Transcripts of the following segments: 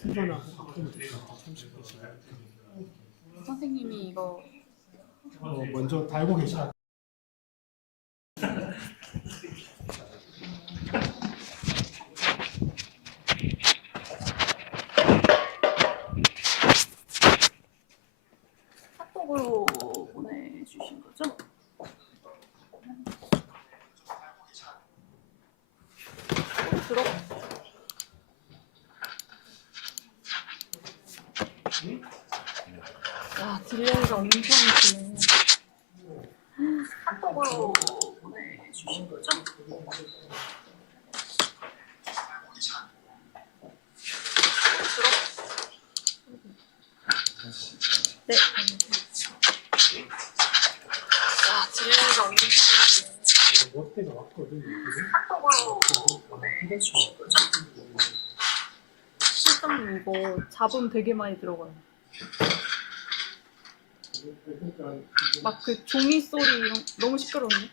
충전하고 바꾸면 될 것 같아요. 30분씩. 선생님이 이거 먼저 달고 계시나? 카톡으로 보내주신 거죠? 들어. 와, 딜레이가 엄청 기네. 카톡으로 보내주신 거죠? 들어. 네. 와, 딜레이가 엄청 기네. 롯데가 왔거든. 카톡으로 보내주신 거죠? 실장님 이거 잡음 되게 많이 들어가요. 막 그 종이 소리 이런 너무 시끄러운데?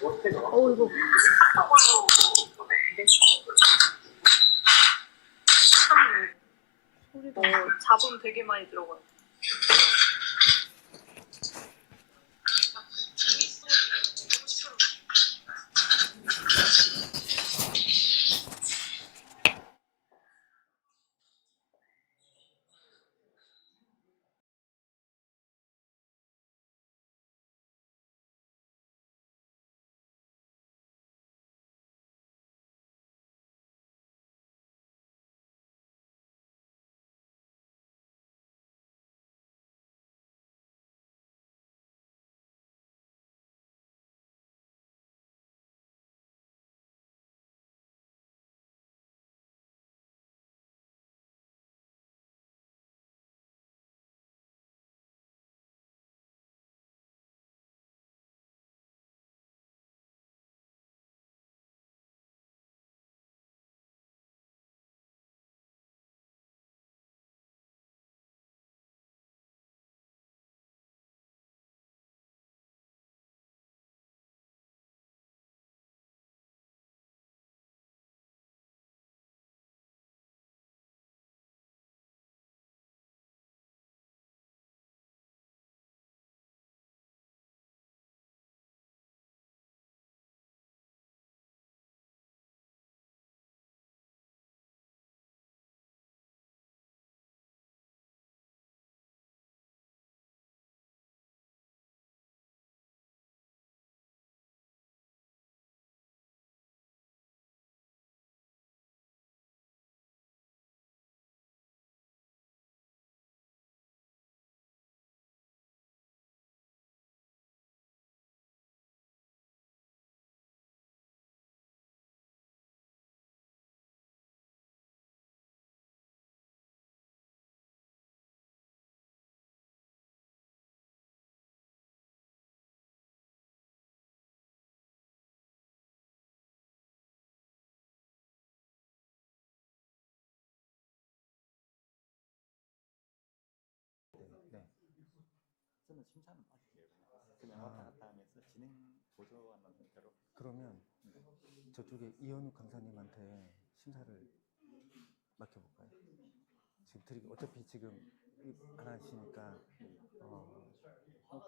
이거 소리가 잡음 되게 많이 들어가요. 네. 저는 심사는 받을게요. 그냥 왔다 갔다 하면서 진행 보조하는 대로. 그러면 저쪽에 이현우 강사님한테 심사를 맡겨볼까요? 지금 드리고 어차피 지금 안 하시니까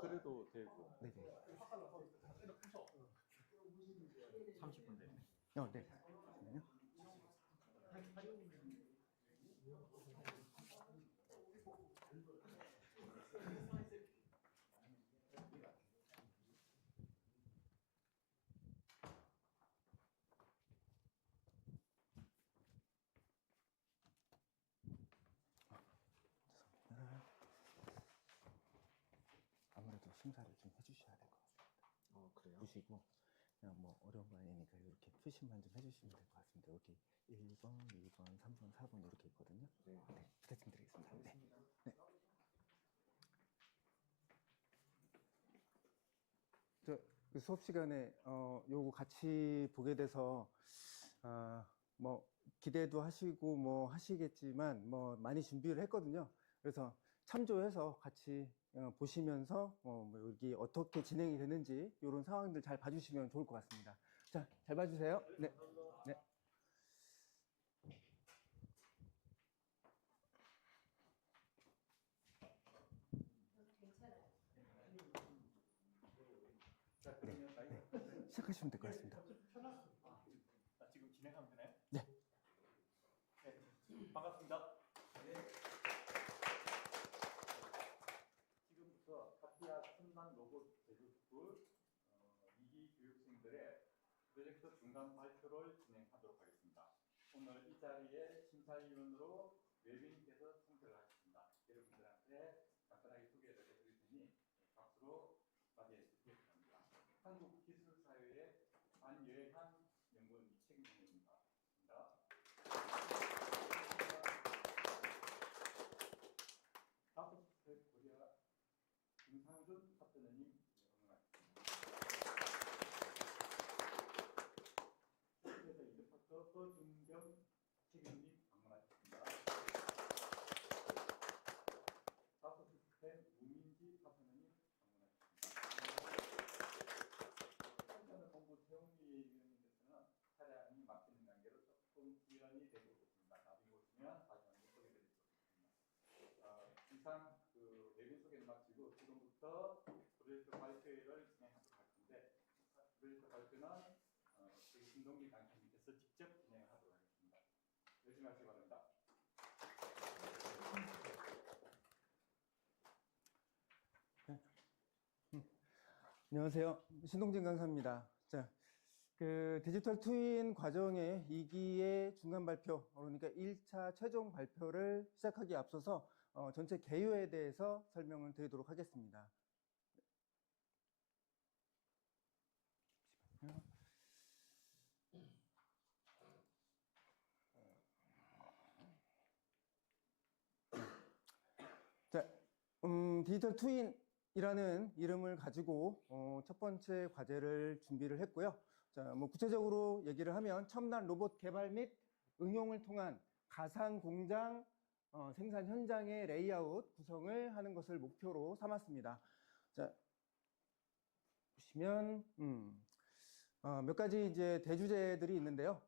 그래도 되고. 네네. 30분 되네. 네. 잠시만요. 아무래도 심사를 좀 해주셔야 될 것 같습니다. 그래요? 보시고 그냥 뭐 어려운 거 아니니까 이렇게 표시만 좀 해주시면 될 것 같습니다. 여기 1번, 2번, 3번, 4번 이렇게 있거든요. 네. 부탁 좀 드리겠습니다. 네. 네. 그 수업 시간에 요거 같이 보게 돼서 뭐 기대도 하시고 뭐 하시겠지만 뭐 많이 준비를 했거든요. 그래서 참조해서 같이 보시면서 뭐 여기 어떻게 진행이 되는지 이런 상황들 잘 봐주시면 좋을 것 같습니다. 자, 잘 봐주세요. 네. 네. 시작하시면 될 것 같습니다. 지금 진행하면 되나요? 네. 네, 반갑습니다. 지금부터 카티아 첨단 로봇 제조기술 2기 교육생들의 프로젝트 중간 발표를 진행하도록 하겠습니다. 오늘 이 자리에 심사위원으로 외빈께서 참석을 하겠습니다. 여러분들한테 간단하게 소개를 해드릴 테니 박수로 맞이해 주시기 바랍니다. 한국기술사회의 안여한 연구원 이책임입니다. 다섯 번째 코리아 김상준 파트너님 응원하겠습니다. 그래서 이제 파트 허준경 책임님 방문하겠습니다. 다섯 번째 우민지 파트너님 방문하겠습니다. 한편의 공부 태용미 위원님께서는 차량이 막히는 관계로 조금 우연이 되고 있습니다. 나중에 보시면 다시 한번 소개드릴 수 있습니다. 이상 그 외빈 소개를 마치고 지금부터 프로젝트 발표회를 진행하도록 할 텐데 프로젝트 발표는 저희 신동기 강사님께서 직접 진행을 하도록 하겠습니다. 열심히 하시기 바랍니다. 안녕하세요. 신동진 강사입니다. 자, 그 디지털 트윈 과정의 2기의 중간 발표, 그러니까 1차 최종 발표를 시작하기에 앞서서 전체 개요에 대해서 설명을 드리도록 하겠습니다. 자, 디지털 트윈이라는 이름을 가지고 첫 번째 과제를 준비를 했고요. 자, 뭐 구체적으로 얘기를 하면 첨단 로봇 개발 및 응용을 통한 가상 공장 생산 현장의 레이아웃 구성을 하는 것을 목표로 삼았습니다. 자, 보시면 몇 가지 이제 대주제들이 있는데요.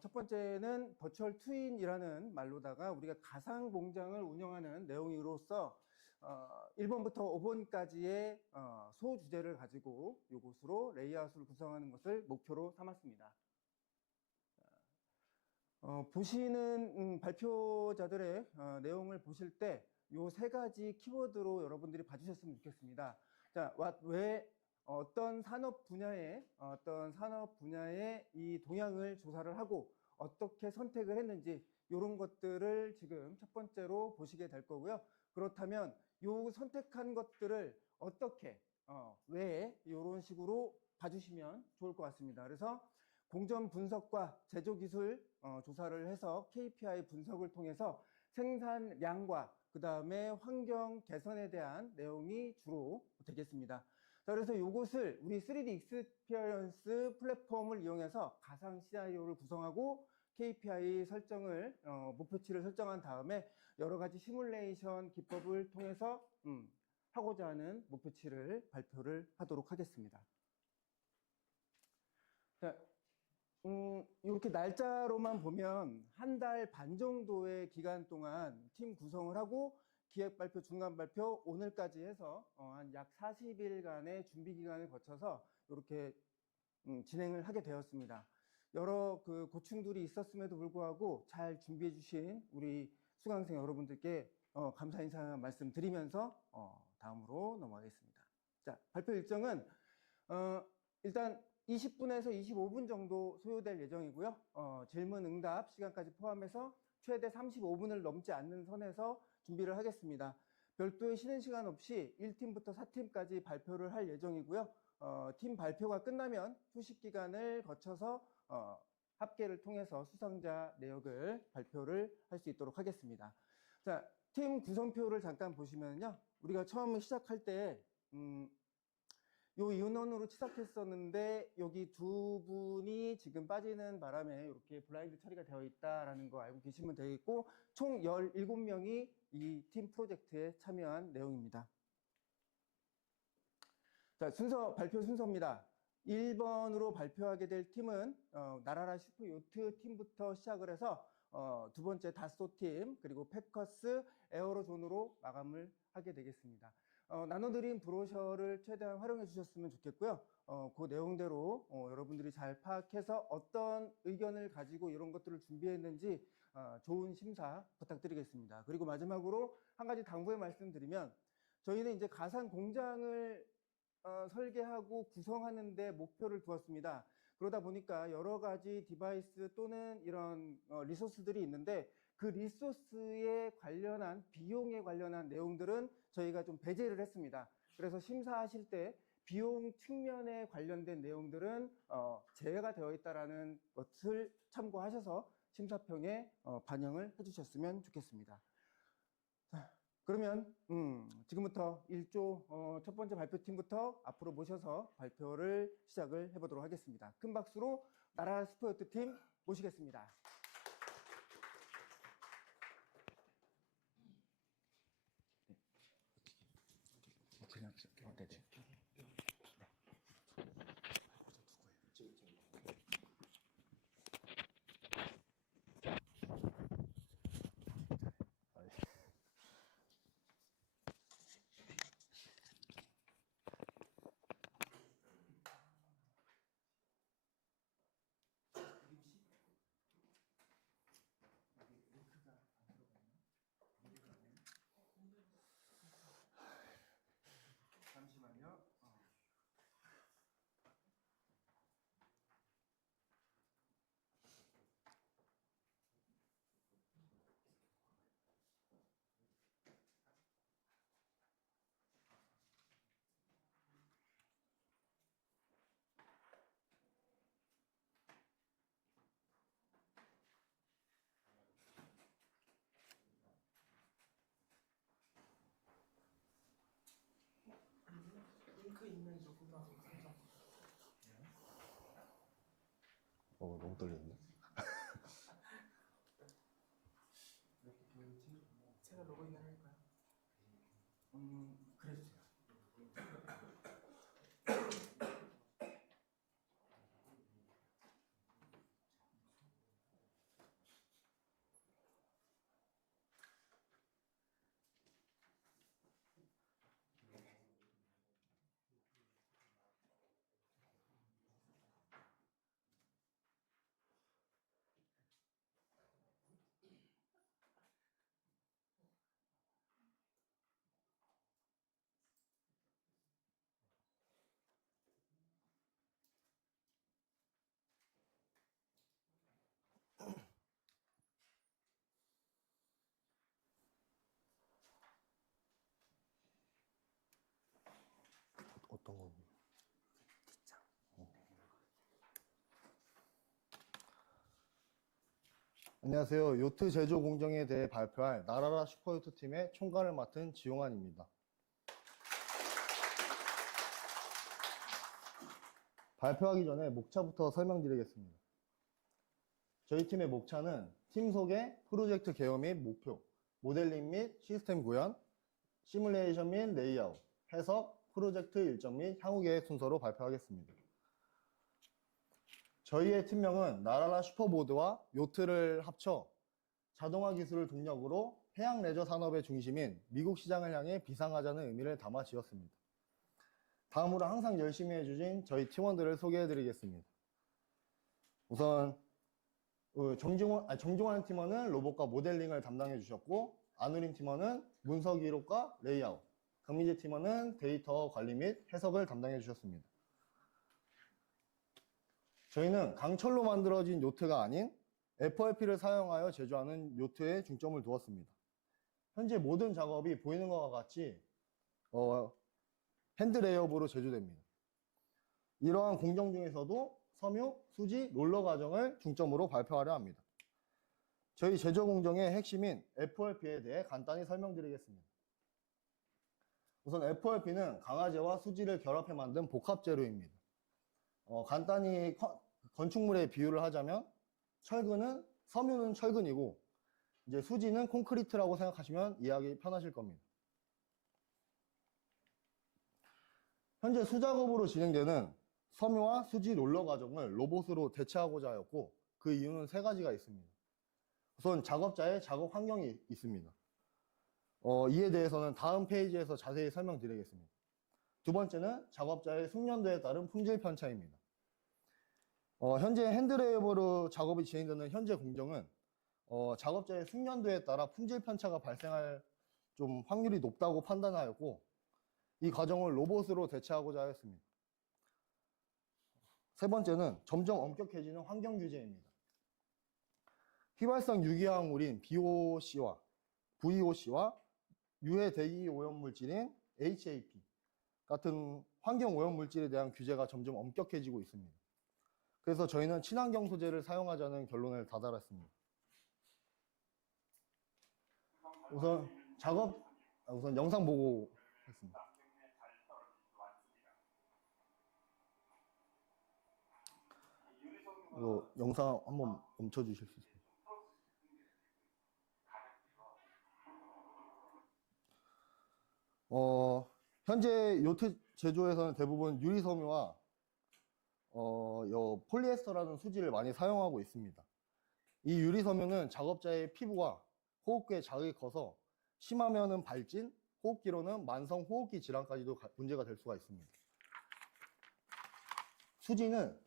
첫 번째는 버추얼 트윈이라는 말로다가 우리가 가상 공장을 운영하는 내용으로서 1번부터 5번까지의 소주제를 가지고 이곳으로 레이아웃을 구성하는 것을 목표로 삼았습니다. 보시는 발표자들의 내용을 보실 때 이 세 가지 키워드로 여러분들이 봐주셨으면 좋겠습니다. 자, 왜 어떤 산업 분야에 이 동향을 조사를 하고 어떻게 선택을 했는지 이런 것들을 지금 첫 번째로 보시게 될 거고요. 그렇다면 이 선택한 것들을 어떻게 왜 이런 식으로 봐주시면 좋을 것 같습니다. 그래서 공정 분석과 제조 기술 조사를 해서 KPI 분석을 통해서 생산량과 그 다음에 환경 개선에 대한 내용이 주로 되겠습니다. 자, 그래서 이것을 우리 3D 익스피리언스 플랫폼을 이용해서 가상 시나리오를 구성하고 KPI 설정을 목표치를 설정한 다음에 여러 가지 시뮬레이션 기법을 통해서 하고자 하는 목표치를 발표를 하도록 하겠습니다. 자, 이렇게 날짜로만 보면 한 달 반 정도의 기간 동안 팀 구성을 하고 기획 발표, 중간 발표, 오늘까지 해서 한 약 40일간의 준비 기간을 거쳐서 이렇게 진행을 하게 되었습니다. 여러 그 고충들이 있었음에도 불구하고 잘 준비해 주신 우리 수강생 여러분들께 감사 인사 말씀드리면서 다음으로 넘어가겠습니다. 자, 발표 일정은 일단 20분에서 25분 정도 소요될 예정이고요. 질문 응답 시간까지 포함해서 최대 35분을 넘지 않는 선에서 준비를 하겠습니다. 별도의 쉬는 시간 없이 1팀부터 4팀까지 발표를 할 예정이고요. 팀 발표가 끝나면 휴식 기간을 거쳐서 합계를 통해서 수상자 내역을 발표를 할 수 있도록 하겠습니다. 자, 팀 구성표를 잠깐 보시면요. 우리가 처음 시작할 때 요 인원으로 시작했었는데 여기 두 분이 지금 빠지는 바람에 이렇게 블라인드 처리가 되어 있다라는 거 알고 계시면 되겠고, 총 17명이 이 팀 프로젝트에 참여한 내용입니다. 자, 발표 순서입니다. 1번으로 발표하게 될 팀은 나라라 슈퍼요트 팀부터 시작을 해서 두 번째 다소 팀, 그리고 패커스 에어로존으로 마감을 하게 되겠습니다. 나눠드린 브로셔를 최대한 활용해 주셨으면 좋겠고요. 그 내용대로 여러분들이 잘 파악해서 어떤 의견을 가지고 이런 것들을 준비했는지 좋은 심사 부탁드리겠습니다. 그리고 마지막으로 한 가지 당부의 말씀드리면 저희는 이제 가상 공장을 설계하고 구성하는 데 목표를 두었습니다. 그러다 보니까 여러 가지 디바이스 또는 이런 리소스들이 있는데 그 리소스에 관련한 비용에 관련한 내용들은 저희가 좀 배제를 했습니다. 그래서 심사하실 때 비용 측면에 관련된 내용들은 제외가 되어 있다라는 것을 참고하셔서 심사평에 반영을 해주셨으면 좋겠습니다. 자, 그러면 지금부터 1조 첫 번째 발표팀부터 앞으로 모셔서 발표를 시작을 해보도록 하겠습니다. 큰 박수로 나라라 슈퍼요트 팀 모시겠습니다. 잠시만요. 링크 있는 누구나 너무 떨리는데? 제가 로그인을 할까요? 그래주세요. 어떤 건? 안녕하세요. 요트 제조 공정에 대해 발표할 나라라 슈퍼요트 팀의 총괄을 맡은 지용환입니다. 발표하기 전에 목차부터 설명드리겠습니다. 저희 팀의 목차는 팀 소개, 프로젝트 개요 및 목표, 모델링 및 시스템 구현, 시뮬레이션 및 레이아웃, 해석, 프로젝트 일정 및 향후 계획 순서로 발표하겠습니다. 저희의 팀명은 나라라 슈퍼보드와 요트를 합쳐 자동화 기술을 동력으로 해양 레저 산업의 중심인 미국 시장을 향해 비상하자는 의미를 담아 지었습니다. 다음으로 항상 열심히 해주신 저희 팀원들을 소개해드리겠습니다. 우선 정종환 팀원은 로봇과 모델링을 담당해 주셨고, 안우림 팀원은 문서 기록과 레이아웃, 강민재 팀원은 데이터 관리 및 해석을 담당해 주셨습니다. 저희는 강철로 만들어진 요트가 아닌 FRP를 사용하여 제조하는 요트에 중점을 두었습니다. 현재 모든 작업이 보이는 것과 같이 핸드 레이업으로 제조됩니다. 이러한 공정 중에서도 섬유, 수지, 롤러 과정을 중점으로 발표하려 합니다. 저희 제조 공정의 핵심인 FRP에 대해 간단히 설명드리겠습니다. 우선 FRP는 강화제와 수지를 결합해 만든 복합 재료입니다. 간단히 건축물에 비유를 하자면 철근은 섬유는 철근이고 이제 수지는 콘크리트라고 생각하시면 이해하기 편하실 겁니다. 현재 수작업으로 진행되는 섬유와 수지 롤러 과정을 로봇으로 대체하고자 하였고, 그 이유는 세 가지가 있습니다. 우선 작업자의 작업 환경이 있습니다. 이에 대해서는 다음 페이지에서 자세히 설명드리겠습니다. 두 번째는 작업자의 숙련도에 따른 품질 편차입니다. 현재 핸드레이버로 작업이 진행되는 현재 공정은 작업자의 숙련도에 따라 품질 편차가 발생할 좀 확률이 높다고 판단하였고, 이 과정을 로봇으로 대체하고자 하였습니다. 세 번째는 점점 엄격해지는 환경 규제입니다. 휘발성 유기화학물인 BOC와 VOC와 유해 대기 오염 물질인 HAP 같은 환경 오염 물질에 대한 규제가 점점 엄격해지고 있습니다. 그래서 저희는 친환경 소재를 사용하자는 결론을 다다랐습니다. 우선 영상 보고 했습니다. 이거 영상 한번 멈춰 주실 수 있어요? 현재 요트 제조에서는 대부분 유리섬유와 폴리에스터라는 수지를 많이 사용하고 있습니다. 이 유리섬유는 작업자의 피부와 호흡기에 자극이 커서 심하면은 발진, 호흡기로는 만성 호흡기 질환까지도 문제가 될 수가 있습니다. 수지는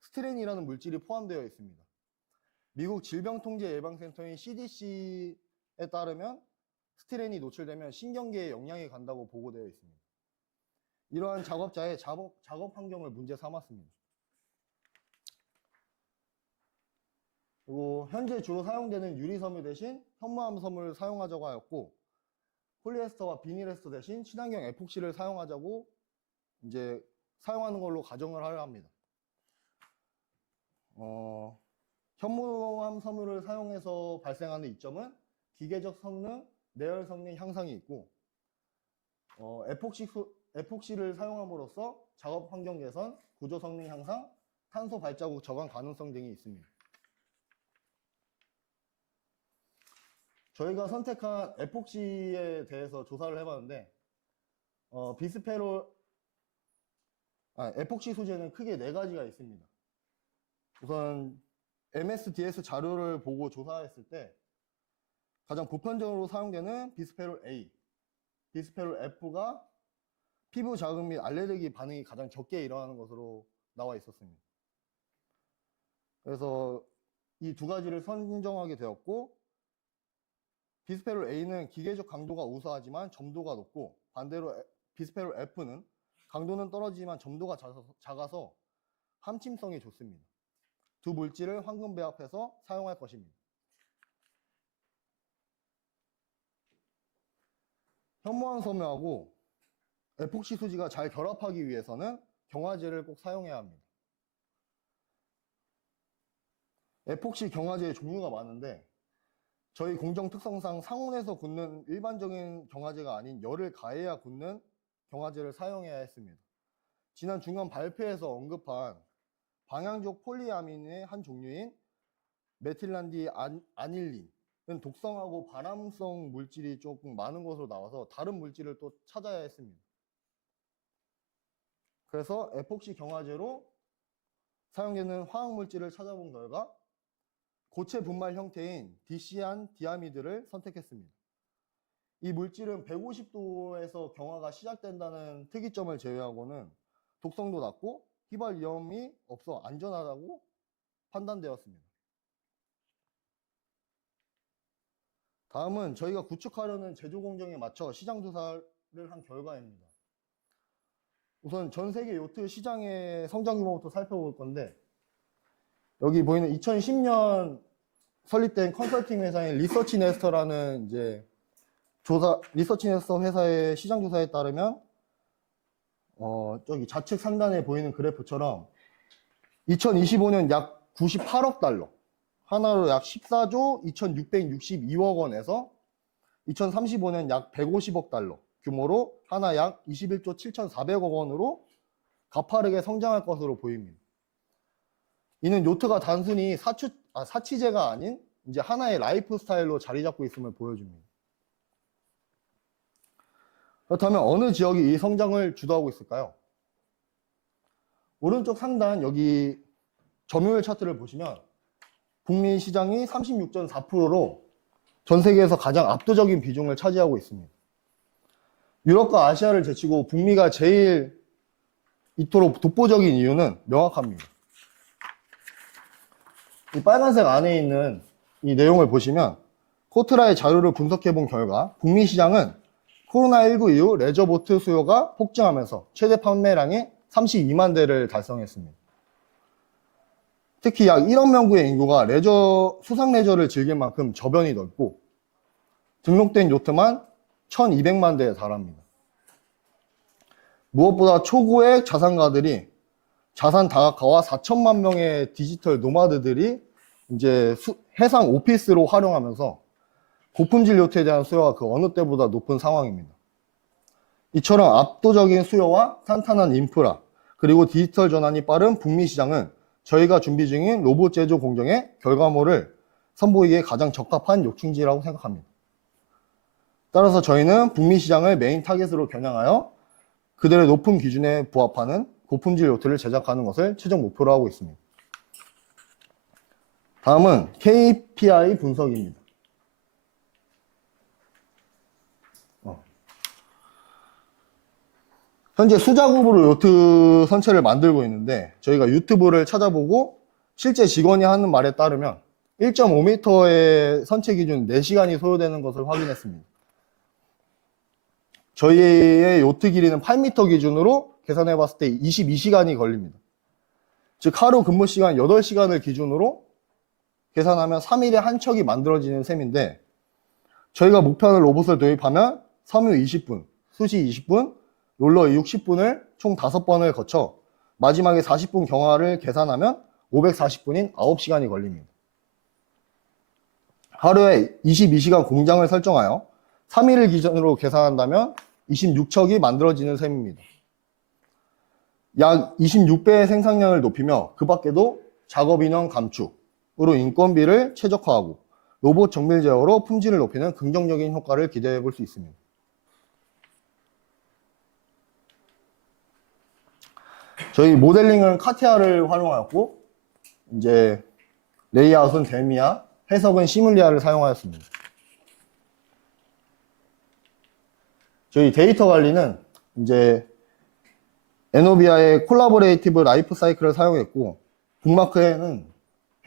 스티렌이라는 물질이 포함되어 있습니다. 미국 질병통제예방센터인 CDC에 따르면 스티렌이 노출되면 신경계에 영향이 간다고 보고되어 있습니다. 이러한 작업자의 작업 환경을 문제 삼았습니다. 그리고 현재 주로 사용되는 유리섬유 대신 현무암 섬유를 사용하자고 하였고, 폴리에스터와 비닐에스터 대신 친환경 에폭시를 사용하자고 이제 사용하는 걸로 가정을 하려 합니다. 현무암 섬유를 사용해서 발생하는 이점은 기계적 성능, 내열 성능 향상이 있고, 에폭시를 사용함으로써 작업 환경 개선, 구조 성능 향상, 탄소 발자국 저감 가능성 등이 있습니다. 저희가 선택한 에폭시에 대해서 조사를 해봤는데, 에폭시 소재는 크게 4가지가 있습니다. 우선 MSDS 자료를 보고 조사했을 때 가장 보편적으로 사용되는 비스페롤 A, 비스페롤 F가 피부 자극 및 알레르기 반응이 가장 적게 일어나는 것으로 나와 있었습니다. 그래서 이 2가지를 선정하게 되었고, 비스페롤 A는 기계적 강도가 우수하지만 점도가 높고, 반대로 비스페롤 F는 강도는 떨어지지만 점도가 작아서 함침성이 좋습니다. 두 물질을 황금 배합해서 사용할 것입니다. 현무암 섬유하고 에폭시 수지가 잘 결합하기 위해서는 경화제를 꼭 사용해야 합니다. 에폭시 경화제의 종류가 많은데, 저희 공정 특성상 상온에서 굳는 일반적인 경화제가 아닌 열을 가해야 굳는 경화제를 사용해야 했습니다. 지난 중간 발표에서 언급한 방향족 폴리아민의 한 종류인 메틸란디 아닐린은 독성하고 발암성 물질이 조금 많은 것으로 나와서 다른 물질을 또 찾아야 했습니다. 그래서 에폭시 경화제로 사용되는 화학 물질을 찾아본 결과 고체 분말 형태인 디시안 디아미드를 선택했습니다. 이 물질은 150도에서 경화가 시작된다는 특이점을 제외하고는 독성도 낮고 휘발 위험이 없어 안전하다고 판단되었습니다. 다음은 저희가 구축하려는 제조 공정에 맞춰 시장 조사를 한 결과입니다. 우선 전 세계 요트 시장의 성장 규모부터 살펴볼 건데, 여기 보이는 2010년 설립된 컨설팅 회사인 리서치 네스터라는 리서치 네스터 회사의 시장 조사에 따르면, 저기 좌측 상단에 보이는 그래프처럼 2025년 약 98억 달러, 하나로 약 14조 2662억 원에서 2035년 약 150억 달러 규모로 하나 약 21조 7400억 원으로 가파르게 성장할 것으로 보입니다. 이는 요트가 단순히 사치제가 아닌 이제 하나의 라이프 스타일로 자리 잡고 있음을 보여줍니다. 그렇다면 어느 지역이 이 성장을 주도하고 있을까요? 오른쪽 상단 여기 점유율 차트를 보시면 북미 시장이 36.4%로 전 세계에서 가장 압도적인 비중을 차지하고 있습니다. 유럽과 아시아를 제치고 북미가 제일 이토록 독보적인 이유는 명확합니다. 이 빨간색 안에 있는 이 내용을 보시면 코트라의 자료를 분석해 본 결과 북미 시장은 코로나19 이후 레저보트 수요가 폭증하면서 최대 판매량이 32만 대를 달성했습니다. 특히 약 1억 명구의 인구가 수상 레저를 즐길 만큼 저변이 넓고 등록된 요트만 1200만 대에 달합니다. 무엇보다 초고액 자산가들이 자산 다각화와 4천만 명의 디지털 노마드들이 이제 해상 오피스로 활용하면서 고품질 요트에 대한 수요가 그 어느 때보다 높은 상황입니다. 이처럼 압도적인 수요와 탄탄한 인프라, 그리고 디지털 전환이 빠른 북미 시장은 저희가 준비 중인 로봇 제조 공정의 결과물을 선보이기에 가장 적합한 요충지라고 생각합니다. 따라서 저희는 북미 시장을 메인 타겟으로 겨냥하여 그들의 높은 기준에 부합하는 고품질 요트를 제작하는 것을 최종 목표로 하고 있습니다. 다음은 KPI 분석입니다. 현재 수작업으로 요트 선체를 만들고 있는데 저희가 유튜브를 찾아보고 실제 직원이 하는 말에 따르면 1.5m의 선체 기준 4시간이 소요되는 것을 확인했습니다. 저희의 요트 길이는 8m 기준으로 계산해 봤을 때 22시간이 걸립니다. 즉 하루 근무 시간 8시간을 기준으로 계산하면 3일에 한 척이 만들어지는 셈인데 저희가 목표하는 로봇을 도입하면 섬유 20분, 수시 20분, 롤러 60분을 총 5번을 거쳐 마지막에 40분 경화를 계산하면 540분인 9시간이 걸립니다. 하루에 22시간 공장을 설정하여 3일을 기준으로 계산한다면 26척이 만들어지는 셈입니다. 약 26배의 생산량을 높이며 그 밖에도 작업 인원 감축으로 인건비를 최적화하고 로봇 정밀 제어로 품질을 높이는 긍정적인 효과를 기대해 볼 수 있습니다. 저희 모델링은 카티아를 활용하였고 이제 레이아웃은 델미아, 해석은 시뮬리아를 사용하였습니다. 저희 데이터 관리는 이제 에노비아의 콜라보레이티브 라이프 사이클을 사용했고 북마크에는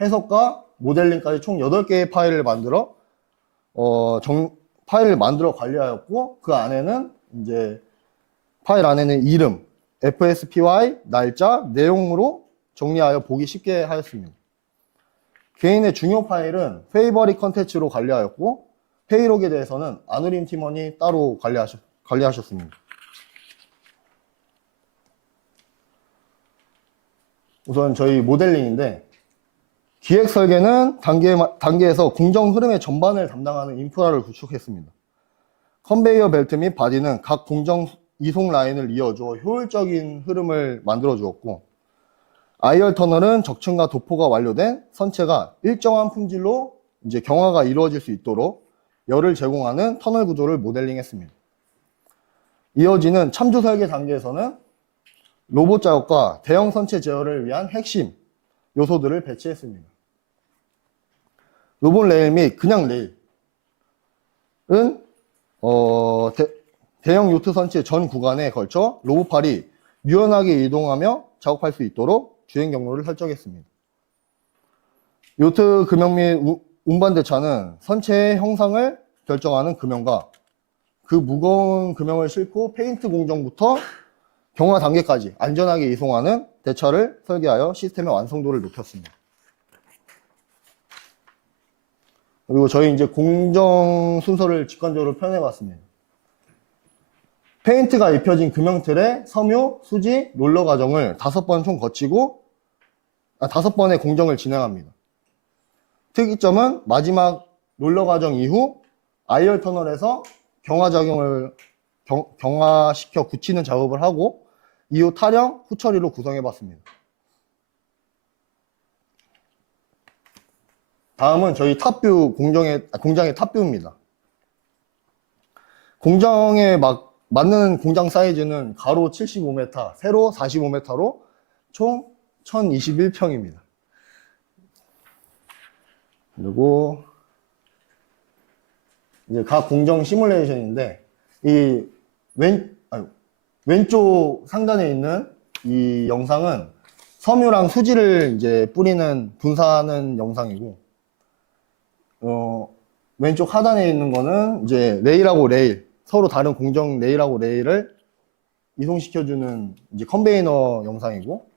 해석과 모델링까지 총 8개의 파일을 만들어 관리하였고 그 안에는 이제 파일 안에는 이름, FSPY, 날짜, 내용으로 정리하여 보기 쉽게 하였습니다. 개인의 중요 파일은 페이버릿 컨텐츠로 관리하였고 페이록에 대해서는 아누림 팀원이 따로 관리하셨습니다. 우선 저희 모델링인데 기획 설계는 단계에서 공정 흐름의 전반을 담당하는 인프라를 구축했습니다. 컨베이어 벨트 및 바디는 각 공정 이송 라인을 이어주어 효율적인 흐름을 만들어 주었고 IR 터널은 적층과 도포가 완료된 선체가 일정한 품질로 이제 경화가 이루어질 수 있도록 열을 제공하는 터널 구조를 모델링했습니다. 이어지는 참조 설계 단계에서는 로봇 작업과 대형 선체 제어를 위한 핵심 요소들을 배치했습니다. 로봇 레일 및 그냥 레일은 대형 요트 선체 전 구간에 걸쳐 로봇팔이 유연하게 이동하며 작업할 수 있도록 주행 경로를 설정했습니다. 요트 금형 및 운반 대차는 선체의 형상을 결정하는 금형과 그 무거운 금형을 싣고 페인트 공정부터 경화 단계까지 안전하게 이송하는 대차를 설계하여 시스템의 완성도를 높였습니다. 그리고 저희 이제 공정 순서를 직관적으로 표현해봤습니다. 페인트가 입혀진 금형틀에 섬유, 수지, 롤러 과정을 5번 총 거치고 5번의 공정을 진행합니다. 특이점은 마지막 롤러 과정 이후 IR 터널에서 경화시켜 굳히는 작업을 하고 이후 타령, 후처리로 구성해봤습니다. 다음은 저희 탑뷰 공장의 탑뷰입니다. 공장에 맞는 공장 사이즈는 가로 75m, 세로 45m로 총 1021평입니다. 그리고 이제 각 공정 시뮬레이션인데 이 왼쪽 상단에 있는 이 영상은 섬유랑 수지를 이제 뿌리는 분사하는 영상이고, 왼쪽 하단에 있는 거는 이제 레일하고 레일, 서로 다른 공정 레일하고 레일을 이송시켜주는 이제 컨베이너 영상이고,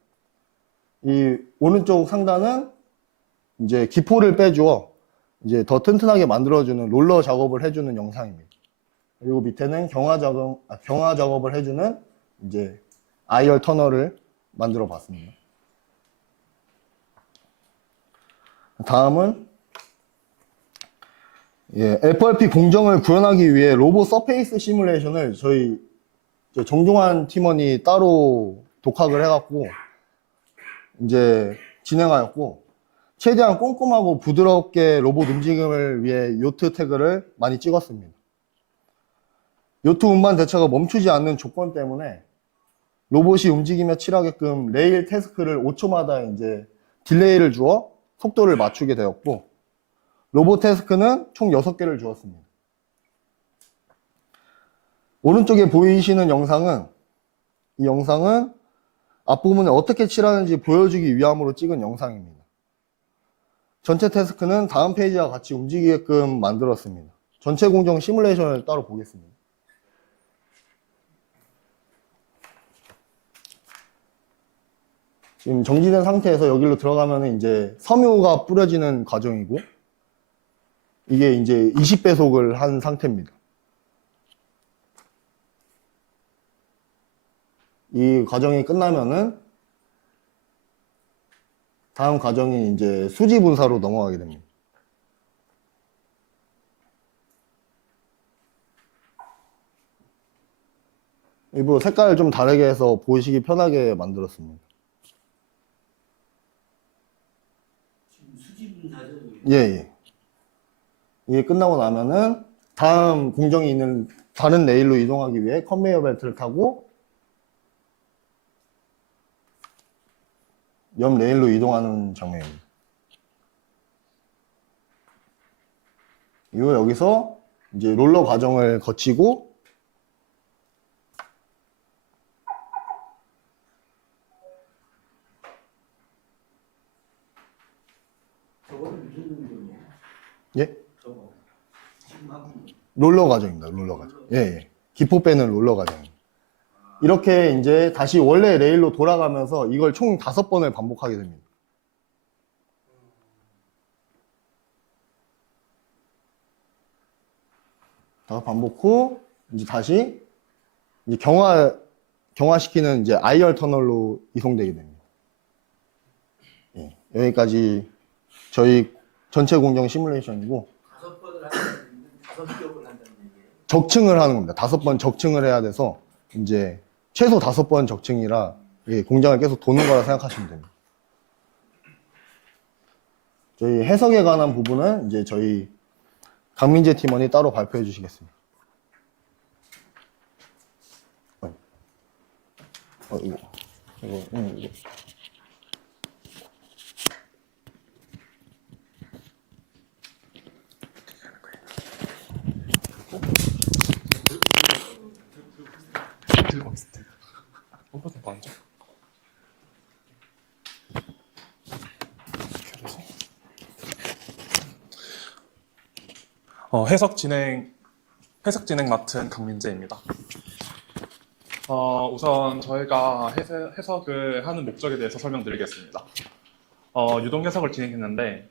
이 오른쪽 상단은 이제 기포를 빼주어 이제 더 튼튼하게 만들어주는 롤러 작업을 해주는 영상입니다. 그리고 밑에는 경화 작업을 해주는 이제 IR 터널을 만들어 봤습니다. 다음은 FRP 공정을 구현하기 위해 로봇 서페이스 시뮬레이션을 저희 정종환 팀원이 따로 독학을 해갖고 이제 진행하였고, 최대한 꼼꼼하고 부드럽게 로봇 움직임을 위해 요트 태그를 많이 찍었습니다. 요트 운반 대처가 멈추지 않는 조건 때문에 로봇이 움직이며 칠하게끔 레일 태스크를 5초마다 이제 딜레이를 주어 속도를 맞추게 되었고, 로봇 태스크는 총 6개를 주었습니다. 오른쪽에 보이시는 영상은, 이 영상은 앞부분에 어떻게 칠하는지 보여주기 위함으로 찍은 영상입니다. 전체 태스크는 다음 페이지와 같이 움직이게끔 만들었습니다. 전체 공정 시뮬레이션을 따로 보겠습니다. 지금 정지된 상태에서 여기로 들어가면 이제 섬유가 뿌려지는 과정이고, 이게 이제 20배속을 한 상태입니다. 이 과정이 끝나면은 다음 과정이 이제 수지 분사로 넘어가게 됩니다. 일부러 색깔을 좀 다르게 해서 보시기 편하게 만들었습니다. 지금 수지 분사죠? 예. 이게 끝나고 나면은 다음 공정이 있는 다른 레일로 이동하기 위해 컨베이어 벨트를 타고 옆 레일로 이동하는 장면입니다. 이후 여기서 이제 롤러 과정을 거치고 저거는 무슨 운동이에요? 예? 저거 지금 하고 있는 롤러 과정입니다. 롤러 과정. 예. 기포 빼는 롤러 과정입니다. 이렇게 이제 다시 원래 레일로 돌아가면서 이걸 총 5번을 반복하게 됩니다. 다 반복 후 이제 다시 이제 경화시키는 이제 IR 터널로 이송되게 됩니다. 예. 여기까지 저희 전체 공정 시뮬레이션이고, 5번을 한다는 5겹을 한다는 얘기예요. 적층을 하는 겁니다. 5번 적층을 해야 돼서 이제 최소 5번 적층이라 공장을 계속 도는 거라 생각하시면 됩니다. 저희 해석에 관한 부분은 이제 저희 강민재 팀원이 따로 발표해 주시겠습니다. 이거. 들고 있습니다. 오버도 먼저. 해석 진행 맡은 강민재입니다. 우선 저희가 해석을 하는 목적에 대해서 설명드리겠습니다. 유동 해석을 진행했는데,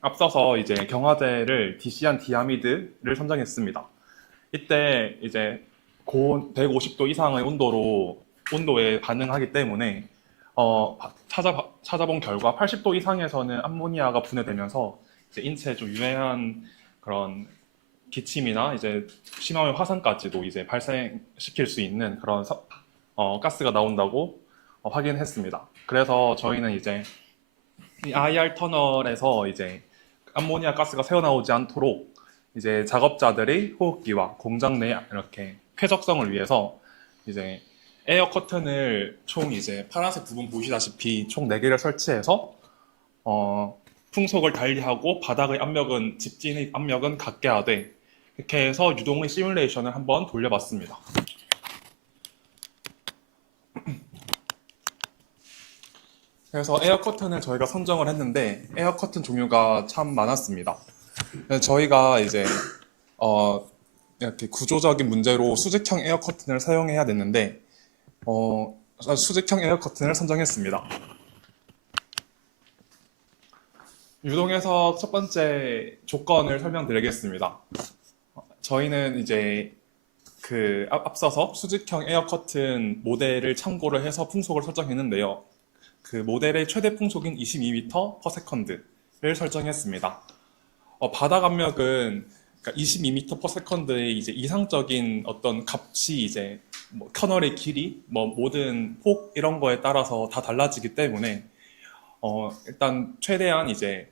앞서서 이제 경화제를 DC한 디아미드를 선정했습니다. 이때 이제 고온 150도 이상의 온도에 반응하기 때문에 찾아본 결과 80도 이상에서는 암모니아가 분해되면서 이제 인체에 좀 유해한 그런 기침이나 이제 심하면 화상까지도 이제 발생시킬 수 있는 그런 가스가 나온다고 확인했습니다. 그래서 저희는 이제 이 IR 터널에서 이제 암모니아 가스가 새어나오지 않도록 이제 작업자들이 호흡기와 공장 내 이렇게 쾌적성을 위해서 이제 에어 커튼을 총 이제 파란색 부분 보시다시피 총 4개를 설치해서 풍속을 달리하고 바닥의 압력은 집진의 압력은 같게 하되 이렇게 해서 유동의 시뮬레이션을 한번 돌려봤습니다. 그래서 에어 커튼을 저희가 선정을 했는데 에어 커튼 종류가 참 많았습니다. 그래서 저희가 이제 이렇게 구조적인 문제로 수직형 에어 커튼을 사용해야 됐는데 수직형 에어 커튼을 선정했습니다. 유동해석 첫 번째 조건을 설명드리겠습니다. 저희는 이제 앞서서 수직형 에어 커튼 모델을 참고를 해서 풍속을 설정했는데요. 그 모델의 최대 풍속인 22m/s를 설정했습니다. 바닥 압력은 그러니까 22m/s의 이제 이상적인 어떤 값이 이제 뭐 터널의 길이, 뭐 모든 폭 이런 거에 따라서 다 달라지기 때문에 일단 최대한 이제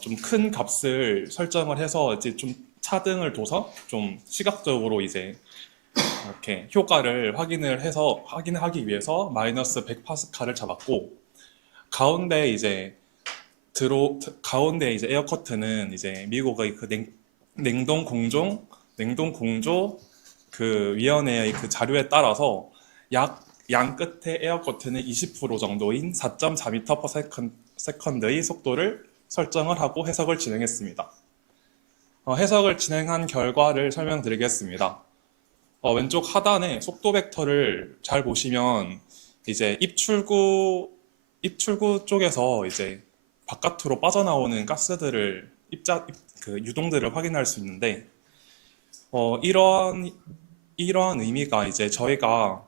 좀 큰 값을 설정을 해서 이제 좀 차등을 둬서 좀 시각적으로 이제 이렇게 효과를 확인하기 위해서 마이너스 100파스칼을 잡았고 가운데 이제 에어 커튼은 이제 미국의 그 냉동 공조 그 위원회의 그 자료에 따라서 양 끝에 에어 커튼의 20% 정도인 4.4m/s의 속도를 설정을 하고 해석을 진행했습니다. 해석을 진행한 결과를 설명드리겠습니다. 왼쪽 하단에 속도 벡터를 잘 보시면 이제 입출구 쪽에서 이제 바깥으로 빠져나오는 가스들을 유동들을 확인할 수 있는데 이러한 의미가 이제 저희가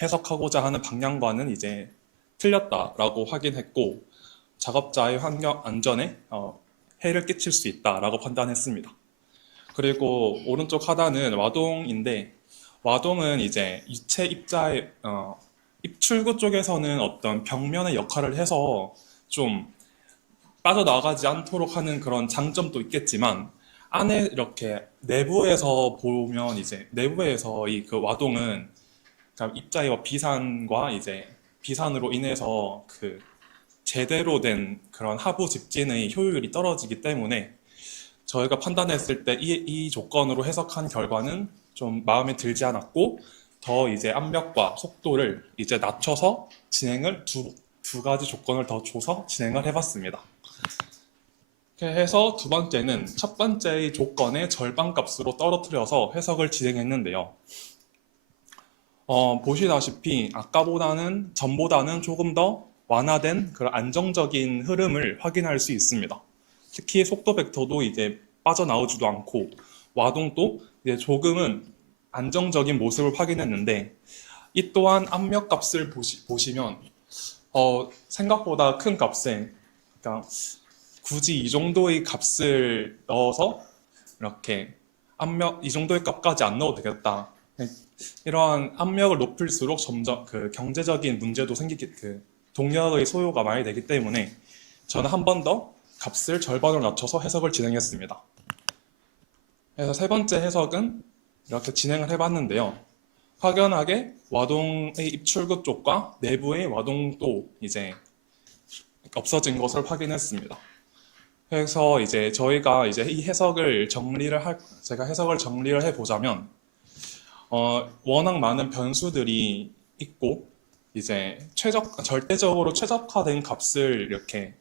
해석하고자 하는 방향과는 이제 틀렸다라고 확인했고 작업자의 환경 안전에 해를 끼칠 수 있다라고 판단했습니다. 그리고 오른쪽 하단은 와동인데 와동은 이제 유체 입자의 입출구 쪽에서는 어떤 벽면의 역할을 해서 좀 빠져나가지 않도록 하는 그런 장점도 있겠지만 안에 이렇게 내부에서 보면 이제 내부에서의 그 와동은 그러니까 입자의 비산과 이제 비산으로 인해서 그 제대로 된 그런 하부 집진의 효율이 떨어지기 때문에 저희가 판단했을 때 이 조건으로 해석한 결과는 좀 마음에 들지 않았고 더 이제 압력과 속도를 이제 낮춰서 진행을 두 가지 조건을 더 줘서 진행을 해봤습니다. 이렇게 해서 두 번째는 첫 번째의 조건의 절반 값으로 떨어뜨려서 해석을 진행했는데요. 보시다시피 전보다는 조금 더 완화된 그런 안정적인 흐름을 확인할 수 있습니다. 특히 속도 벡터도 이제 빠져나오지도 않고 와동도 이제 조금은 안정적인 모습을 확인했는데 이 또한 압력 값을 보시면 생각보다 큰 값에 그러니까 굳이 이 정도의 값을 넣어서 이렇게 이 정도의 값까지 안 넣어도 되겠다. 이러한 압력을 높일수록 점점 그 경제적인 문제도 동력의 소요가 많이 되기 때문에 저는 한 번 더 값을 절반으로 낮춰서 해석을 진행했습니다. 그래서 세 번째 해석은 이렇게 진행을 해봤는데요. 확연하게 와동의 입출구 쪽과 내부의 와동도 이제 없어진 것을 확인했습니다. 그래서 이제 저희가 이제 제가 해석을 정리를 해보자면 워낙 많은 변수들이 있고 이제 절대적으로 최적화된 값을 이렇게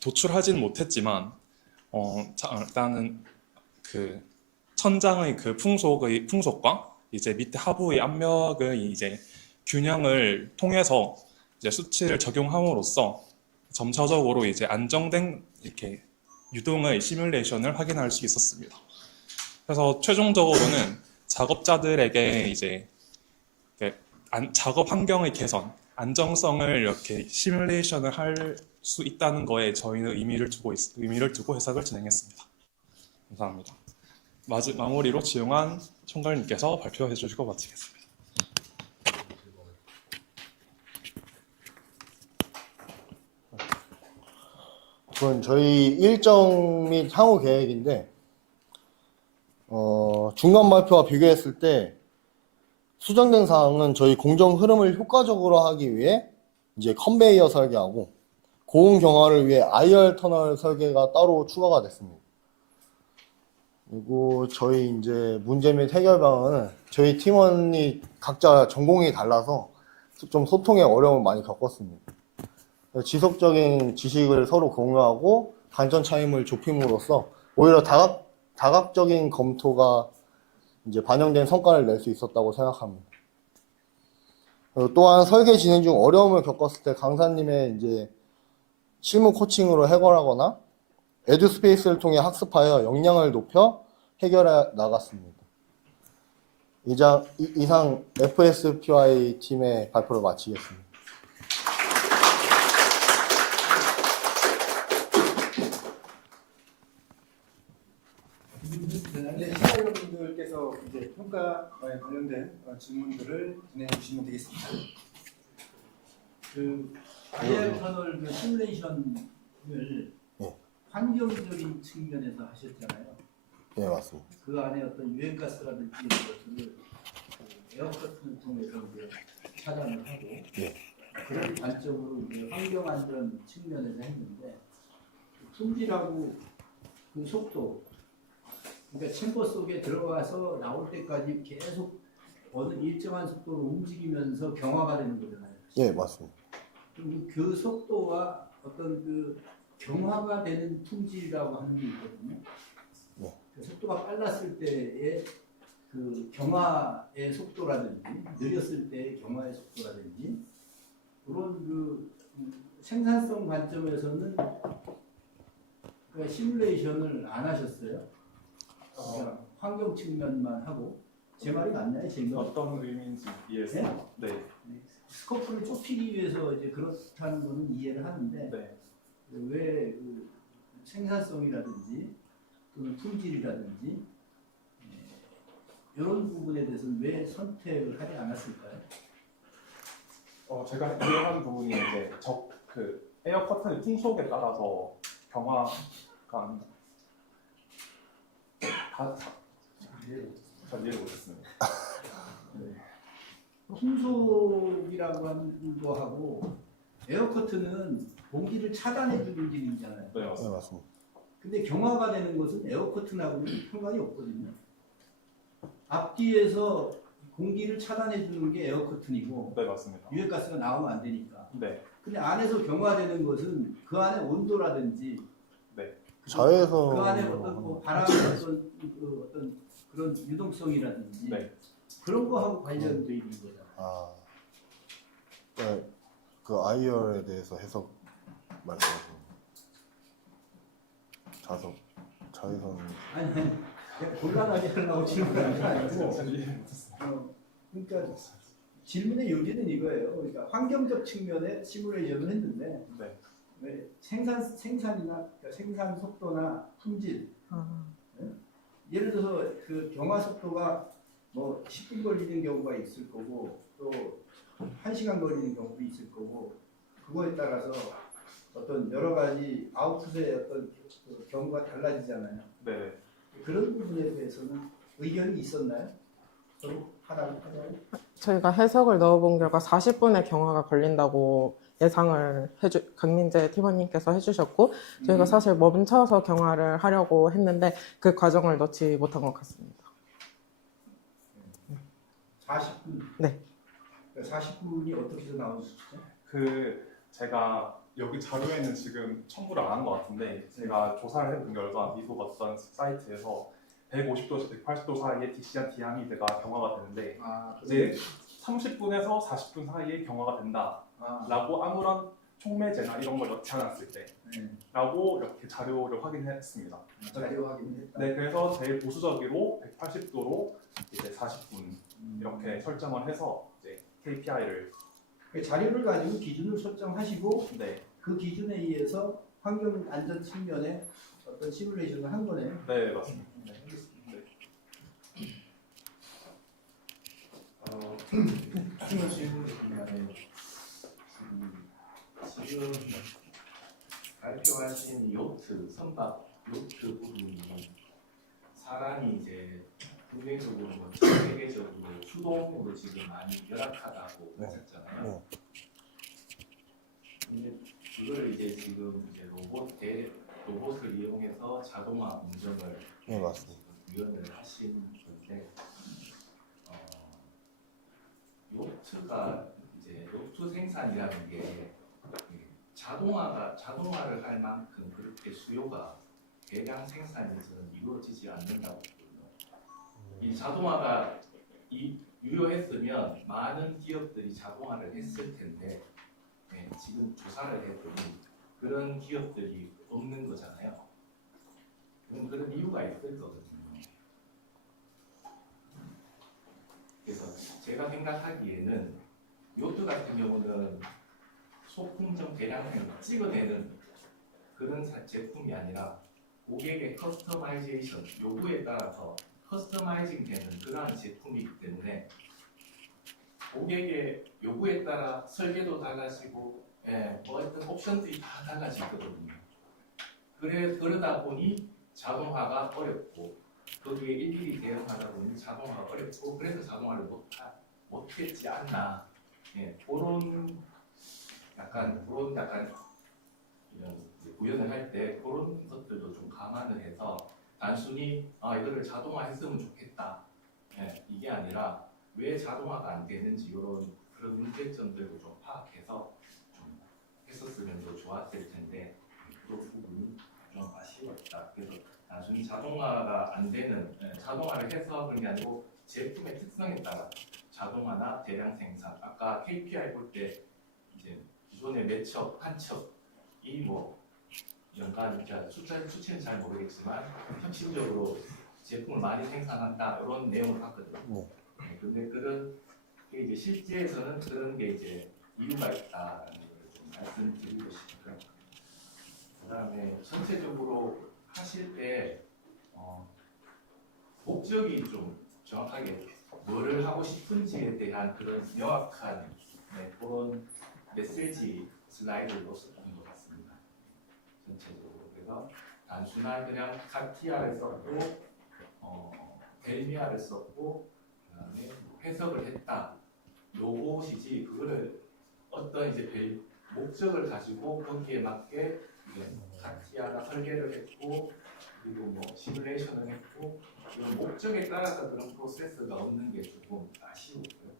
도출하지는 못했지만 일단은 그 천장의 그 풍속과 이제 밑에 하부의 압력의 이제 균형을 통해서 이제 수치를 적용함으로써 점차적으로 이제 안정된 이렇게 유동의 시뮬레이션을 확인할 수 있었습니다. 그래서 최종적으로는 작업자들에게 이제 작업 환경의 개선, 안정성을 이렇게 시뮬레이션을 할 수 있다는 거에 저희는 의미를 두고 해석을 진행했습니다. 감사합니다. 마무리로 지용환 총괄님께서 발표해 주시고 마치겠습니다. 그건 저희 일정 및 향후 계획인데 중간 발표와 비교했을 때 수정된 사항은 저희 공정 흐름을 효과적으로 하기 위해 이제 컨베이어 설계하고 고온 경화를 위해 IR 터널 설계가 따로 추가가 됐습니다. 그리고 저희 이제 문제 및 해결 방안은 저희 팀원이 각자 전공이 달라서 좀 소통에 어려움을 많이 겪었습니다. 지속적인 지식을 서로 공유하고 관점 차이를 좁힘으로써 오히려 다각적인 검토가 이제 반영된 성과를 낼 수 있었다고 생각합니다. 그리고 또한 설계 진행 중 어려움을 겪었을 때 강사님의 이제 실무 코칭으로 해결하거나 에듀스페이스를 통해 학습하여 역량을 높여 해결해 나갔습니다. 이상 FSPY 팀의 발표를 마치겠습니다. 네, 시청자분들께서 이제 평가에 관련된 질문들을 진행해 주시면 되겠습니다. 그 IR 터널 그 시뮬레이션을 네. 환경적인 측면에서 하셨잖아요. 네, 맞습니다. 그 안에 어떤 유해가스라든지 이런 것들을 그 에어커튼을 통해서 이제 차단을 하고 그런 관점으로 이제 환경 안전 측면에서 했는데 품질하고 그 속도, 그러니까 챔버 속에 들어가서 나올 때까지 계속 어느 일정한 속도로 움직이면서 경화가 되는 거잖아요. 예, 맞습니다. 그리고 그 속도와 어떤 그 경화가 되는 품질이라고 하는 게 있거든요. 네. 그 속도가 빨랐을 때의 그 경화의 속도라든지 느렸을 때의 경화의 속도라든지 그런 그 생산성 관점에서는 그 시뮬레이션을 안 하셨어요. 그냥 환경 측면만 하고 제 말이 맞나요? 제 말? 어떤 의미인지 이해했어요. 네. 스코프를 좁히기 위해서 이제 그렇다는 거는 이해를 하는데 네. 왜 그 생산성이라든지 또는 품질이라든지 이런 부분에 대해서는 왜 선택을 하지 않았을까요? 제가 이해한 부분이 이제 그 에어 커튼의 풍속에 따라서 경화가 잘 이해를 못했습니다. 풍속이라고 하는 거하고 에어커튼은 공기를 차단해 주는 기능이잖아요. 네, 네, 맞습니다. 맞습니다. 근데 경화가 되는 것은 에어커튼하고는 상관이 없거든요. 앞뒤에서 공기를 차단해 주는 게 에어커튼이고 네, 맞습니다. 유해가스가 나오면 안 되니까. 네. 근데 안에서 경화되는 것은 그 안에 온도라든지 자외선 그 안에 어떤 뭐 바람의 어떤 그런 유동성이라든지 네. 그런 거하고 관련돼 있는 거잖아요. 네, 그 IR에 대해서 해석 말씀하시는 자외선 아니 그냥 곤란하게 하려고 질문하는 게 아니고 잘 이해 못했습니다. 그러니까 질문의 요지는 이거예요. 그러니까 환경적 측면의 시뮬레이션을 했는데 네. 왜 생산이나 그러니까 생산 속도나 품질 예를 들어서 그 경화 속도가 뭐 10분 걸리는 경우가 있을 거고 또 1시간 걸리는 경우도 있을 거고 그거에 따라서 어떤 여러 가지 아웃풋의 어떤 그 경우가 달라지잖아요. 네. 그런 부분에 대해서는 의견이 있었나요? 서로 하나요? 저희가 해석을 넣어본 결과 40분의 경화가 걸린다고 예상을 강민재 팀원님께서 해주셨고 저희가 사실 멈춰서 경화를 하려고 했는데 그 과정을 넣지 못한 것 같습니다. 40분? 네. 40분이 어떻게 해서 나온 수치죠? 제가 여기 자료에는 지금 첨부를 안 한 것 같은데 제가 조사를 해본 결과 미국 어떤 사이트에서 150도에서 180도 사이에 DC와 디아미드가 경화가 되는데 이제 30분에서 40분 사이에 경화가 된다라고 아무런 촉매제나 이런 걸 넣지 않았을 때라고 이렇게 자료를 확인했습니다. 자료 확인했다. 네, 그래서 제일 보수적으로 180도로 이제 40분 이렇게 설정을 해서 이제 KPI를 그 자료를 가지고 기준을 설정하시고 네, 그 기준에 의해서 환경 안전 측면에 어떤 시뮬레이션을 한 거네요. 네 맞습니다. 네, 알겠습니다. 추가 질문이 있는데 지금 발표하신 요트 선박 요트 부분이 사람이 이제 국내적으로 전 세계적으로 수동으로 지금 많이 열악하다고 네. 하셨잖아요. 근데 그걸 이제 지금 이제 로봇을 이용해서 자동화 운전을 네, 맞습니다. 구현을 하신 건데 요트가 이제 요트 생산이라는 게 자동화를 할 만큼 그렇게 수요가 대량 생산에서는 이루어지지 않는다고 보거든요. 이 자동화가 유효했으면 많은 기업들이 자동화를 했을 텐데 지금 조사를 해보니 그런 기업들이 없는 거잖아요. 그런 이유가 있을 거거든요. 그래서 제가 생각하기에는 요트 같은 경우는 소품종 대량생 찍어내는 그런 제품이 아니라 고객의 커스터마이제이션 요구에 따라서 커스터마이징 되는 그러한 제품이기 때문에 고객의 요구에 따라 설계도 달라지고 뭐 어떤 옵션들이 다 달라지거든요. 그러다 보니 자동화가 어렵고 거기에 일일이 대응하다 보니 자동화가 어렵고 그래서 자동화를 못했지 않나. 그런 약간 이런 구현을 할 때 그런 것들도 좀 감안을 해서 단순히 이거를 자동화했으면 좋겠다 이게 아니라 왜 자동화가 안 되는지 그런 문제점들도 좀 파악해서 좀 했었으면 더 좋았을 텐데 그런 부분이 좀 아쉬웠다. 그래서 단순히 자동화가 안 되는 자동화를 해서 그런 게 아니고 제품의 특성에 따라 자동화나 대량 생산 아까 KPI 볼 때 이제 기존의 몇 척, 한 척이 뭐 연간 수치는 잘 모르겠지만 혁신적으로 제품을 많이 생산한다 이런 내용을 봤거든요. 근데 그런 게 이제 실제에서는 그런 게 이제 이유가 있다라는 걸 좀 말씀드리고 싶고요. 그다음에 전체적으로 하실 때 목적이 좀 정확하게 뭐를 하고 싶은지에 대한 그런 명확한 그런 메시지 슬라이드를 넣었던 것 같습니다. 전체적으로. 그래서 단순한 그냥 카티아를 썼고 델미아를 썼고 그다음에 해석을 했다. 요것이지 그거를 어떤 이제 목적을 가지고 거기에 맞게 카티아가 설계를 했고 그리고 뭐 시뮬레이션을 했고 이런 목적에 따라서 그런 프로세스가 없는 게 조금 아쉬웠고요.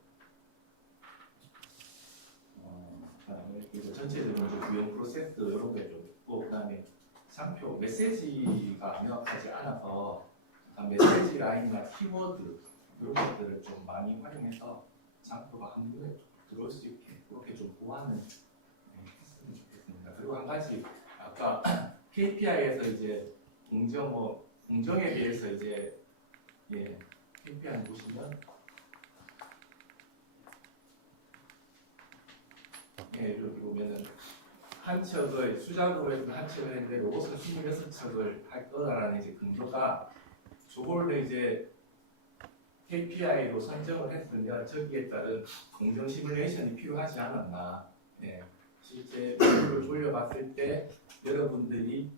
그다음에 그리고 전체적으로 좀 구현 프로세스 이런 게 좀 있고 그다음에 상표 메시지가 명확하지 않아서 메시지 라인이나 키워드 이런 것들을 좀 많이 활용해서 상표가 한눈에 들어올 수 있게 그렇게 좀 보완을 했으면 좋겠습니다. 그리고 한 가지 아까 KPI에서 이제 공정에 대해서 이제 KPI 보시면 이렇게 보면은 한 척을 수작으로 해서 한 척을 했는데 로봇은 26척을 할 거다라는 이제 근거가 저걸 이제 KPI로 선정을 했으면 저기에 따른 공정 시뮬레이션이 필요하지 않았나. 실제 비율을 돌려봤을 때 여러분들이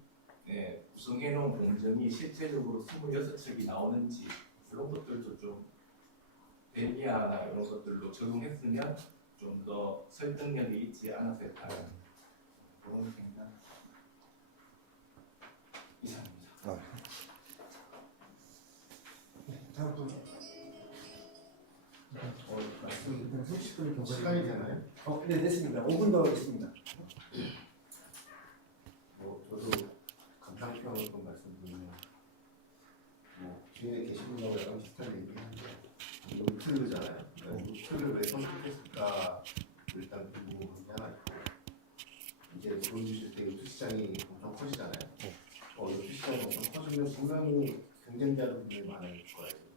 구성해놓은 공정이 실제적으로 26척이 나오는지 그런 것들도 좀 델미아나 이런 것들로 적용했으면 좀 더 설득력이 있지 않았을까 그런 생각 이상입니다. 다음 분. 말씀 30분을 경과. 시간이 되나요? 네, 됐습니다. 5분 더 있습니다. 저도 감상평을 좀 말씀드리면 주인에 계신 분하고 약간 비슷한 얘기긴 한데 요트잖아요. 요트를 왜 선택했을까 일단 그 부분이 하나 있고 이제 보여주실 때 요트 시장이 엄청 커지잖아요. 요트 시장이 엄청 커지면 분명히 경쟁자들이 많을 거예요.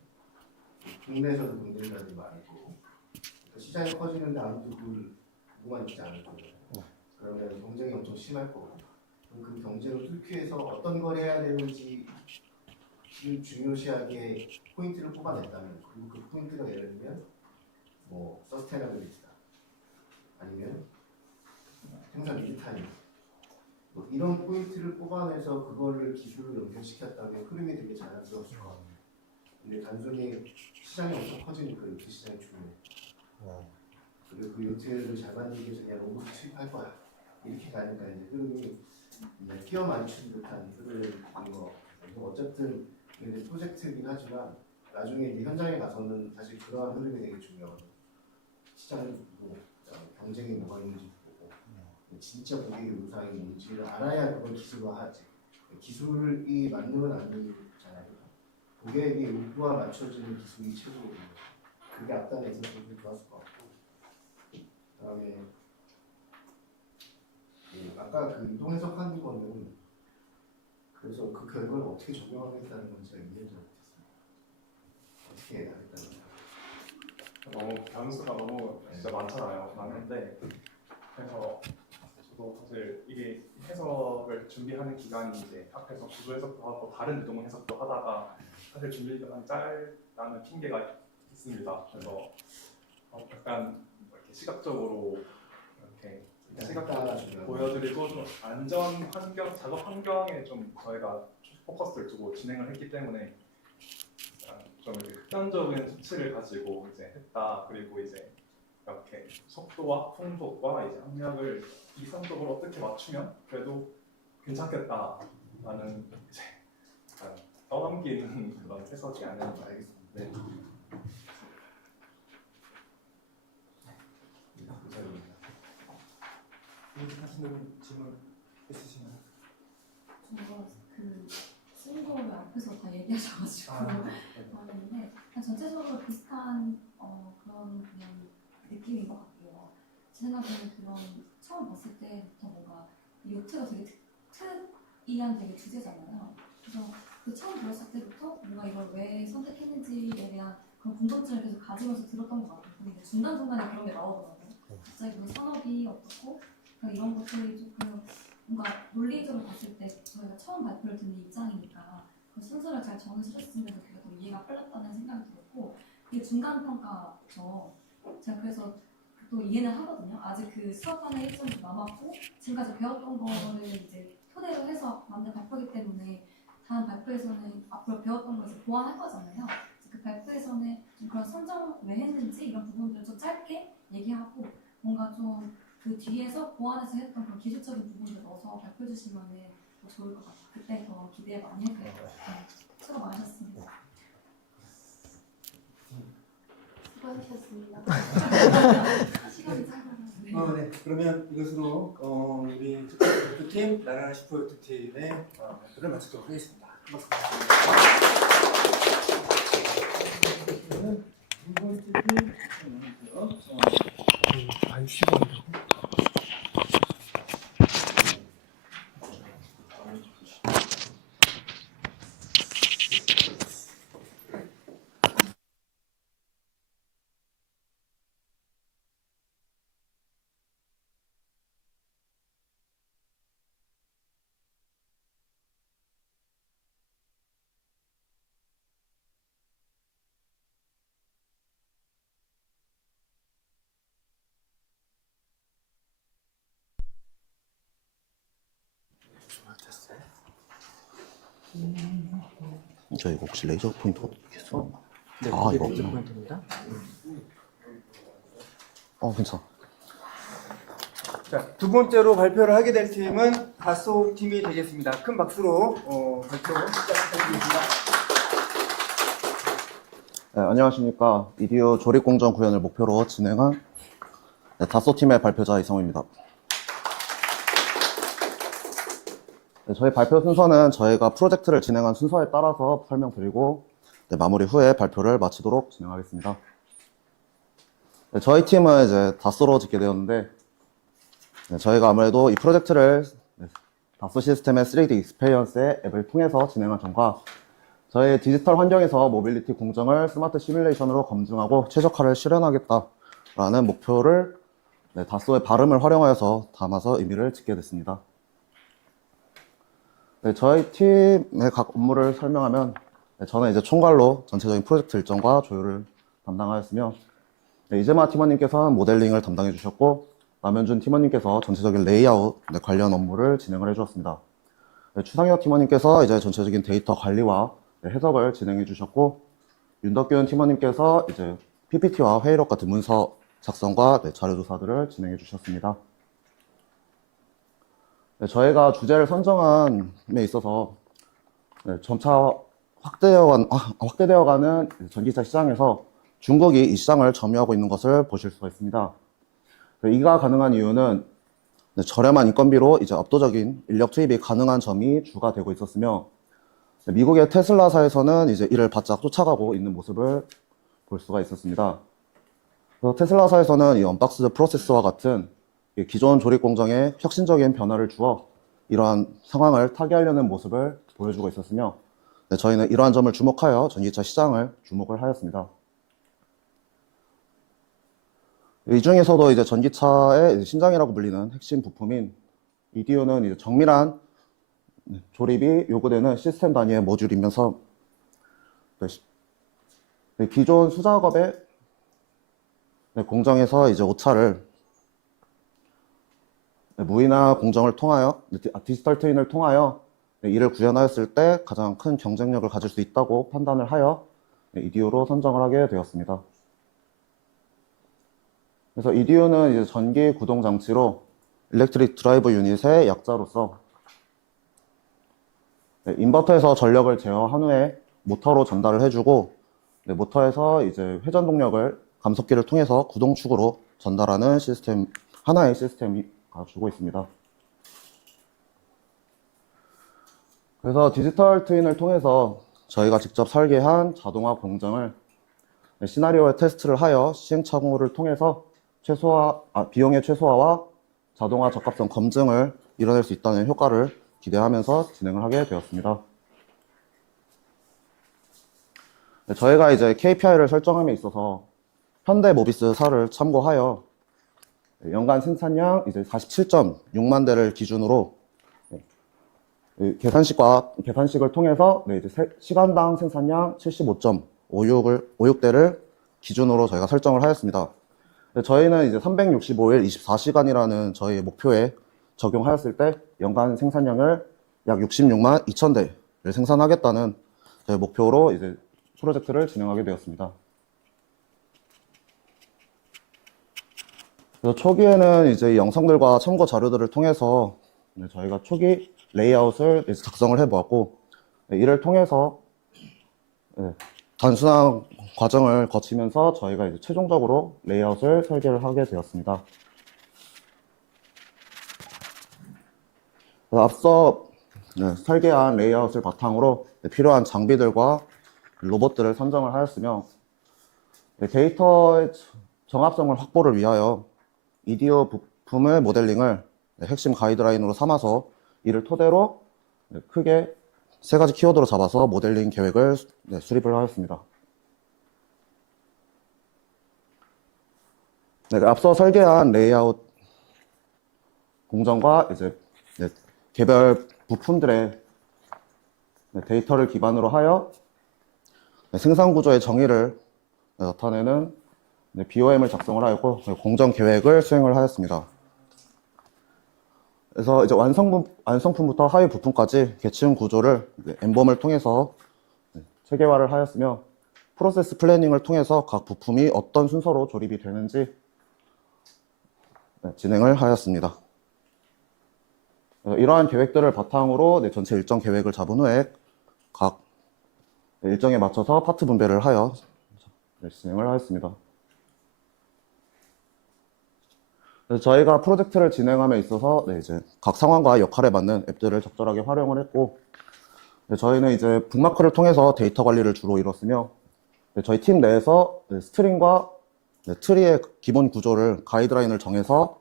국내에서도 경쟁자들이 많고 시장이 커지는데 아무도 그걸 보고만 있지 않을 거예요. 그러면 경쟁이 엄청 심할 거고 그럼 그 경쟁을 뚫기 위해서 어떤 걸 해야 되는지 중요시하게 포인트를 뽑아냈다면 그리고 그 포인트가 예를 들면 뭐 서스테너빌리티다 아니면 생산 리드타임 뭐 이런 포인트를 뽑아내서 그거를 기술로 연결시켰다면 흐름이 되게 자연스러웠을 것 같아요. 근데 단순히 시장이 엄청 커지니까 요트 시장이 중요해. 그리고 그 요트를 잘 만들기 위해서 그냥 로봇을 투입할 거야. 이렇게 가니까 이제 흐름이 끼어 맞춘 듯한 흐름인 거. 어쨌든 이제 프로젝트이긴 하지만 나중에 이제 현장에 가서는 사실 그러한 흐름이 되게 중요하고 시장을 보고 그다음에 경쟁이 뭐가 있는지 보고 진짜 고객의 의사이 뭔지를 알아야 그걸 기술화하지. 기술이 맞는 안 되잖아요. 고객의 요구와 맞춰지는 기술이 최고거든요. 그게 앞단에 있어서 되게 좋았을 것 같고 그다음에 아까 그 이동 해석하는 거는 그래서 그 결과를 어떻게 적용하겠다는 건 제가 이해를 잘 못했어요. 어떻게 하겠다는 너무 변수가 너무 진짜 많잖아요. 많은데 그래서 저도 사실 이게 해석을 준비하는 기간이 이제 앞에서 구조 해석도 하고 다른 이동 해석도 하다가 사실 준비 기간이 짧다는 핑계가 있습니다. 그래서 약간 이렇게 시각적으로 이렇게 시각적으로 보여드리고 좀 안전 환경, 작업 환경에 좀 저희가 포커스를 두고 진행을 했기 때문에 좀 이렇게 극단적인 수치를 가지고 이제 했다. 그리고 이제 이렇게 속도와 풍속과 이제 항력을 이성적으로 어떻게 맞추면 그래도 괜찮겠다라는 이제 약간 떠넘기는 그런 해석이 아닌 거 알겠습니다. 네. 감사합니다. 하시는 질문 있으시나요? 저거 그 쓰는 거를 앞에서 다 얘기하셔가지고 말했는데 전체적으로 비슷한 그런 그냥 느낌인 것 같고요. 제 생각에는 그런 처음 봤을 때부터 뭔가 요트가 되게 특이한 되게 주제잖아요. 그래서 그 처음 들었을 때부터 뭔가 이걸 왜 선택했는지에 대한 그런 궁금증을 계속 가지면서 들었던 것 같아요. 근데 이제 중간중간에 그런 게 나오더라고요. 갑자기 그 산업이 어떻고 이런 것들이 조금 뭔가 논리적으로 봤을 때 저희가 처음 발표를 듣는 입장이니까 그 순서를 잘 정했으면 그게 더 이해가 빨랐다는 생각이 들었고 이게 중간 평가죠. 제가 그래서 또 이해는 하거든요. 아직 그 수업하는 일정이 남았고 지금까지 배웠던 거를 이제 토대로 해서 만든 발표이기 때문에 다음 발표에서는 앞으로 배웠던 것을 보완할 거잖아요. 그 발표에서는 좀 그런 선정을 왜 했는지 이런 부분들을 좀 짧게 얘기하고 뭔가 좀 그 뒤에서 보완해서 했던 그런 기술적인 부분을 넣어서 발표해 주시면 더 좋을 것 같아요. 그때 더 기대 많이 해볼게요. 수고 많으셨습니다. 수고하셨습니다. 시간이 짧아서. 네. 그러면 이것으로 우리 투팀 나라나 슈퍼 투팀의 발표를 마치도록 하겠습니다. 두 번째 팀 안 쉬고 한다고? 저 이거 혹시 레이저 포인트 어떻게 써? 네, 아, 이거 레이저 포인트입니다. 괜찮아. 자, 두 번째로 발표를 하게 될 팀은 다소 팀이 되겠습니다. 큰 박수로 발표 시작하겠습니다. 네, 안녕하십니까. 이디오 조립공정 구현을 목표로 진행한 다소 팀의 발표자 이성우입니다. 네, 저희 발표 순서는 저희가 프로젝트를 진행한 순서에 따라서 설명드리고 마무리 후에 발표를 마치도록 진행하겠습니다. 네, 저희 팀은 이제 다소로 짓게 되었는데 저희가 아무래도 이 프로젝트를 다소 시스템의 3D 익스페리언스의 앱을 통해서 진행한 점과 저희 디지털 환경에서 모빌리티 공정을 스마트 시뮬레이션으로 검증하고 최적화를 실현하겠다라는 목표를 다소의 발음을 활용하여서 담아서 의미를 짓게 됐습니다. 네, 저희 팀의 각 업무를 설명하면 저는 이제 총괄로 전체적인 프로젝트 일정과 조율을 담당하였으며 이재마 팀원님께서는 모델링을 담당해 주셨고 남현준 팀원님께서 전체적인 레이아웃 관련 업무를 진행을 해 주었습니다. 추상혁 팀원님께서 이제 전체적인 데이터 관리와 해석을 진행해 주셨고 윤덕균 팀원님께서 이제 PPT와 회의록 같은 문서 작성과 자료 조사들을 진행해 주셨습니다. 저희가 주제를 선정함에 있어서 점차 확대되어가는 전기차 시장에서 중국이 이 시장을 점유하고 있는 것을 보실 수가 있습니다. 이가 가능한 이유는 저렴한 인건비로 이제 압도적인 인력 투입이 가능한 점이 주가 되고 있었으며, 미국의 테슬라사에서는 이제 이를 바짝 쫓아가고 있는 모습을 볼 수가 있었습니다. 그래서 테슬라사에서는 이 언박스드 프로세스와 같은 이 기존 조립 공정에 혁신적인 변화를 주어 이러한 상황을 타개하려는 모습을 보여주고 있었으며, 저희는 이러한 점을 주목하여 전기차 시장을 주목을 하였습니다. 이 중에서도 이제 전기차의 심장이라고 불리는 핵심 부품인 EDU는 이제 정밀한 조립이 요구되는 시스템 단위의 모듈이면서 기존 수작업의 공정에서 이제 오차를 무인화 공정을 통하여 디지털 트윈을 통하여 이를 구현하였을 때 가장 큰 경쟁력을 가질 수 있다고 판단을 하여 EDU로 선정을 하게 되었습니다. 그래서 EDU는 이제 전기 구동 장치로 일렉트릭 드라이브 유닛의 약자로서 인버터에서 전력을 제어한 후에 모터로 전달을 해주고, 모터에서 이제 회전 동력을 감속기를 통해서 구동축으로 전달하는 시스템, 하나의 시스템이 가지고 있습니다. 그래서 디지털 트윈을 통해서 저희가 직접 설계한 자동화 공정을 시나리오에 테스트를 하여 시행착오를 통해서 비용의 최소화와 자동화 적합성 검증을 이뤄낼 수 있다는 효과를 기대하면서 진행을 하게 되었습니다. 저희가 이제 KPI를 설정함에 있어서 현대 모비스사를 참고하여 연간 생산량 이제 47.6만 대를 기준으로 계산식을 통해서 이제 시간당 생산량 75.56대를 기준으로 저희가 설정을 하였습니다. 저희는 이제 365일 24시간이라는 저희 목표에 적용하였을 때 연간 생산량을 약 66만 2천 대를 생산하겠다는 저희 목표로 이제 프로젝트를 진행하게 되었습니다. 그래서 초기에는 이제 영상들과 참고 자료들을 통해서 저희가 초기 레이아웃을 이제 작성을 해보았고, 이를 통해서 단순한 과정을 거치면서 저희가 이제 최종적으로 레이아웃을 설계를 하게 되었습니다. 앞서 설계한 레이아웃을 바탕으로 필요한 장비들과 로봇들을 선정을 하였으며, 데이터의 정합성을 확보를 위하여 EDU 부품의 모델링을 핵심 가이드라인으로 삼아서 이를 토대로 크게 3가지 키워드로 잡아서 모델링 계획을 수립을 하였습니다. 앞서 설계한 레이아웃 공정과 이제 개별 부품들의 데이터를 기반으로 하여 생산 구조의 정의를 나타내는 BOM을 작성을 하였고, 공정 계획을 수행을 하였습니다. 그래서 이제 완성품부터 하위 부품까지 계층 구조를 엠범을 통해서 체계화를 하였으며, 프로세스 플래닝을 통해서 각 부품이 어떤 순서로 조립이 되는지 진행을 하였습니다. 이러한 계획들을 바탕으로 전체 일정 계획을 잡은 후에 각 일정에 맞춰서 파트 분배를 하여 진행을 하였습니다. 저희가 프로젝트를 진행함에 있어서 이제 각 상황과 역할에 맞는 앱들을 적절하게 활용을 했고, 저희는 이제 북마크를 통해서 데이터 관리를 주로 이뤘으며, 저희 팀 내에서 스트링과 트리의 기본 구조를 가이드라인을 정해서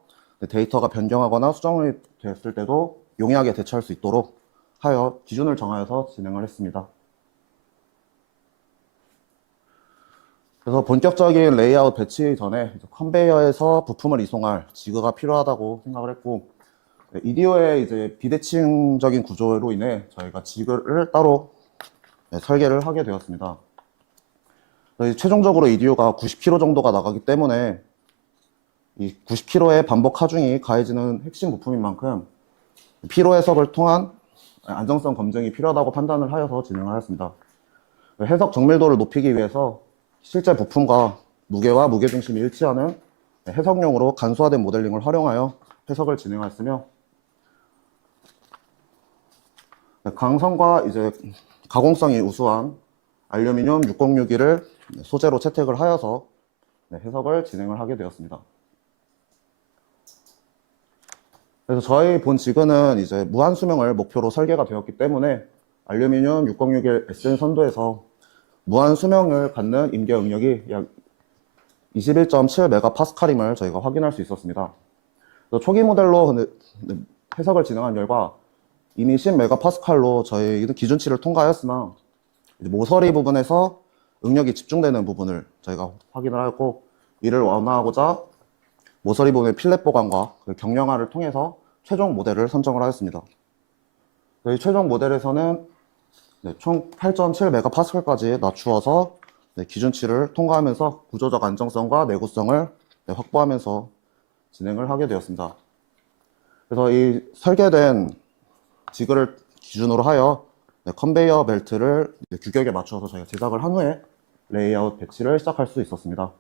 데이터가 변경하거나 수정이 됐을 때도 용이하게 대처할 수 있도록 하여 기준을 정하여서 진행을 했습니다. 그래서 본격적인 레이아웃 배치 전에 컨베이어에서 부품을 이송할 지그가 필요하다고 생각을 했고, EDU의 이제 비대칭적인 구조로 인해 저희가 지그를 따로 설계를 하게 되었습니다. 최종적으로 EDU가 90kg 정도가 나가기 때문에 이 90kg의 반복 하중이 가해지는 핵심 부품인 만큼 피로 해석을 통한 안정성 검증이 필요하다고 판단을 하여서 진행을 하였습니다. 해석 정밀도를 높이기 위해서 실제 부품과 무게와 무게중심이 일치하는 해석용으로 간소화된 모델링을 활용하여 해석을 진행하였으며, 강성과 이제 가공성이 우수한 알루미늄 6061을 소재로 채택을 하여서 해석을 진행을 하게 되었습니다. 그래서 저희 본 지근은 이제 무한 수명을 목표로 설계가 되었기 때문에 알루미늄 6061 SN 선도에서 무한 수명을 갖는 임계 응력이 약 21.7MPa임을 저희가 확인할 수 있었습니다. 그래서 초기 모델로 해석을 진행한 결과 이미 10MPa로 저희는 기준치를 통과하였으나 모서리 부분에서 응력이 집중되는 부분을 저희가 확인을 하였고, 이를 완화하고자 모서리 부분의 필렛 보강과 경량화를 통해서 최종 모델을 선정을 하였습니다. 저희 최종 모델에서는 총 8.7MPa까지 낮추어서 기준치를 통과하면서 구조적 안정성과 내구성을 확보하면서 진행을 하게 되었습니다. 그래서 이 설계된 지그를 기준으로 하여 컨베이어 벨트를 규격에 맞춰서 저희가 제작을 한 후에 레이아웃 배치를 시작할 수 있었습니다.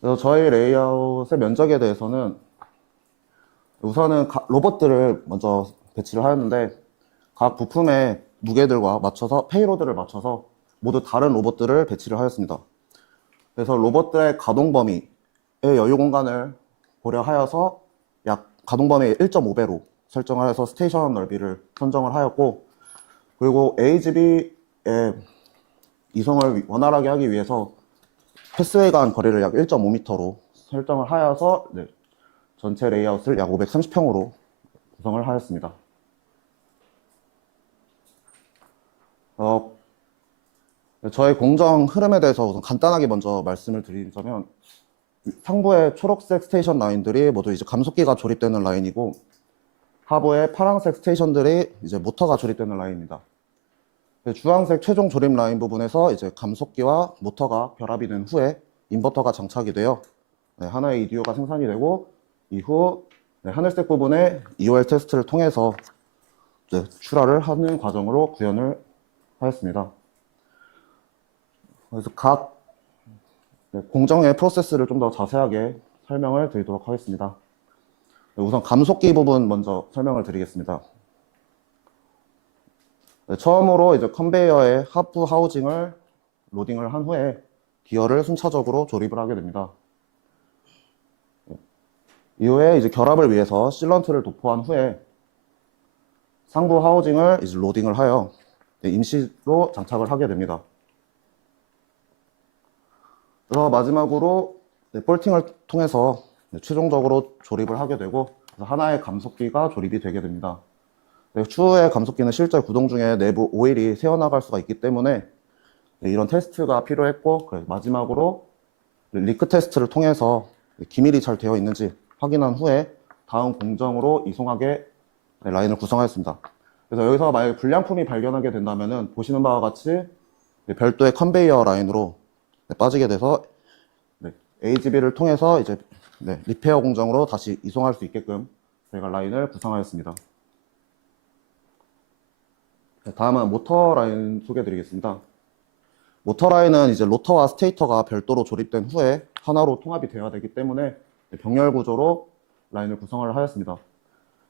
그래서 저희 레이아웃의 면적에 대해서는 우선은 로봇들을 먼저 배치를 하였는데, 각 부품의 무게들과 맞춰서 페이로드를 맞춰서 모두 다른 로봇들을 배치를 하였습니다. 그래서 로봇들의 가동 범위의 여유 공간을 고려하여서 약 가동 범위의 1.5배로 설정을 해서 스테이션 넓이를 선정을 하였고, 그리고 AGB의 이송을 원활하게 하기 위해서 패스웨이 간 거리를 약 1.5m로 설정을 하여서 전체 레이아웃을 약 530평으로 구성을 하였습니다. 저희 공정 흐름에 대해서 우선 간단하게 먼저 말씀을 드리자면, 상부의 초록색 스테이션 라인들이 모두 이제 감속기가 조립되는 라인이고, 하부의 파란색 스테이션들이 이제 모터가 조립되는 라인입니다. 주황색 최종 조립 라인 부분에서 이제 감속기와 모터가 결합이 된 후에 인버터가 장착이 되어 하나의 EDU가 생산이 되고, 이후 하늘색 부분에 EOL 테스트를 통해서 출하를 하는 과정으로 구현을 하였습니다. 그래서 각 공정의 프로세스를 좀 더 자세하게 설명을 드리도록 하겠습니다. 우선 감속기 부분 먼저 설명을 드리겠습니다. 처음으로 이제 컨베이어의 하부 하우징을 로딩을 한 후에 기어를 순차적으로 조립을 하게 됩니다. 이후에 이제 결합을 위해서 실런트를 도포한 후에 상부 하우징을 이제 로딩을 하여 임시로 장착을 하게 됩니다. 그래서 마지막으로 볼팅을 통해서 최종적으로 조립을 하게 되고, 하나의 감속기가 조립이 되게 됩니다. 추후에 감속기는 실제 구동 중에 내부 오일이 새어나갈 수가 있기 때문에 이런 테스트가 필요했고, 마지막으로 리크 테스트를 통해서 기밀이 잘 되어 있는지 확인한 후에 다음 공정으로 이송하게 라인을 구성하였습니다. 그래서 여기서 만약에 불량품이 발견하게 된다면은 보시는 바와 같이 별도의 컨베이어 라인으로 빠지게 돼서 AGB를 통해서 이제 리페어 공정으로 다시 이송할 수 있게끔 저희가 라인을 구성하였습니다. 다음은 모터 라인 소개해 드리겠습니다. 모터 라인은 이제 로터와 스테이터가 별도로 조립된 후에 하나로 통합이 되어야 되기 때문에 병렬 구조로 라인을 구성을 하였습니다.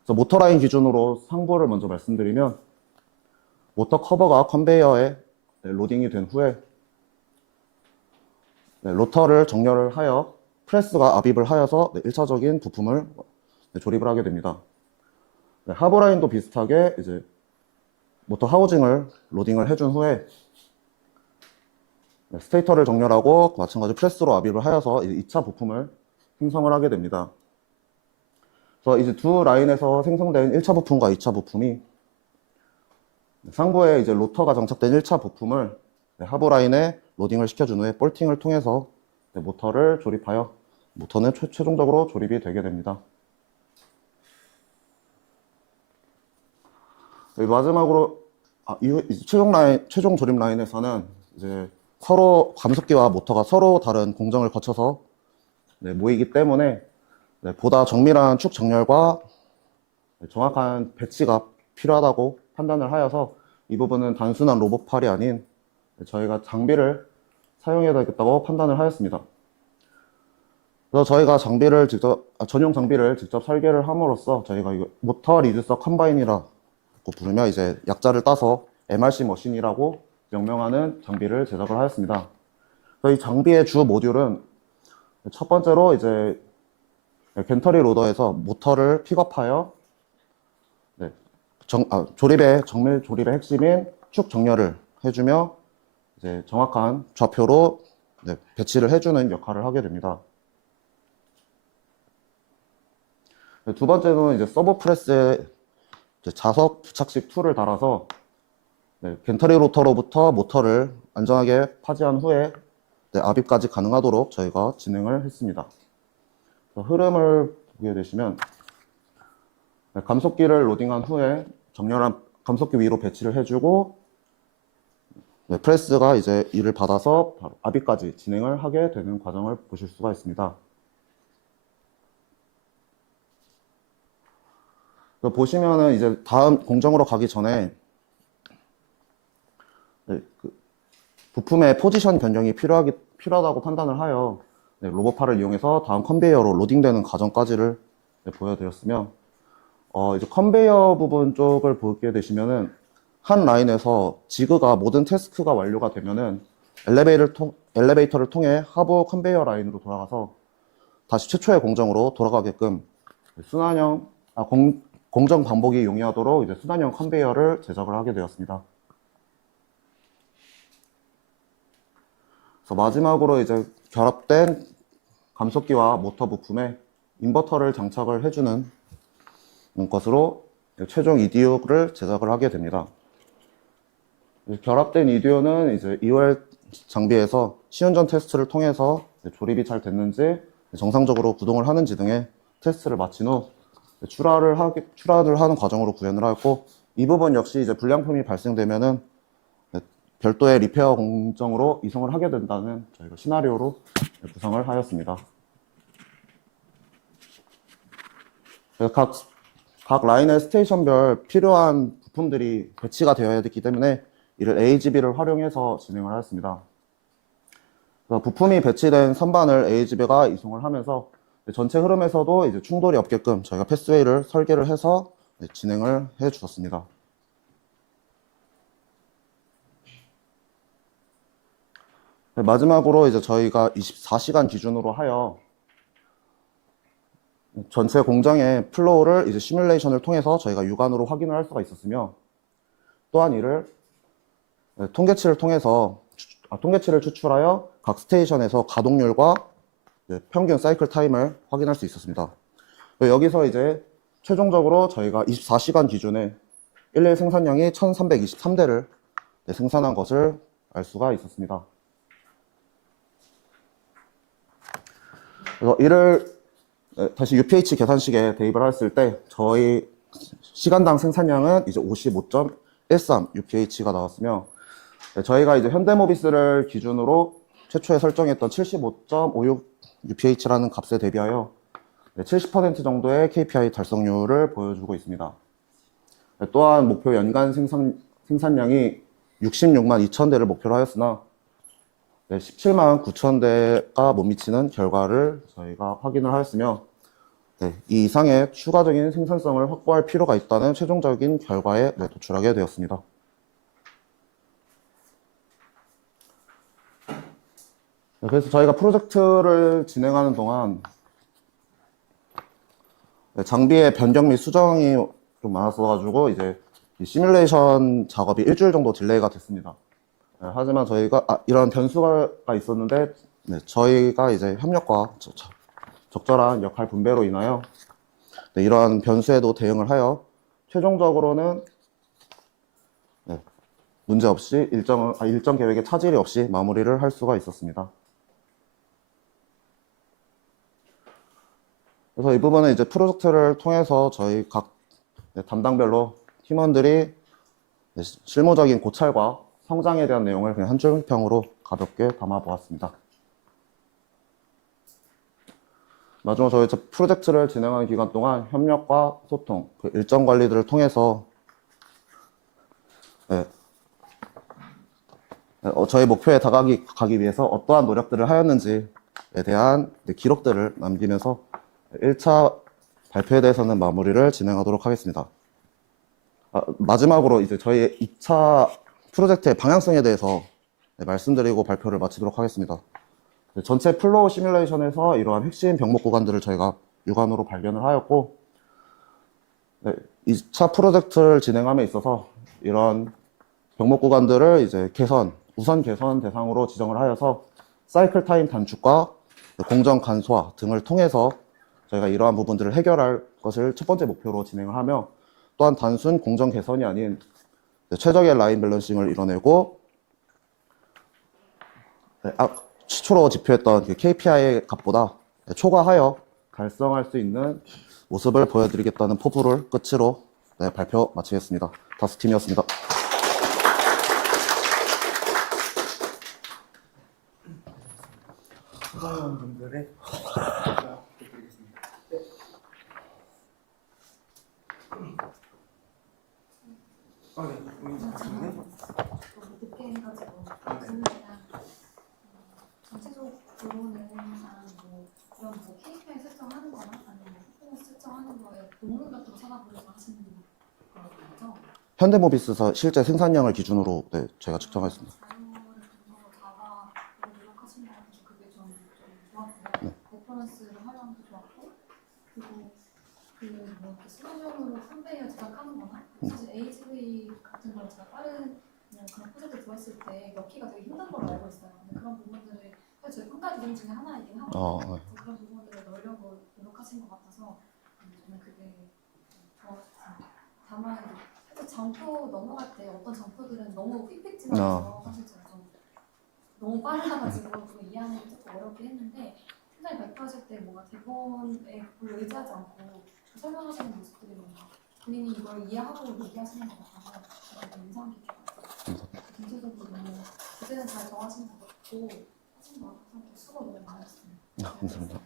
그래서 모터 라인 기준으로 상부를 먼저 말씀드리면, 모터 커버가 컨베이어에 로딩이 된 후에 로터를 정렬을 하여 프레스가 압입을 하여서 1차적인 부품을 조립을 하게 됩니다. 하부 라인도 비슷하게 이제 모터 하우징을 로딩을 해준 후에 스테이터를 정렬하고 마찬가지 프레스로 압입을 하여서 2차 부품을 생성을 하게 됩니다. 그래서 이제 두 라인에서 생성된 1차 부품과 2차 부품이 상부에 이제 로터가 장착된 1차 부품을 하부 라인에 로딩을 시켜준 후에 볼팅을 통해서 모터를 조립하여 모터는 최종적으로 조립이 되게 됩니다. 마지막으로 최종 조립 라인에서는 이제 서로 감속기와 모터가 서로 다른 공정을 거쳐서 모이기 때문에 보다 정밀한 축 정렬과 정확한 배치가 필요하다고 판단을 하여서 이 부분은 단순한 로봇팔이 아닌 저희가 장비를 사용해야 되겠다고 판단을 하였습니다. 그래서 저희가 전용 장비를 직접 설계를 함으로써 저희가 이거 모터 리듀서 컴바인이라 부르며 이제 약자를 따서 MRC 머신이라고 명명하는 장비를 제작을 하였습니다. 이 장비의 주 모듈은 첫 번째로 이제 겐터리 로더에서 모터를 픽업하여 정밀 조립의 핵심인 축 정렬을 해주며 이제 정확한 좌표로 배치를 해주는 역할을 하게 됩니다. 두 번째는 이제 서버 프레스에 자석 부착식 툴을 달아서 겐터리 로터로부터 모터를 안전하게 파지한 후에 압입까지 가능하도록 저희가 진행을 했습니다. 흐름을 보게 되시면 감속기를 로딩한 후에 정렬한 감속기 위로 배치를 해주고 프레스가 이제 이를 받아서 바로 압입까지 진행을 하게 되는 과정을 보실 수가 있습니다. 보시면은 이제 다음 공정으로 가기 전에 부품의 포지션 변경이 필요하다고 판단을 하여 로봇팔을 이용해서 다음 컨베이어로 로딩되는 과정까지를 보여드렸으며, 이제 컨베이어 부분 쪽을 보게 되시면은 한 라인에서 지그가 모든 태스크가 완료가 되면은 엘리베이터를 통해 하부 컨베이어 라인으로 돌아가서 다시 최초의 공정으로 돌아가게끔 공정 반복이 용이하도록 이제 순환형 컨베이어를 제작을 하게 되었습니다. 그래서 마지막으로 이제 결합된 감속기와 모터 부품에 인버터를 장착을 해주는 것으로 최종 EDU를 제작을 하게 됩니다. 결합된 EDU는 이제 EOL 장비에서 시운전 테스트를 통해서 조립이 잘 됐는지, 정상적으로 구동을 하는지 등의 테스트를 마친 후 출하를 하는 과정으로 구현을 하였고, 이 부분 역시 이제 불량품이 발생되면은 별도의 리페어 공정으로 이송을 하게 된다는 저희가 시나리오로 구성을 하였습니다. 각 라인의 스테이션별 필요한 부품들이 배치가 되어야 됐기 때문에 이를 AGV를 활용해서 진행을 하였습니다. 부품이 배치된 선반을 AGV가 이송을 하면서 전체 흐름에서도 이제 충돌이 없게끔 저희가 패스웨이를 설계를 해서 진행을 해 주었습니다. 마지막으로 이제 저희가 24시간 기준으로 하여 전체 공정의 플로우를 이제 시뮬레이션을 통해서 저희가 육안으로 확인을 할 수가 있었으며, 또한 이를 통계치를 추출하여 각 스테이션에서 가동률과 평균 사이클 타임을 확인할 수 있었습니다. 여기서 이제 최종적으로 저희가 24시간 기준에 일일 생산량이 1323대를 생산한 것을 알 수가 있었습니다. 그래서 이를 다시 UPH 계산식에 대입을 했을 때 저희 시간당 생산량은 이제 55.13 UPH가 나왔으며, 저희가 이제 현대모비스를 기준으로 최초에 설정했던 75.56 UPH라는 값에 대비하여 70% 정도의 KPI 달성률을 보여주고 있습니다. 또한 목표 연간 생산량이 66만 2천 대를 목표로 하였으나 17만 9천 대가 못 미치는 결과를 저희가 확인을 하였으며, 이 이상의 추가적인 생산성을 확보할 필요가 있다는 최종적인 결과에 도출하게 되었습니다. 그래서 저희가 프로젝트를 진행하는 동안 장비의 변경 및 수정이 좀 많았어가지고 이제 이 시뮬레이션 작업이 일주일 정도 딜레이가 됐습니다. 하지만 저희가 이런 변수가 있었는데 저희가 이제 협력과 적절한 역할 분배로 인하여 이러한 변수에도 대응을 하여 최종적으로는 문제없이 일정 계획에 차질이 없이 마무리를 할 수가 있었습니다. 그래서 이 부분은 이제 프로젝트를 통해서 저희 각 담당별로 팀원들이 실무적인 고찰과 성장에 대한 내용을 그냥 한 줄 평으로 가볍게 담아 보았습니다. 마지막으로 저희 프로젝트를 진행하는 기간 동안 협력과 소통, 일정 관리들을 통해서 저희 목표에 다가가기 위해서 어떠한 노력들을 하였는지에 대한 기록들을 남기면서 1차 발표에 대해서는 마무리를 진행하도록 하겠습니다. 마지막으로 이제 저희 2차 프로젝트의 방향성에 대해서 말씀드리고 발표를 마치도록 하겠습니다. 전체 플로우 시뮬레이션에서 이러한 핵심 병목 구간들을 저희가 육안으로 발견을 하였고, 2차 프로젝트를 진행함에 있어서 이런 병목 구간들을 이제 우선 개선 대상으로 지정을 하여서 사이클 타임 단축과 공정 간소화 등을 통해서 저희가 이러한 부분들을 해결할 것을 첫 번째 목표로 진행을 하며, 또한 단순 공정 개선이 아닌 최적의 라인 밸런싱을 이뤄내고, 최초로 지표했던 그 KPI 값보다 초과하여 달성할 수 있는 모습을 보여드리겠다는 포부를 끝으로 발표 마치겠습니다. 다스팀이었습니다. 수강원분들의 부탁드리겠습니다. 네. 너무 늦게 해가지고 질문이랑 전체적으로는 뭐 이런 뭐 KPI 설정하는 거나 아니면 퍼포먼스 설정하는 거에 논문 같은 거 찾아보려고 하시는 거죠? 현대모비스에서 실제 생산량을 기준으로 저희가 측정했습니다. 자료를 근거로 자바로 노력하신 거 같아서 그게 좀 좋았고요. 레퍼런스를 활용도 좋았고, 그리고 뭐 수동적으로 컨베이어 제작하는 거나 사실 HV 같은 거 제가 다른 그런 프로젝트 들어왔을 때 넣기가 되게 힘든 걸로 알고 있어요. 근데 그런 부분들을 사실 저희 평가 기능 중에 하나이긴 하거든요. 그래서 그런 부분들을 넣으려고 노력하신 것 같아서 저는 그게 좋았습니다. 다만 살짝 점포 넘어갈 때 어떤 점포들은 너무 픽픽지나서 사실 제가 좀 너무 빨라가지고 좀 이해하는 게 조금 어렵게 했는데, 팀장이 발표하실 때 뭔가 대본에 별로 의지하지 않고 설명하시는 모습들이 뭔가 본인이 이걸 이해하고 얘기하시는 것 같아서 되게 인상 깊게 봤어요. 전체적으로 주제는 잘 정하시는 것 같고 하신 것 같아서 수고 너무 많으셨습니다. 감사합니다.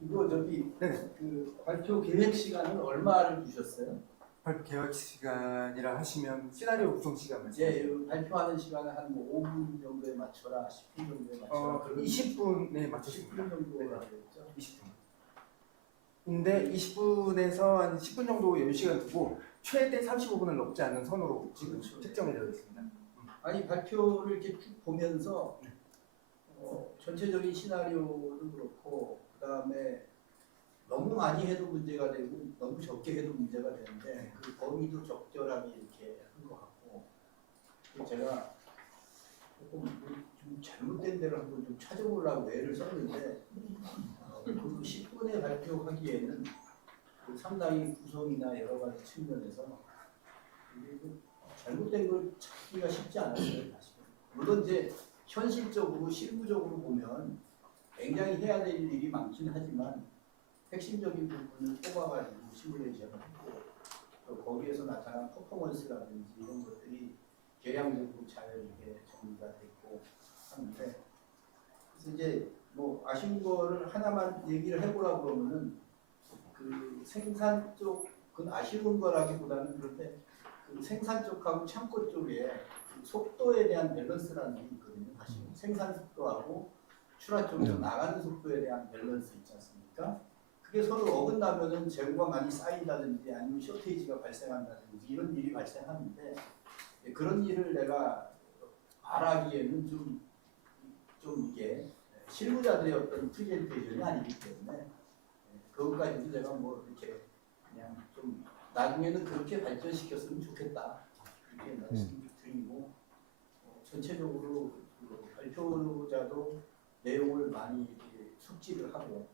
이거 그 발표 계획 시간은 얼마를 주셨어요? 발표 계획 시간이라 하시면 시나리오 구성 시간 말씀하세요? 예, 발표하는 시간을 한 5분 정도에 맞춰라, 10분 정도에 맞춰라. 20분에 맞추십니다. 10분 정도에 맞췄죠? 20분. 근데 20분에서 한 10분 정도 여유 시간 두고 최대 35분을 넘지 않는 선으로 지금 특정이 되어 있습니다. 아니 발표를 이렇게 쭉 보면서 전체적인 시나리오도 그렇고 그 다음에 너무 많이 해도 문제가 되고 너무 적게 해도 문제가 되는데 그 범위도 적절하게 이렇게 한 것 같고, 제가 조금 좀 잘못된 데를 한번 좀 찾아보려고 애를 썼는데 그 10분에 발표하기에는 상당히 구성이나 여러 가지 측면에서 잘못된 걸 찾기가 쉽지 않았어요. 사실은. 물론 이제 현실적으로 실무적으로 보면 굉장히 해야 될 일이 많긴 하지만 핵심적인 부분을 뽑아가지고 시뮬레이션을 했고, 또 거기에서 나타난 퍼포먼스라든지 이런 것들이 계량적으로 잘 이렇게 정리가 됐고 하는데, 그래서 이제 뭐 아쉬운 거를 하나만 얘기를 해보라고 그러면은 그 생산 쪽은 아쉬운 거라기보다는 그런데 그 생산 쪽하고 창고 쪽에 그 속도에 대한 밸런스라는 게 있거든요. 사실 생산 속도하고 출하 쪽에서 나가는 속도에 대한 밸런스 있지 않습니까? 그게 서로 어긋나면은 재고가 많이 쌓인다든지 아니면 쇼테이지가 발생한다든지 이런 일이 발생하는데, 그런 일을 내가 말하기에는 좀 이게 실무자들의 어떤 프레젠테이션이 아니기 때문에 그것까지도 내가 뭐 이렇게 그냥 좀 나중에는 그렇게 발전시켰으면 좋겠다 이렇게 말씀드리고, 전체적으로 그 발표자도 내용을 많이 이렇게 숙지를 하고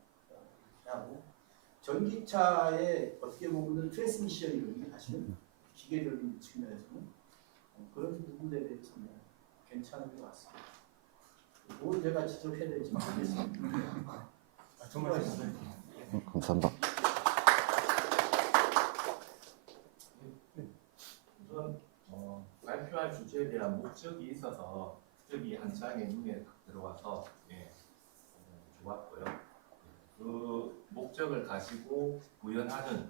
전기차의 어떻게 보면 트랜스미션이거든요. 사실은 기계적인 측면에서는 그런 부분에 대해서는 괜찮은 것 같습니다. 뭘 제가 지적해야 될지 모르겠습니다. 정말 감사합니다. 우선 발표할 주제에 대한 목적이 있어서 목적이 한 장에 눈에 딱 들어와서 좋았고요. 그 목적을 가지고 구현하는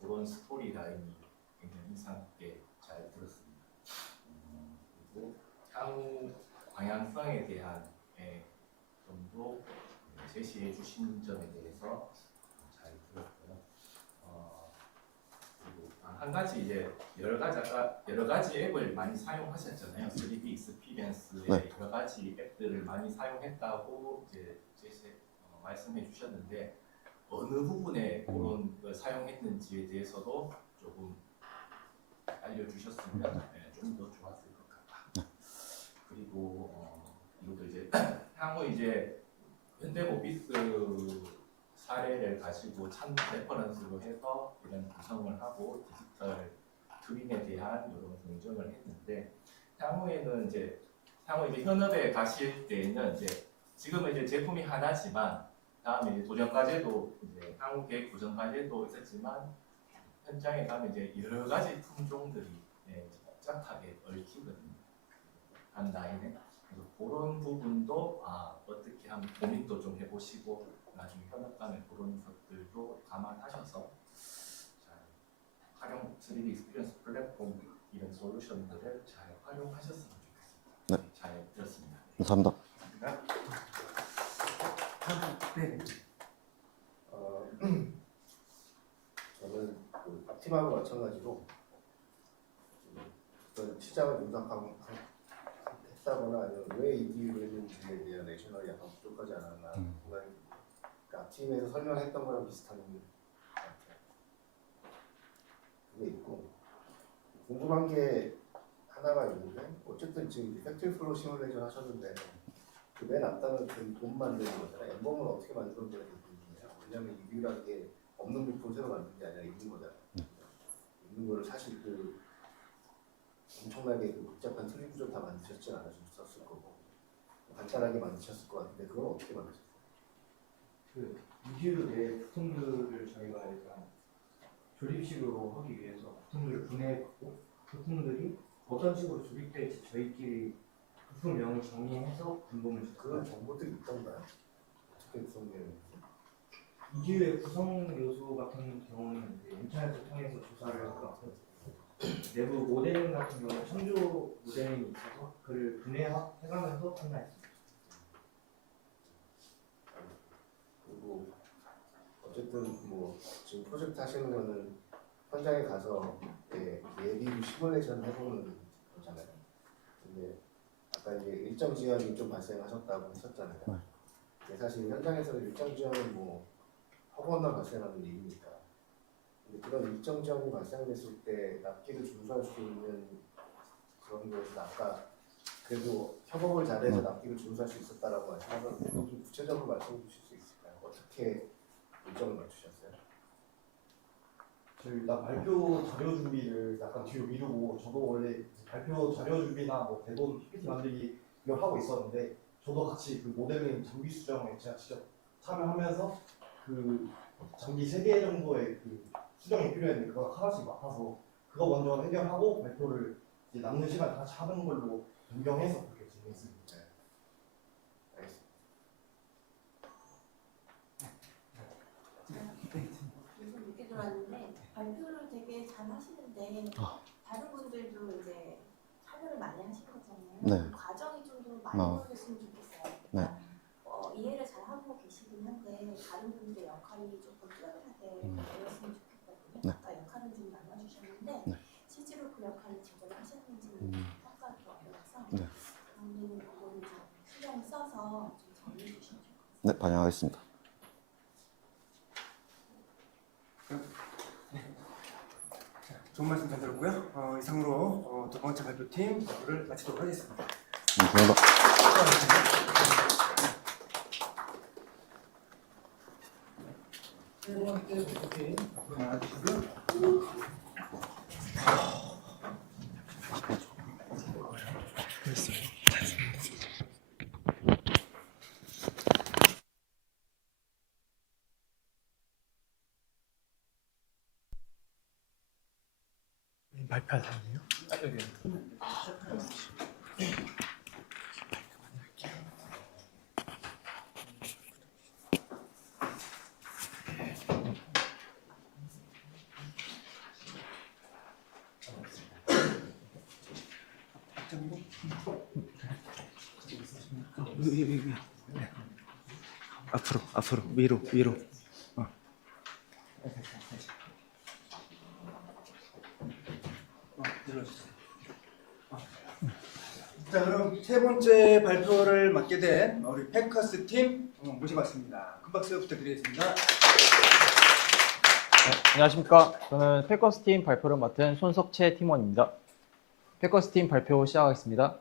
그런 스토리 라인이 굉장히 인상 깊게 잘 들었습니다. 그리고 향후 방향성에 대한 좀 더 제시해 주신 점에 대해서 잘 들었고, 한 가지 이제 여러 가지 앱을 많이 사용하셨잖아요. 3D 익스피리언스의 네. 여러 가지 앱들을 많이 사용했다고 이제 말씀해 주셨는데 어느 부분에 그런 걸 사용했는지에 대해서도 조금 알려주셨으면 좀 더 좋았을 것 같다. 그리고 이것도 이제 향후 이제 현대모비스 사례를 가지고 참 레퍼런스로 해서 이런 구성을 하고 디지털 트윈에 대한 이런 공정을 했는데 향후에 이제 현업에 가실 때는 이제 지금은 이제 제품이 하나지만 다음에 이제 도전 과제도 이제 향후 계획 도전 과제도 있었지만 현장에 가면 이제 여러 가지 품종들이 복잡하게 얽히거든요. 한 라인에. 그래서 그런 부분도 어떻게 하면 고민도 좀 해보시고 나중에 현업 가면 그런 것들도 감안하셔서 잘 활용 3D 익스피리언스 플랫폼 이런 솔루션들을 잘 활용하셨으면 좋겠습니다. 네. 잘 들었습니다. 감사합니다. 네. 저는 그 앞팀하고 마찬가지로 어떤 시장을 분석했다거나 아니면 왜 이 기회를 했는지에 대한 내셔널이 약간 부족하지 않았나 생각이 듭니다. 그러니까 앞팀에서 설명했던 거랑 비슷한 것 같아요. 그게 있고 궁금한 게 하나가 있는데 어쨌든 지금 팩토리 플로우 시뮬레이션 하셨는데 그 맨 앞단은 돈 만드는 거잖아요. 앨범을 어떻게 만들어줘야 되는 거예요? 왜냐면 이유라는 게 없는 부품 새로 만드는 게 아니라 있는 거잖아요. 있는 거를 사실 그 엄청나게 그 복잡한 트리 구조 다 만드셨진 않으셨을 거고 간단하게 만드셨을 것 같은데 그걸 어떻게 만드셨어요? 그 이슈 내 부품들을 저희가 일단 조립식으로 하기 위해서 부품들을 분해해갖고 부품들이 어떤 식으로 조립될지 저희끼리 부품명을 정리해서 분봉을 그런 정보들이 있던가요? 어떻게 구성되는지? 이규의 구성 요소 같은 경우는 이제 인터넷을 통해서 조사를 하고 내부 모델링 같은 경우는 청조 모델링이 있어서 그를 분해해가면서 판단했습니다. 그리고 어쨌든 뭐 지금 프로젝트 하시는 거는 현장에 가서 예비로 시뮬레이션 해보는 거잖아요. 근데 아까 이제 일정 지연이 좀 발생하셨다고 했었잖아요. 근데 사실 현장에서는 일정 지연은 뭐 허구나 발생하는 일이니까. 근데 그런 일정 지연이 발생됐을 때 납기를 준수할 수 있는 그런 것은 아까 그래도 협업을 잘해서 납기를 준수할 수 있었다라고 말씀하셨는데 좀 구체적으로 말씀해 주실 수 있을까요? 어떻게 일정을 맞추셨어요? 저희 일단 발표 자료 준비를 약간 뒤로 미루고 저도 원래 발표 자료 준비나 뭐 대본 PPT 만들기 이걸 하고 있었는데 저도 같이 그 모델링 장비 수정에 제가 직접 참여하면서 그 장비 3개 정도의 그 수정이 필요했는데 그거 하나씩 맡아서 그거 먼저 해결하고 발표를 이제 남는 시간 같이 하는 걸로 변경해서 그렇게 진행했습니다. 요즘 늦게 들어왔는데 발표를 되게 잘 하시는데 다른 분들도 이제 참여를 많이 하신 거잖아요. 네. 그 과정이 좀 더 많이 보여줬으면 좋겠어요. 그러니까 이해를 잘 하고 계시긴 한데 다른 분들의 역할이 조금 뚜렷하게 되었으면 좋겠거든요. 아까 역할은 좀 나눠주셨는데 실제로 그 역할을 제대로 하셨는지 평가가 어려워서 그런 부분을 좀 신경 써서 좀 정리해 주시면 좋겠어요. 네, 반영하겠습니다. 좋은 말씀 잘 들었고요. 이상으로 두 번째 발표팀 발표를 마치도록 하겠습니다. 감사합니다. 세 번째 발표팀 앞으로 나와주시고요. 발표할 사람이에요? 앞으로 위로. 자, 그럼 세 번째 발표를 맡게 된 우리 패커스 팀 모셔봤습니다. 큰 박수 부탁드리겠습니다. 안녕하십니까. 저는 패커스 팀 발표를 맡은 손석채 팀원입니다. 패커스 팀 발표 시작하겠습니다.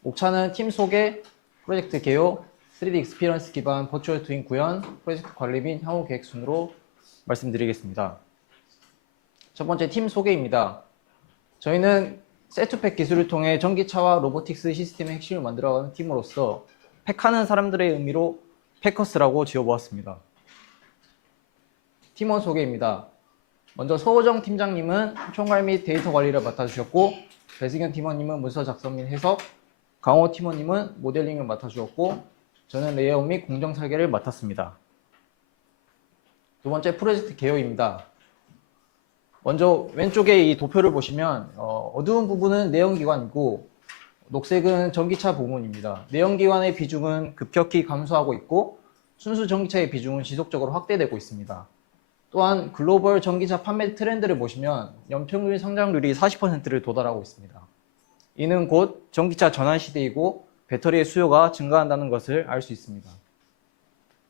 목차는 팀 소개, 프로젝트 개요, 3D 익스피리언스 기반 버추얼 트윈 구현, 프로젝트 관리 및 향후 계획 순으로 말씀드리겠습니다. 첫 번째 팀 소개입니다. 저희는 셋투팩 기술을 통해 전기차와 로보틱스 시스템의 핵심을 만들어가는 팀으로서 팩하는 사람들의 의미로 패커스라고 지어보았습니다. 팀원 소개입니다. 먼저 서호정 팀장님은 총괄 및 데이터 관리를 맡아주셨고, 배승현 팀원님은 문서 작성 및 해석, 강호 팀원님은 모델링을 맡아주었고, 저는 레이아웃 및 공정 설계를 맡았습니다. 두 번째 프로젝트 개요입니다. 먼저 왼쪽에 이 도표를 보시면 어두운 부분은 내연기관이고 녹색은 전기차 부분입니다. 내연기관의 비중은 급격히 감소하고 있고 순수 전기차의 비중은 지속적으로 확대되고 있습니다. 또한 글로벌 전기차 판매 트렌드를 보시면 연평균 성장률이 40%를 도달하고 있습니다. 이는 곧 전기차 전환 시대이고 배터리의 수요가 증가한다는 것을 알 수 있습니다.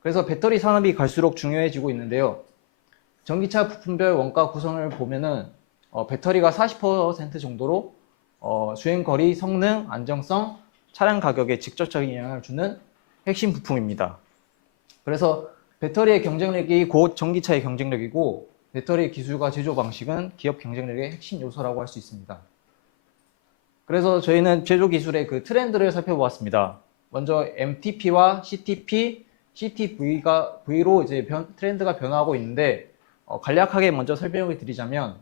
그래서 배터리 산업이 갈수록 중요해지고 있는데요. 전기차 부품별 원가 구성을 보면은 배터리가 40% 정도로 주행거리, 성능, 안정성, 차량 가격에 직접적인 영향을 주는 핵심 부품입니다. 그래서 배터리의 경쟁력이 곧 전기차의 경쟁력이고 배터리 기술과 제조 방식은 기업 경쟁력의 핵심 요소라고 할 수 있습니다. 그래서 저희는 제조 기술의 그 트렌드를 살펴보았습니다. 먼저 MTP와 CTP, CTV로 이제 트렌드가 변화하고 있는데 간략하게 먼저 설명을 드리자면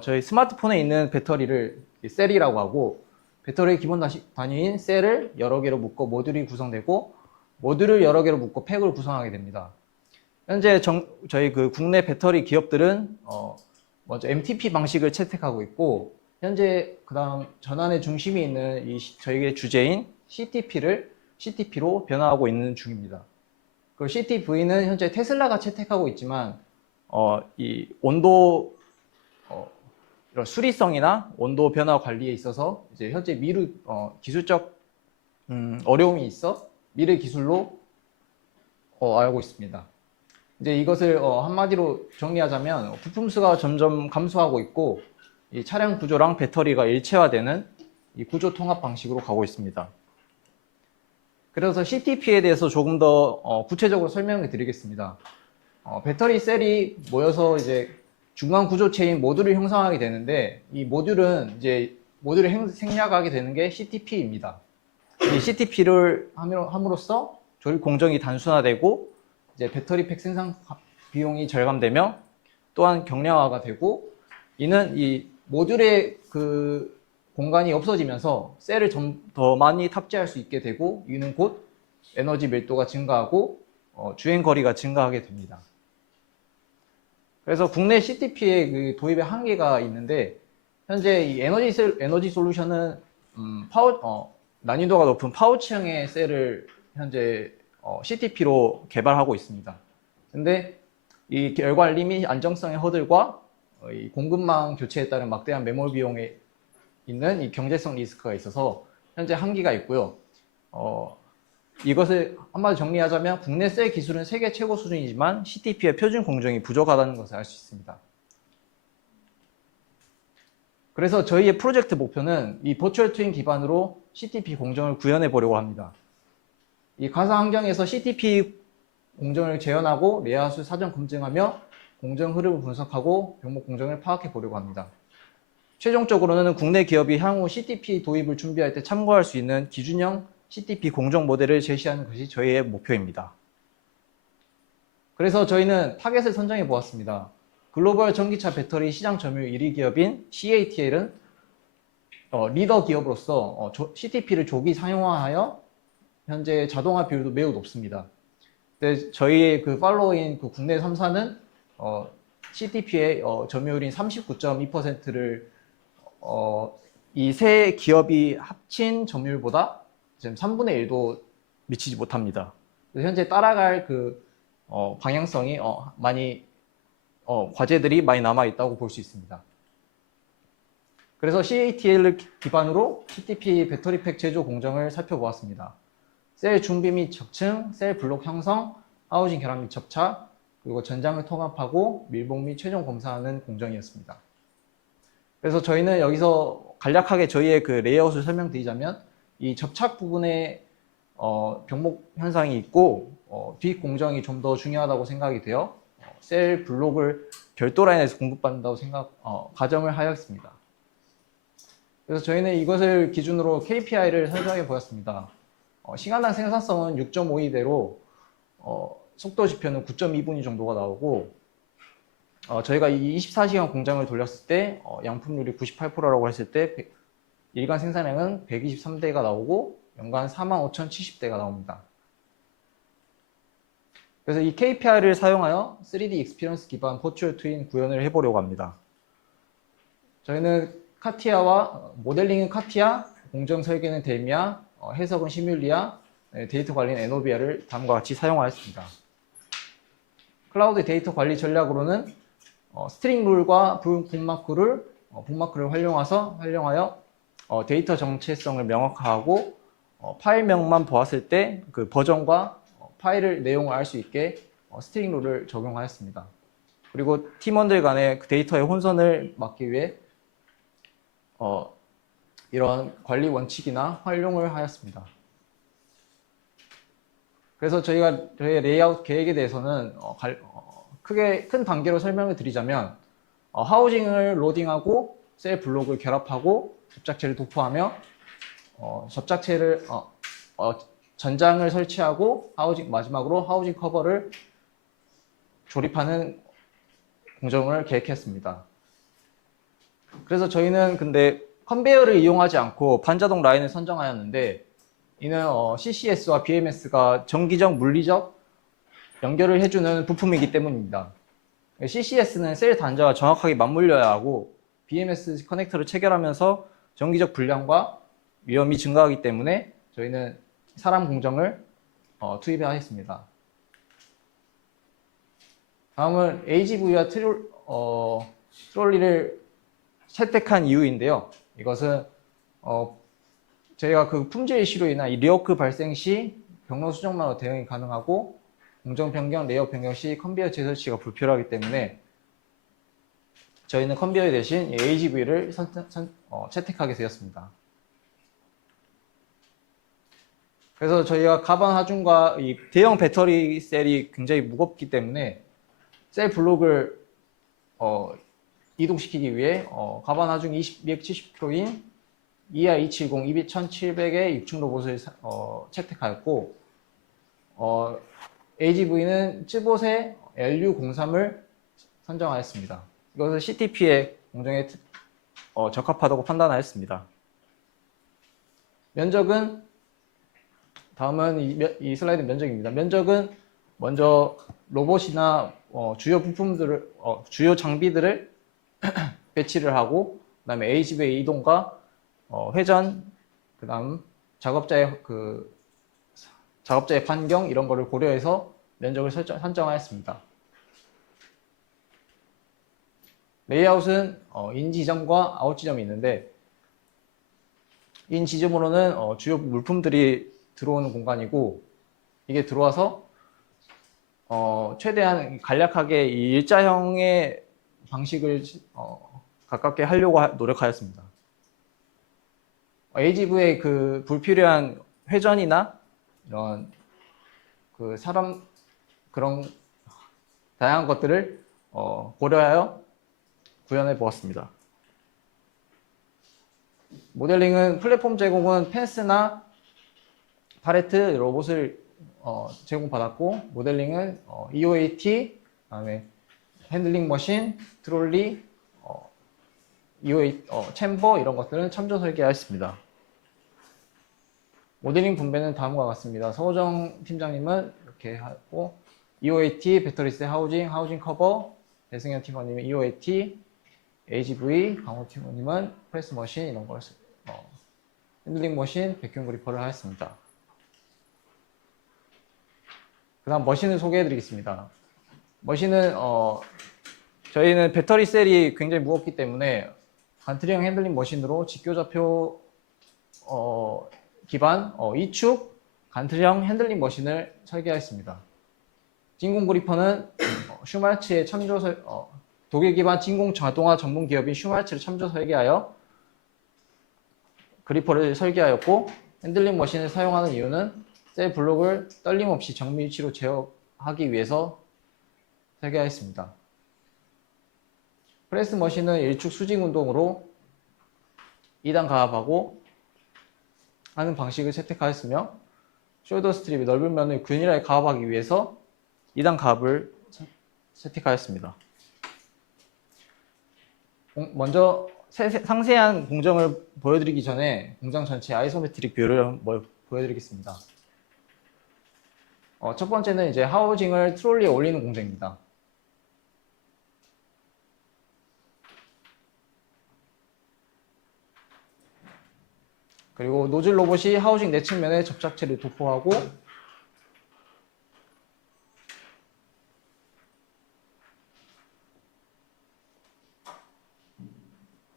저희 스마트폰에 있는 배터리를 셀이라고 하고 배터리의 기본 단위인 셀을 여러 개로 묶어 모듈이 구성되고 모듈을 여러 개로 묶어 팩을 구성하게 됩니다. 현재 저희 그 국내 배터리 기업들은 먼저 MTP 방식을 채택하고 있고 현재 그다음 전환의 중심이 있는 저희의 주제인 CTP로 변화하고 있는 중입니다. 그 CTV는 현재 테슬라가 채택하고 있지만 이 온도 이런 수리성이나 온도 변화 관리에 있어서 이제 현재 미르 기술적 어려움이 있어 미래 기술로 알고 있습니다. 이제 이것을 한마디로 정리하자면 부품 수가 점점 감소하고 있고 이 차량 구조랑 배터리가 일체화되는 이 구조 통합 방식으로 가고 있습니다. 그래서 CTP에 대해서 조금 더 구체적으로 설명을 드리겠습니다. 배터리 셀이 모여서 이제 중간 구조체인 모듈을 형성하게 되는데 이 모듈은 이제 모듈을 생략하게 되는 게 CTP입니다. 이 CTP를 함으로써 조립 공정이 단순화되고 이제 배터리 팩 생산 비용이 절감되며 또한 경량화가 되고 이는 이 모듈의 그 공간이 없어지면서 셀을 좀 더 많이 탑재할 수 있게 되고 이는 곧 에너지 밀도가 증가하고 주행 거리가 증가하게 됩니다. 그래서 국내 CTP의 그 도입의 한계가 있는데 현재 이 에너지 솔루션은 난이도가 높은 파우치형의 셀을 현재 CTP로 개발하고 있습니다. 근데 이 결과리 및 안정성의 허들과 이 공급망 교체에 따른 막대한 매몰 비용에 있는 이 경제성 리스크가 있어서 현재 한계가 있고요. 이것을 한마디로 정리하자면 국내 셀 기술은 세계 최고 수준이지만 CTP의 표준 공정이 부족하다는 것을 알 수 있습니다. 그래서 저희의 프로젝트 목표는 이 버추얼 트윈 기반으로 CTP 공정을 구현해 보려고 합니다. 이 가상 환경에서 CTP 공정을 재현하고 레이아웃을 사전 검증하며 공정 흐름을 분석하고 병목 공정을 파악해 보려고 합니다. 최종적으로는 국내 기업이 향후 CTP 도입을 준비할 때 참고할 수 있는 기준형 CTP 공정 모델을 제시하는 것이 저희의 목표입니다. 그래서 저희는 타겟을 선정해 보았습니다. 글로벌 전기차 배터리 시장 점유율 1위 기업인 CATL은 리더 기업으로서 CTP를 조기 상용화하여 현재 자동화 비율도 매우 높습니다. 근데 저희의 그 팔로우인 그 국내 3사는 CTP의 점유율인 39.2%를 이 세 기업이 합친 점유율보다 지금 3분의 1도 미치지 못합니다. 현재 따라갈 그 방향성이 과제들이 많이 남아 있다고 볼 수 있습니다. 그래서 CATL을 기반으로 CTP 배터리팩 제조 공정을 살펴보았습니다. 셀 준비 및 적층, 셀 블록 형성, 하우징 결합 및 접착, 그리고 전장을 통합하고 밀봉 및 최종 검사하는 공정이었습니다. 그래서 저희는 여기서 간략하게 저희의 그 레이아웃을 설명드리자면 이 접착 부분에 병목 현상이 있고 뒷 공정이 좀 더 중요하다고 생각이 되어 셀 블록을 별도 라인에서 공급받는다고 가정을 하였습니다. 그래서 저희는 이것을 기준으로 KPI를 설정해 보았습니다. 시간당 생산성은 6.52대로 속도 지표는 9.2분위 정도가 나오고 저희가 이 24시간 공장을 돌렸을 때 양품률이 98%라고 했을 때 일간 생산량은 123대가 나오고 연간 45,070대가 나옵니다. 그래서 이 KPI를 사용하여 3D 익스피리언스 기반 버추얼 트윈 구현을 해보려고 합니다. 저희는 카티아와 모델링은 카티아, 공정 설계는 데미아, 해석은 시뮬리아, 데이터 관리는 에노비아를 다음과 같이 사용하였습니다. 클라우드 데이터 관리 전략으로는 스트링 룰과 북마크를 활용하여 데이터 정체성을 명확화하고 파일명만 보았을 때 그 버전과 파일을 내용을 알 수 있게 스트링 룰을 적용하였습니다. 그리고 팀원들 간의 그 데이터의 혼선을 막기 위해 이런 관리 원칙이나 활용을 하였습니다. 그래서 저희의 레이아웃 계획에 대해서는 큰 단계로 설명을 드리자면 하우징을 로딩하고 셀 블록을 결합하고 접착체를 도포하며 전장을 설치하고 마지막으로 하우징 커버를 조립하는 공정을 계획했습니다. 그래서 저희는 근데 컨베이어를 이용하지 않고 반자동 라인을 선정하였는데 이는 CCS와 BMS가 정기적 물리적 연결을 해주는 부품이기 때문입니다. CCS는 셀 단자와 정확하게 맞물려야 하고 BMS 커넥터를 체결하면서 정기적 불량과 위험이 증가하기 때문에 저희는 사람 공정을 투입하였습니다. 다음은 AGV와 트롤리를 채택한 이유인데요. 이것은 저희가 그 품질 이슈로 인한 이 리워크 발생 시 경로 수정만으로 대응이 가능하고 공정 변경, 레이아웃 변경 시 컨베이어 재설치가 불필요하기 때문에 저희는 컨베이어 대신 AGV를 채택하게 되었습니다. 그래서 저희가 가방 하중과 이 대형 배터리 셀이 굉장히 무겁기 때문에 셀 블록을 이동시키기 위해 가방 하중 270kg인 ER270 1700의 6층 로봇을 채택하였고 AGV는 쯔봇의 LU03을 선정하였습니다. 이것을 CTP의 공정에 적합하다고 판단하였습니다. 면적은 다음은 이 슬라이드 면적입니다. 면적은 먼저 로봇이나 주요 부품들을 주요 장비들을 배치를 하고 그다음에 AGV의 이동과 회전 그다음 작업자의 환경 이런 거를 고려해서 면적을 선정하였습니다. 레이아웃은 인 지점과 아웃 지점이 있는데 인 지점으로는 주요 물품들이 들어오는 공간이고 이게 들어와서 최대한 간략하게 이 일자형의 방식을 가깝게 하려고 노력하였습니다. AGV의 그 불필요한 회전이나 이런 그런 다양한 것들을 고려하여 구현해 보았습니다. 모델링은 플랫폼 제공은 펜스나 파레트 로봇을 제공받았고 모델링은 EOAT, 그다음에 핸들링 머신, 트롤리, 챔버 이런 것들은 참조 설계하였습니다. 모델링 분배는 다음과 같습니다. 서호정 팀장님은 이렇게 하고 EOAT, 배터리셀 하우징 커버, 배승현 팀원님은 EOAT, AGV, 강호 팀원님은 프레스 머신 이런 걸 핸들링 머신, 백큐 그리퍼를 하였습니다. 그 다음 머신을 소개해 드리겠습니다. 머신은 저희는 배터리 셀이 굉장히 무겁기 때문에 간트리형 핸들링 머신으로 직교좌표 기반 2축 간트리형 핸들링 머신을 설계하였습니다. 진공 그리퍼는 슈마르츠의 독일 기반 진공 자동화 전문 기업인 슈마르츠를 참조 설계하여 그리퍼를 설계하였고, 핸들링 머신을 사용하는 이유는 셀 블록을 떨림 없이 정밀 위치로 제어하기 위해서 설계하였습니다. 프레스 머신은 1축 수직 운동으로 2단 가압하고 하는 방식을 채택하였으며, 숄더 스트립이 넓은 면을 균일하게 가압하기 위해서 2단 가압을 채택하였습니다. 먼저 상세한 공정을 보여드리기 전에 공장 전체 아이소메트릭 뷰를 보여드리겠습니다. 첫 번째는 이제 하우징을 트롤리에 올리는 공정입니다. 그리고 노즐 로봇이 하우징 내측면에 접착체를 도포하고,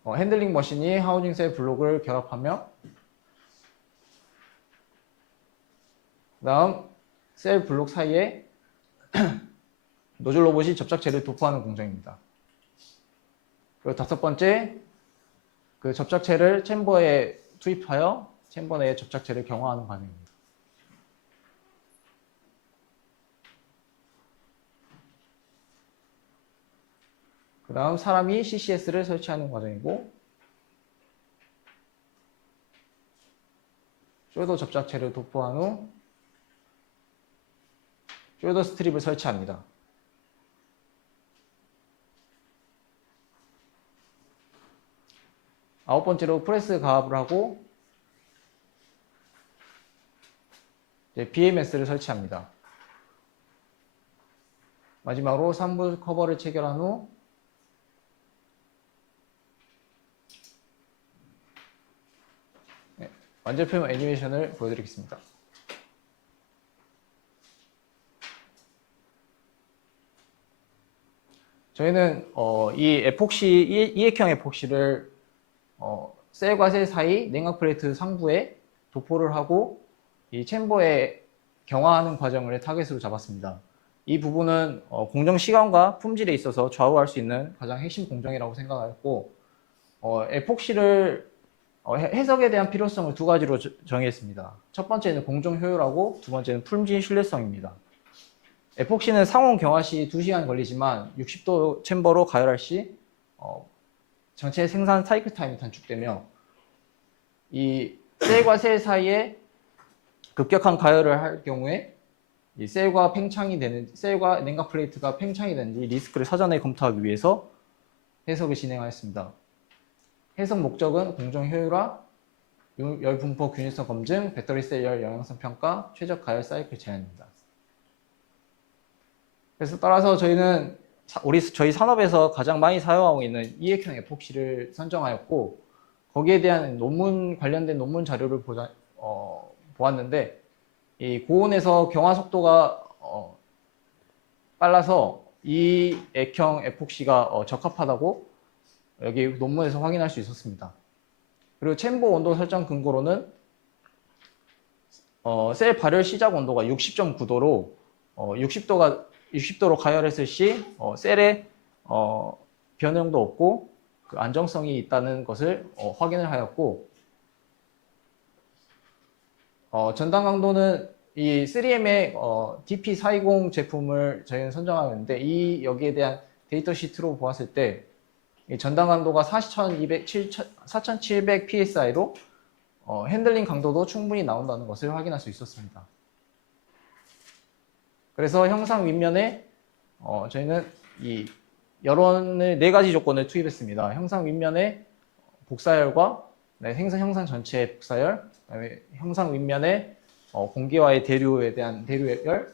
핸들링 머신이 하우징 셀 블록을 결합하며, 그 다음 셀 블록 사이에 노즐 로봇이 접착체를 도포하는 공정입니다. 그리고 다섯 번째, 그 접착체를 챔버에 투입하여 챔버 내에 접착체를 경화하는 과정입니다. 그 다음 사람이 CCS를 설치하는 과정이고, 숄더 접착체를 도포한 후 숄더 스트립을 설치합니다. 아홉 번째로 프레스 가압을 하고 BMS를 설치합니다. 마지막으로 3부 커버를 체결한 후 완제품 애니메이션을 보여드리겠습니다. 저희는 이 에폭시, 이액형 에폭시를 셀과 셀 사이 냉각 플레이트 상부에 도포를 하고 이 챔버에 경화하는 과정을 타겟으로 잡았습니다. 이 부분은 공정 시간과 품질에 있어서 좌우할 수 있는 가장 핵심 공정이라고 생각하였고, 에폭시를 해석에 대한 필요성을 두 가지로 정의했습니다. 첫 번째는 공정 효율하고 두 번째는 품질 신뢰성입니다. 에폭시는 상온 경화 시 2시간 걸리지만 60도 챔버로 가열할 시 전체 생산 사이클 타임이 단축되며, 이 셀과 셀 사이에 급격한 가열을 할 경우에 이 셀과 냉각 플레이트가 팽창이 되는지 리스크를 사전에 검토하기 위해서 해석을 진행하였습니다. 해석 목적은 공정 효율화, 열 분포 균일성 검증, 배터리 셀 열 영향성 평가, 최적 가열 사이클 제한입니다. 그래서 따라서 저희는 저희 산업에서 가장 많이 사용하고 있는 이액형 에폭시를 선정하였고, 거기에 대한 관련된 논문 자료를 보았는데, 이 고온에서 경화 속도가 빨라서 이 액형 에폭시가 적합하다고 여기 논문에서 확인할 수 있었습니다. 그리고 챔버 온도 설정 근거로는 셀 발열 시작 온도가 60.9도로 60도로 가열했을 시 셀에 변형도 없고 그 안정성이 있다는 것을 확인을 하였고, 전당 강도는 이 3M의 DP420 제품을 저희는 선정하였는데, 여기에 대한 데이터 시트로 보았을 때 이 전당 강도가 4700 psi로 핸들링 강도도 충분히 나온다는 것을 확인할 수 있었습니다. 그래서 형상 윗면에 저희는 이 여론을 4가지 조건을 투입했습니다. 형상 윗면에 복사열과 형상 전체의 복사열, 그다음에 형상 윗면에 공기와의 대류에 대한 대류열,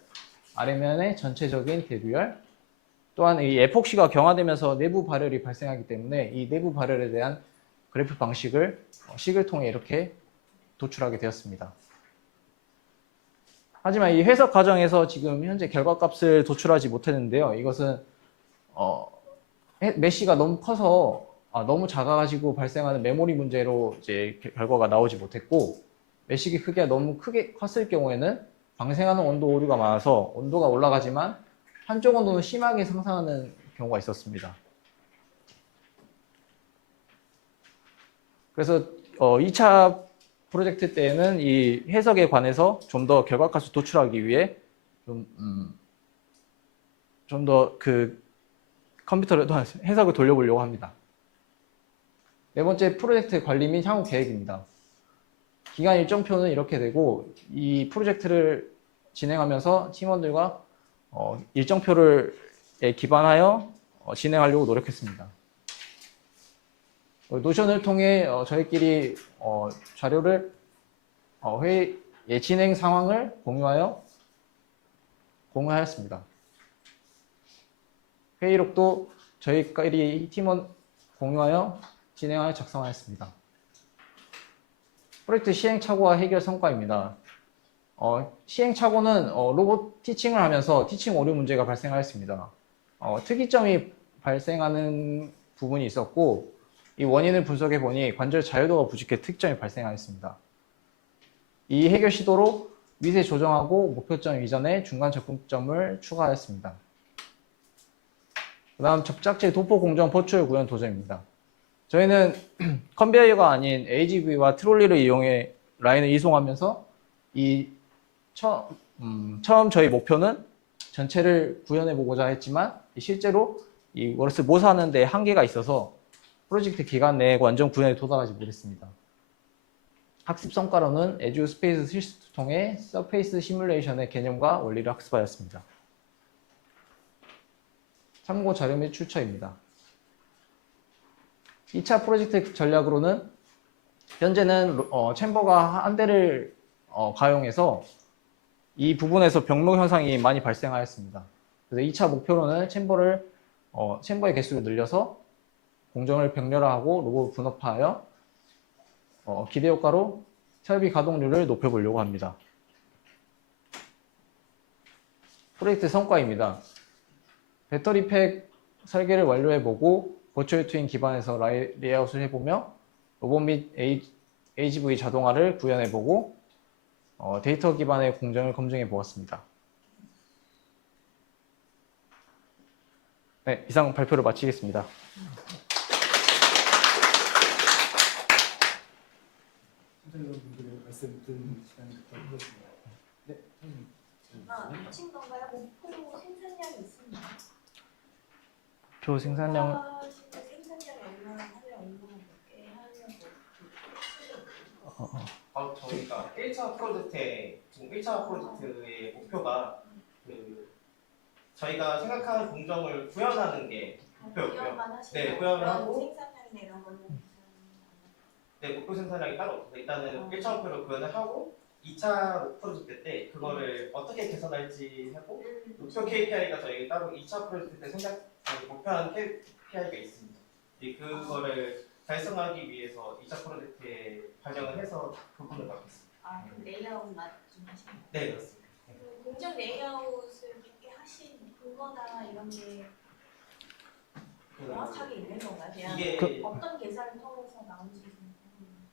아래면에 전체적인 대류열, 또한 이 에폭시가 경화되면서 내부 발열이 발생하기 때문에 이 내부 발열에 대한 그래프 방식을 식을 통해 이렇게 도출하게 되었습니다. 하지만 이 해석 과정에서 지금 현재 결과값을 도출하지 못했는데요. 이것은 메시가 너무 커서 너무 작아가지고 발생하는 메모리 문제로 이제 결과가 나오지 못했고, 매식의 크기가 너무 크게 컸을 경우에는 방생하는 온도 오류가 많아서 온도가 올라가지만 한쪽 온도는 심하게 상승하는 경우가 있었습니다. 그래서 2차 프로젝트 때에는 이 해석에 관해서 좀 더 결과값을 도출하기 위해 좀 더 그 컴퓨터로 해석을 돌려보려고 합니다. 네 번째, 프로젝트 관리 및 향후 계획입니다. 기간 일정표는 이렇게 되고, 이 프로젝트를 진행하면서 팀원들과 일정표를 기반하여 진행하려고 노력했습니다. 노션을 통해 저희끼리 자료를 회의 진행 상황을 공유하였습니다. 회의록도 저희끼리 팀원 공유하여 진행하여 작성하였습니다. 프로젝트 시행착오와 해결 성과입니다. 시행착오는 로봇 티칭을 하면서 티칭 오류 문제가 발생하였습니다. 특이점이 발생하는 부분이 있었고, 이 원인을 분석해 보니 관절 자유도가 부족해 특이점이 발생하였습니다. 이 해결 시도로 미세 조정하고 목표점 이전에 중간 접근점을 추가하였습니다. 그 다음 접착제 도포 공정 버추얼 구현 도전입니다. 저희는 컨베이어가 아닌 AGV와 트롤리를 이용해 라인을 이송하면서 처음 저희 목표는 전체를 구현해 보고자 했지만 실제로 이 워러스 모사하는 데 한계가 있어서 프로젝트 기간 내에 완전 구현에 도달하지 못했습니다. 학습 성과로는 에듀 스페이스 실습을 통해 서페이스 시뮬레이션의 개념과 원리를 학습하였습니다. 참고 자료 및 출처입니다. 2차 프로젝트 전략으로는 현재는 챔버가 한 대를 가용해서 이 부분에서 병목 현상이 많이 발생하였습니다. 그래서 2차 목표로는 챔버의 개수를 늘려서 공정을 병렬화하고 로봇을 분업화하여 기대 효과로 설비 가동률을 높여보려고 합니다. 프로젝트 성과입니다. 배터리팩 설계를 완료해보고 버추얼 트윈 기반에서 레이아웃을 해보며 로봇 및 AGV 자동화를 구현해보고 데이터 기반의 공정을 검증해보았습니다. 네, 이상 발표를 마치겠습니다. 선생님분들의 말씀 듣는 시간이 되었습니다. 네, 선생님. 미친 건가요? 목표로 생산량이 있습니다. 표 생산량 생산량이 얼마나 하려고 몇개 하려고 저희가 1차 프로젝트의 지금 1차 프로젝트의 목표가 저희가 생각하는 공정을 구현하는 게 목표였고요. 네, 구현을 하고 생산량이나 이런 거는 네, 목표 생산량이 따로 없어서 일단은 1차 목표를 구현을 하고 2차 프로젝트 때 그거를 어떻게 개선할지 하고 목표 KPI가 저희 따로 2차 프로젝트 때 목표하는 KPI가 있습니다. 그거를 달성하기 위해서 2차 프로젝트에 반영을 해서 부분을 맡겠습니다. 그럼 레이아웃 말씀하시는 거예요? 네, 그렇습니다. 공정 레이아웃을 그렇게 하신 근거나 이런 게 명확하게 있는 건가요? 그냥 어떤 계산을 통해서 나온지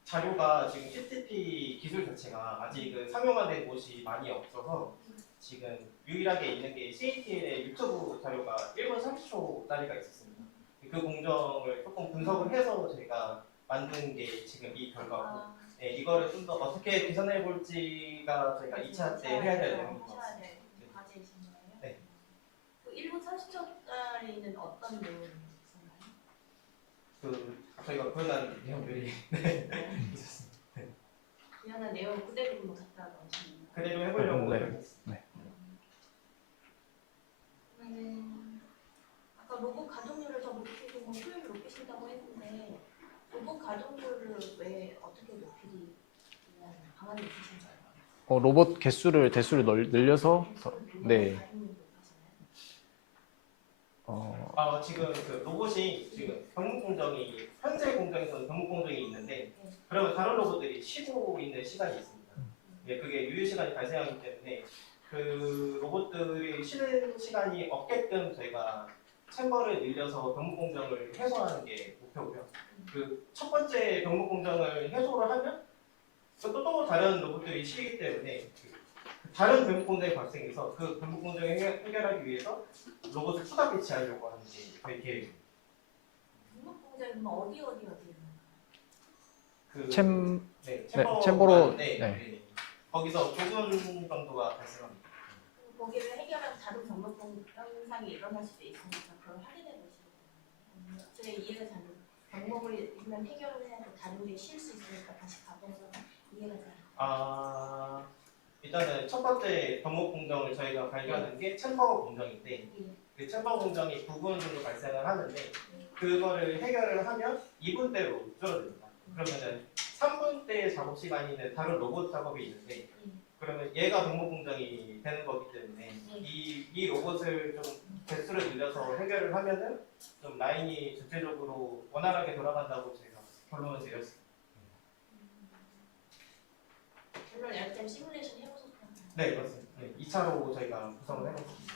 자료가 지금 CTP 기술 자체가 아직은 상용화된 곳이 많이 없어서 지금 유일하게 있는 게 CATL의 유튜브 자료가 1분 30초짜리가 있었습니다. 그 공정을 조금 분석을 해서 저희가 만든 게 지금 이 결과고 네, 이거를 좀 더 어떻게 개선해 볼지가 저희가 2차 때 해야 되는 것 같습니다. 과제이신 거예요? 네. 그 1분 30초짜리는 어떤 내용이 있었나요? 저희가 구현한 내용들이 있었습니다. 구현한 내용 그대로 갖다 넣으시는 거예요? 그대로 해보려고 네. 그러면은 아까 로봇 가동률을 더 높이고 효율을 높이신다고 했는데 로봇 가동률을 왜 어떻게 높이기 위한 방안이 있으신가요? 로봇 대수를 늘려서 네. 지금 그 로봇이 지금 병목 공정이 현재 공정에서는 병목 공정이 있는데 그러면 다른 로봇들이 쉬고 있는 시간이 있습니다. 네, 그게 유효 시간이 발생하기 때문에 그 로봇들이 쉬는 시간이 없게끔 저희가 챔버를 늘려서 병목 공정을 해소하는 게 목표고요. 그 첫 번째 병목 공정을 해소를 하면 또 다른 로봇들이 실리기 때문에 그 다른 병목 공정이 발생해서 그 병목 공정을 해결하기 위해서 로봇을 추가 배치하려고 하는 게 저희 계획입니다. 등록 공장은 어디 그 네, 챔버로 챔버로 네. 거기서 부분 정도가 발생합니다. 거기를 해결하면 다른 병목 현상이 일어날 수도 있으니까 그걸 확인해 보시면 돼요. 제 이해가 잘 돼요. 병목을 일단 해결을 해야 다른 데 쉴 수 있으니까 다시 가보면 이해가 잘. 일단은 첫 번째 병목 공정을 저희가 발견한 게 챔버 공정인데 그 챔버 공정이 부분 정도 발생을 하는데 그거를 해결을 하면 2분대로 줄어듭니다. 그러면은 3분대 작업 시간이 있는 다른 로봇 작업이 있는데 그러면 얘가 병목 공정이 되는 거기 때문에 이 로봇을 좀 개수를 늘려서 해결을 하면은 좀 라인이 전체적으로 원활하게 돌아간다고 제가 결론을 내렸습니다. 물론 약간 시뮬레이션 해보셨다고요? 네, 맞습니다. 네, 2차로 저희가 구성을 해봤습니다.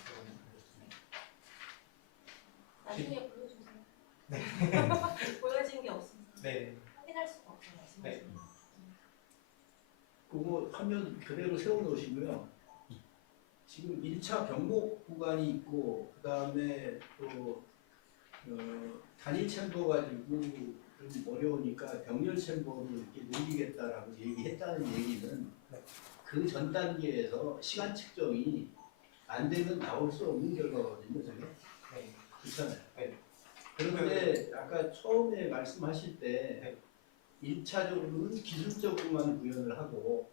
나중에 보여주세요. 네. 보여진 게 없으면 네. 확인할 수가 없어요. 네. 그거 화면 그대로 세워놓으시고요. 지금 1차 병목 구간이 있고 그 다음에 또 단일 챔버 가지고 좀 어려우니까 병렬 챔버로 이렇게 늘리겠다라고 얘기했다는 얘기는 그 전 단계에서 시간 측정이 안 되면 나올 수 없는 결과거든요, 저게. 네. 그렇잖아요. 네. 그런데 아까 처음에 말씀하실 때 1차적으로는 기술적으로만 구현을 하고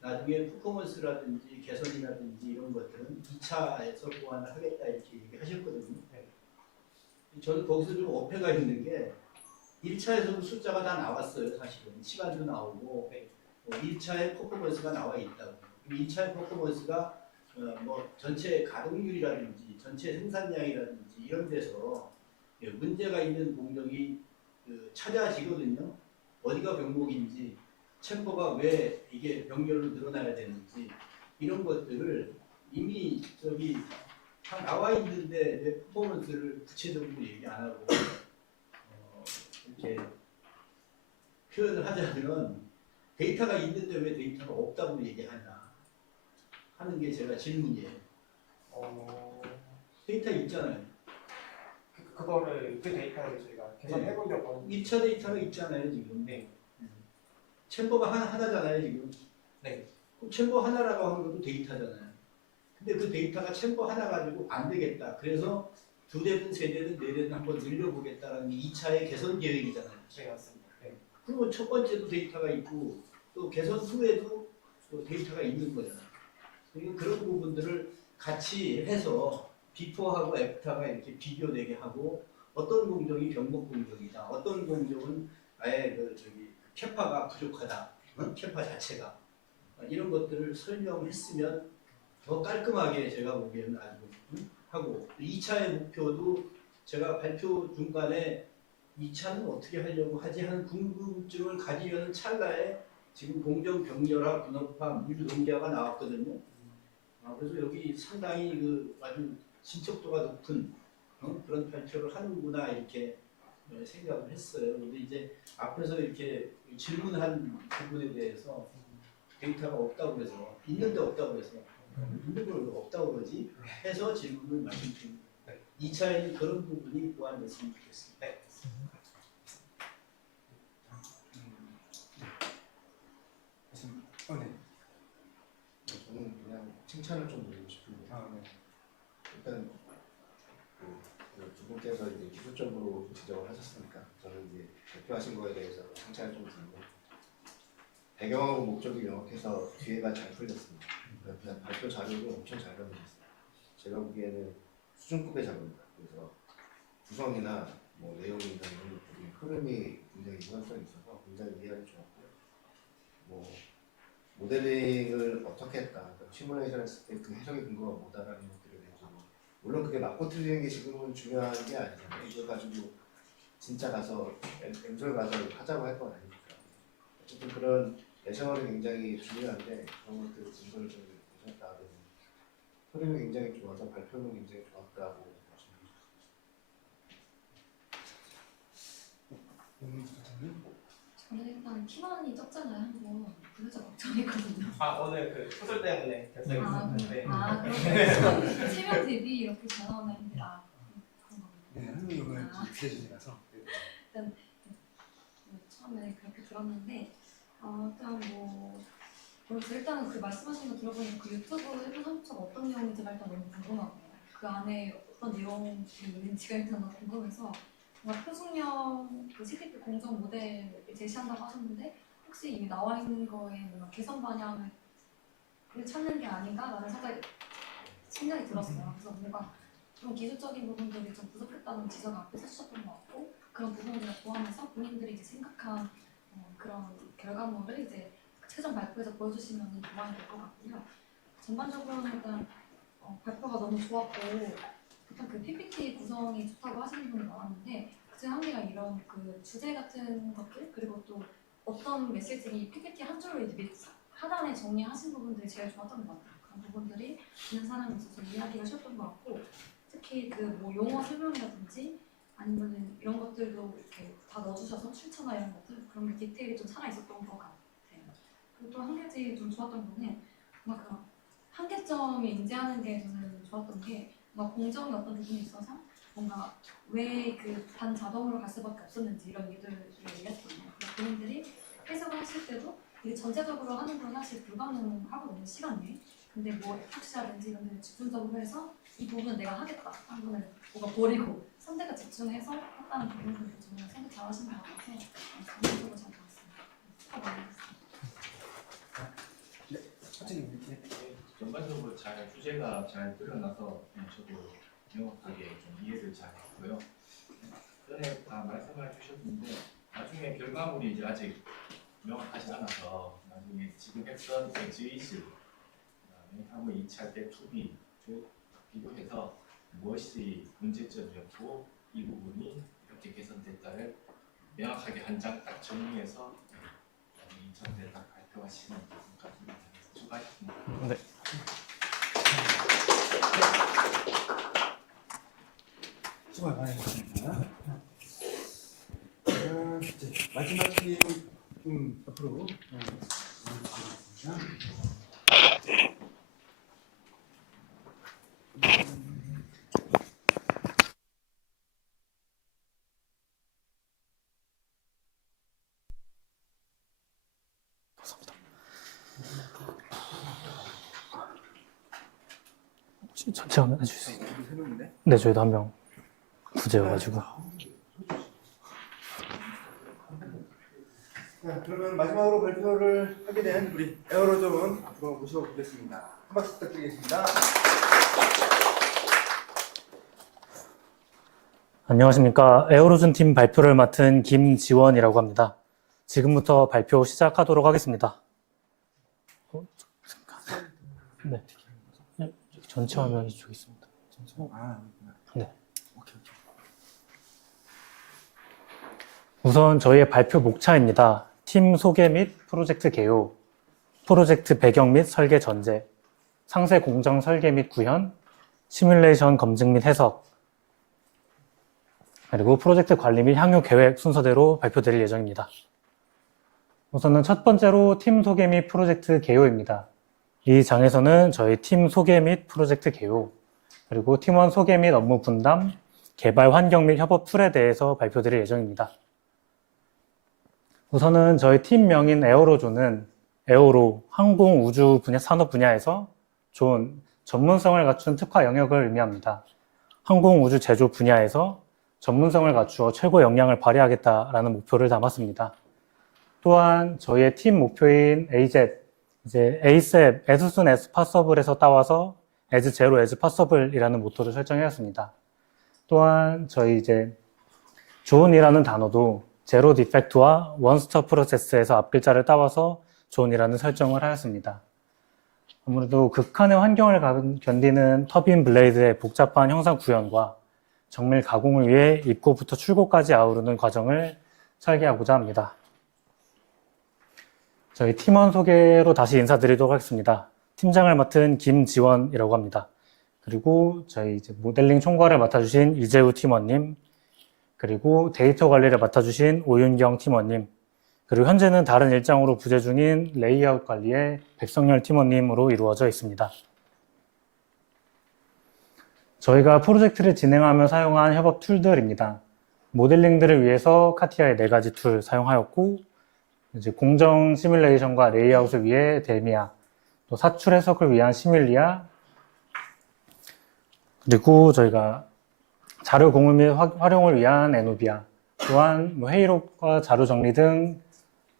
나중에 퍼포먼스라든지 개선이라든지 이런 것들은 2차에서 보완을 하겠다 이렇게 얘기하셨거든요. 저는 거기서 좀 어폐가 있는 게 1차에서도 숫자가 다 나왔어요. 사실은 시간도 나오고 1차의 퍼포먼스가 나와 있다고. 2차의 퍼포먼스가 뭐 전체 가동률이라든지 전체 생산량이라든지 이런 데서 문제가 있는 공정이 찾아지거든요. 어디가 병목인지, 챔버가 왜 이게 병렬로 늘어나야 되는지 이런 것들을 이미 저기 다 나와 있는데 내 퍼포먼스를 구체적으로 얘기 안 하고 이렇게 표현을 하자면 데이터가 있는데 왜 데이터가 없다고 얘기하냐 하는 게 제가 질문이에요. 데이터 있잖아요. 그 데이터를 저희가 개선해보려고 하는 1차 데이터가 있잖아요, 지금. 네. 챔버가 하나잖아요, 지금. 네. 그럼 챔버 하나라고 하는 것도 데이터잖아요. 근데 그 데이터가 챔버 하나 가지고 안 되겠다. 그래서 2대든 3대든 4대든 한번 늘려보겠다라는 게 2차의 개선 계획이잖아요. 네, 맞습니다. 네. 그리고 첫 번째도 데이터가 있고 또 개선 후에도 또 데이터가 있는 거잖아요. 그리고 그런 부분들을 같이 해서 비포하고 애프터가 이렇게 비교되게 하고 어떤 공정이 병목 공정이다. 어떤 공정은 아예 캐파가 부족하다. 캐파 자체가. 이런 것들을 설명했으면 더 깔끔하게 제가 보기에는 아주 하고 2차의 목표도 제가 발표 중간에 2차는 어떻게 하려고 하지 하는 궁금증을 가지려는 찰나에 지금 공정 병렬화, 분업화, 물동기화가 나왔거든요. 그래서 여기 상당히 아주 진척도가 높은 그런 발표를 하는구나 이렇게 생각을 했어요. 근데 이제 앞에서 이렇게 질문한 부분에 대해서 데이터가 없다고 해서 있는데 없다고 해서 있는 걸 없다고 그러지 해서 질문을 말씀드립니다. 2차에는 그런 부분이 보완됐으면 좋겠습니다. 네. 네. 저는 그냥 칭찬을 좀 드리고 싶은데 일단 두 분께서 이제 기술적으로 지적을 하셨으니까 저는 이제 발표하신 거에 대해서 칭찬을 좀 드리고 배경하고 목적이 명확해서 뒤에가 잘 풀렸습니다. 그냥 발표 자료도 엄청 잘 만들었어요. 제가 보기에는 수준급의 자료입니다. 그래서 구성이나 뭐 내용이나 이런 것들이 흐름이 굉장히 유연성이 있어서 굉장히 이해하기 좋았고요. 뭐 모델링을 어떻게 했다, 그러니까 시뮬레이션 했을 때 그 해석의 근거가 뭐다라는 것들에 대해서 물론 그게 맞고 틀리는 게 지금은 중요한 게 아니잖아요. 이걸 가지고 진짜 가서 엠솔 가서 하자고 할 건 아니니까. 어쨌든 그런 예상은 굉장히 중요한데 그런 것들 근거를 좀 보셨다. 흐름이 굉장히 좋아서 발표는 굉장히 좋았다고 말씀드리고 싶습니다. 팀원이 적잖아요, 한번. 그래서 걱정했거든요. 오늘 그 소설 때문에 결석했었는데. 그렇군요. 3명 대비 이렇게 잘 나오나 했는데, 네, 한국이 오늘 기대주시라서. 일단 처음에 그렇게 들었는데, 일단 그래서 일단은 그 말씀하신 거 들어보니까 그 유튜브 1분 30초가 어떤 내용인지가 일단 너무 궁금하고요. 그 안에 어떤 내용이 있는지가 일단 너무 궁금해서 뭔가 표준형 그 CDP 공정 모델을 제시한다고 하셨는데 혹시 이미 나와 있는 거에 뭔가 개선 방향을 찾는 게 아닌가라는 생각이 들었어요. 그래서 뭔가 좀 기술적인 부분들이 좀 부족했다는 지적을 앞에 해주셨던 것 같고 그런 부분들을 포함해서 본인들이 이제 생각한 그런 결과물을 이제 최종 발표에서 보여주시면 도움이 될 것 같고요. 전반적으로는 일단 발표가 너무 좋았고 일단 그 PPT 구성이 좋다고 하시는 분이 많았는데 그중 한 개가 이런 그 주제 같은 것들 그리고 또 어떤 메시지를 PPT 한 줄로 이제 하단에 정리하신 부분들이 제일 좋았던 것 같아요. 그런 부분들이 있는 사람에 있어서 이해하기가 쉬웠던 것 같고 특히 그 뭐 용어 설명이라든지 아니면은 이런 것들도 이렇게 다 넣어주셔서 출처나 이런 것들 그런 게 디테일이 좀 살아 있었던 것 같아요. 그리고 또 한 가지 좀 좋았던 거는 뭔가 그 한계점이 인지하는 게 저는 좋았던 게 뭔가 공정의 어떤 부분이 있어서 뭔가 왜 그 반자동으로 갈 수밖에 없었는지 이런 얘기들을 얘기했거든요. 그래서 본인들이 해석을 하실 때도 이게 전체적으로 하는 건 사실 불가능하거든요, 시간 내에. 근데 뭐 FC라든지 이런 데를 집중적으로 해서 이 부분은 내가 하겠다 하는 거는 뭔가 버리고 선택에 집중해서 했다는 부분들도 정말 선택 잘 하신 것 같아서 전반적으로 잘 봤습니다. 전반적으로 주제가 잘 드러나서 저도 명확하게 좀 이해를 잘 했고요. 전에 다 말씀해 주셨는데 나중에 결과물이 이제 아직 명확하지 않아서 나중에 지금 했던 에지이즈 그다음에 하고 2차 때 투비 비교해서 무엇이 문제점이었고 이 부분이 이렇게 개선됐다를 명확하게 한 장 딱 정리해서 나중에 2차 때 딱 발표하시는 것까지 수고하셨습니다. 네. 수고 많으셨습니다. 이제 마지막 팀 앞으로 나가겠습니다. 전체 화면 해줄 수 있나요? 네, 저희도 한 명 구제여가지고. 자, 그러면 마지막으로 발표를 하게 된 우리 에어로존 앞으로 모셔보겠습니다. 한 박수 부탁드리겠습니다. 안녕하십니까. 에어로존 팀 발표를 맡은 김지원이라고 합니다. 지금부터 발표 시작하도록 하겠습니다. 네. 전체 화면이 이쪽에 있습니다. 네. 우선 저희의 발표 목차입니다. 팀 소개 및 프로젝트 개요, 프로젝트 배경 및 설계 전제, 상세 공정 설계 및 구현, 시뮬레이션 검증 및 해석, 그리고 프로젝트 관리 및 향후 계획 순서대로 발표드릴 예정입니다. 우선은 첫 번째로 팀 소개 및 프로젝트 개요입니다. 이 장에서는 저희 팀 소개 및 프로젝트 개요, 그리고 팀원 소개 및 업무 분담, 개발 환경 및 협업 툴에 대해서 발표드릴 예정입니다. 우선은 저희 팀명인 에어로존은 에어로, 항공, 우주 분야, 산업 분야에서 좋은 전문성을 갖춘 특화 영역을 의미합니다. 항공, 우주 제조 분야에서 전문성을 갖추어 최고 역량을 발휘하겠다라는 목표를 담았습니다. 또한 저희의 팀 목표인 AZ, 이제 ASAP, as soon as possible에서 따와서 as zero as possible이라는 모토를 설정해왔습니다. 또한 저희 이제 존이라는 단어도 제로 디펙트와 원스톱 프로세스에서 앞글자를 따와서 존이라는 설정을 하였습니다. 아무래도 극한의 환경을 견디는 터빈 블레이드의 복잡한 형상 구현과 정밀 가공을 위해 입고부터 출고까지 아우르는 과정을 설계하고자 합니다. 저희 팀원 소개로 다시 인사드리도록 하겠습니다. 팀장을 맡은 김지원이라고 합니다. 그리고 저희 이제 모델링 총괄을 맡아주신 이재우 팀원님, 그리고 데이터 관리를 맡아주신 오윤경 팀원님, 그리고 현재는 다른 일정으로 부재 중인 레이아웃 관리의 백성열 팀원님으로 이루어져 있습니다. 저희가 프로젝트를 진행하며 사용한 협업 툴들입니다. 모델링들을 위해서 카티아의 4가지 툴 사용하였고, 이제 공정 시뮬레이션과 레이아웃을 위해 데미아, 또 사출 해석을 위한 시뮬리아, 그리고 저희가 자료 공유 및 활용을 위한 에노비아, 또한 회의록과 자료 정리 등을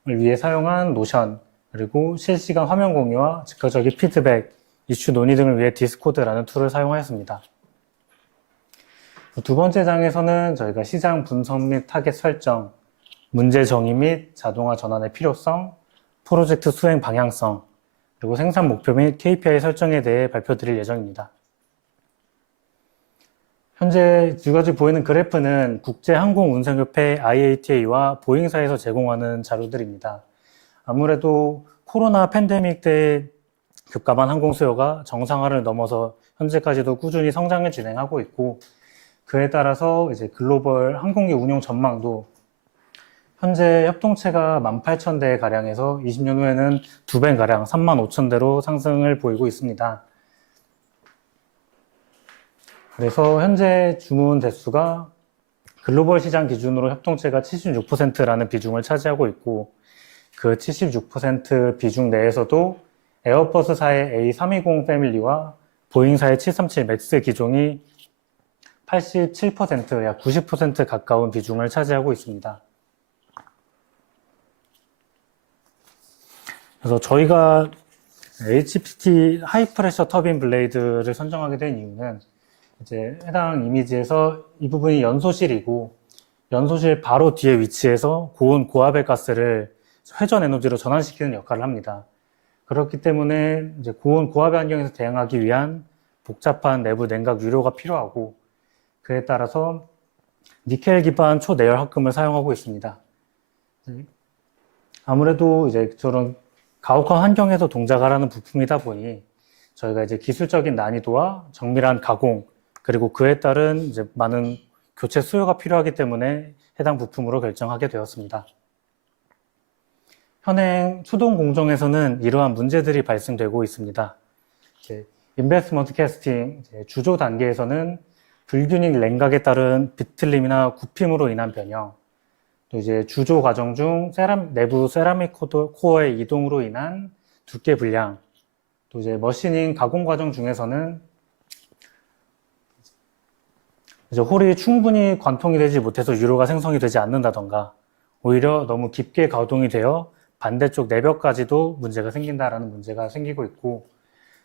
위해 사용한 노션, 그리고 실시간 화면 공유와 즉각적인 피드백, 이슈 논의 등을 위해 디스코드라는 툴을 사용하였습니다. 두 번째 장에서는 저희가 시장 분석 및 타겟 설정, 문제 정의 및 자동화 전환의 필요성, 프로젝트 수행 방향성, 그리고 생산 목표 및 KPI 설정에 대해 발표드릴 예정입니다. 현재 두 가지 보이는 그래프는 국제항공운송협회 IATA와 보잉사에서 제공하는 자료들입니다. 아무래도 코로나 팬데믹 때 급감한 항공 수요가 정상화를 넘어서 현재까지도 꾸준히 성장을 진행하고 있고, 그에 따라서 이제 글로벌 항공기 운용 전망도 현재 협동체가 18,000대 가량에서 20년 후에는 2배 가량 35,000대로 상승을 보이고 있습니다. 그래서 현재 주문 대수가 글로벌 시장 기준으로 협동체가 76%라는 비중을 차지하고 있고, 그 76% 비중 내에서도 에어버스사의 A320 패밀리와 보잉사의 737 맥스 기종이 87%, 약 90% 가까운 비중을 차지하고 있습니다. 그래서 저희가 HPT 하이프레셔 터빈 블레이드를 선정하게 된 이유는 이제 해당 이미지에서 이 부분이 연소실이고, 연소실 바로 뒤에 위치해서 고온 고압의 가스를 회전 에너지로 전환시키는 역할을 합니다. 그렇기 때문에 이제 고온 고압의 환경에서 대응하기 위한 복잡한 내부 냉각 유료가 필요하고, 그에 따라서 니켈 기반 초내열 합금을 사용하고 있습니다. 아무래도 이제 저런 가혹한 환경에서 동작을 하는 부품이다 보니 저희가 이제 기술적인 난이도와 정밀한 가공, 그리고 그에 따른 이제 많은 교체 수요가 필요하기 때문에 해당 부품으로 결정하게 되었습니다. 현행 수동 공정에서는 이러한 문제들이 발생되고 있습니다. 인베스트먼트 캐스팅 주조 단계에서는 불균형 냉각에 따른 비틀림이나 굽힘으로 인한 변형, 또 이제 주조 과정 중 내부 세라믹 코어의 이동으로 인한 두께 불량, 또 이제 머시닝 가공 과정 중에서는 이제 홀이 충분히 관통이 되지 못해서 유로가 생성이 되지 않는다던가, 오히려 너무 깊게 가동이 되어 반대쪽 내벽까지도 문제가 생긴다라는 문제가 생기고 있고,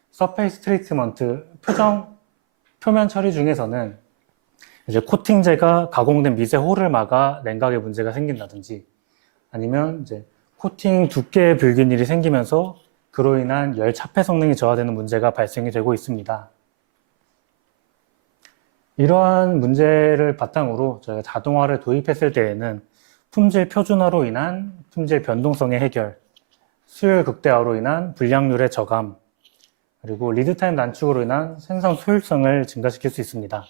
서페이스 트리트먼트 표면 처리 중에서는 이제 코팅제가 가공된 미세 홀을 막아 냉각에 문제가 생긴다든지, 아니면 이제 코팅 두께의 불균일이 생기면서 그로 인한 열 차폐 성능이 저하되는 문제가 발생이 되고 있습니다. 이러한 문제를 바탕으로 저희가 자동화를 도입했을 때에는 품질 표준화로 인한 품질 변동성의 해결, 수율 극대화로 인한 불량률의 저감, 그리고 리드타임 단축으로 인한 생산 효율성을 증가시킬 수 있습니다.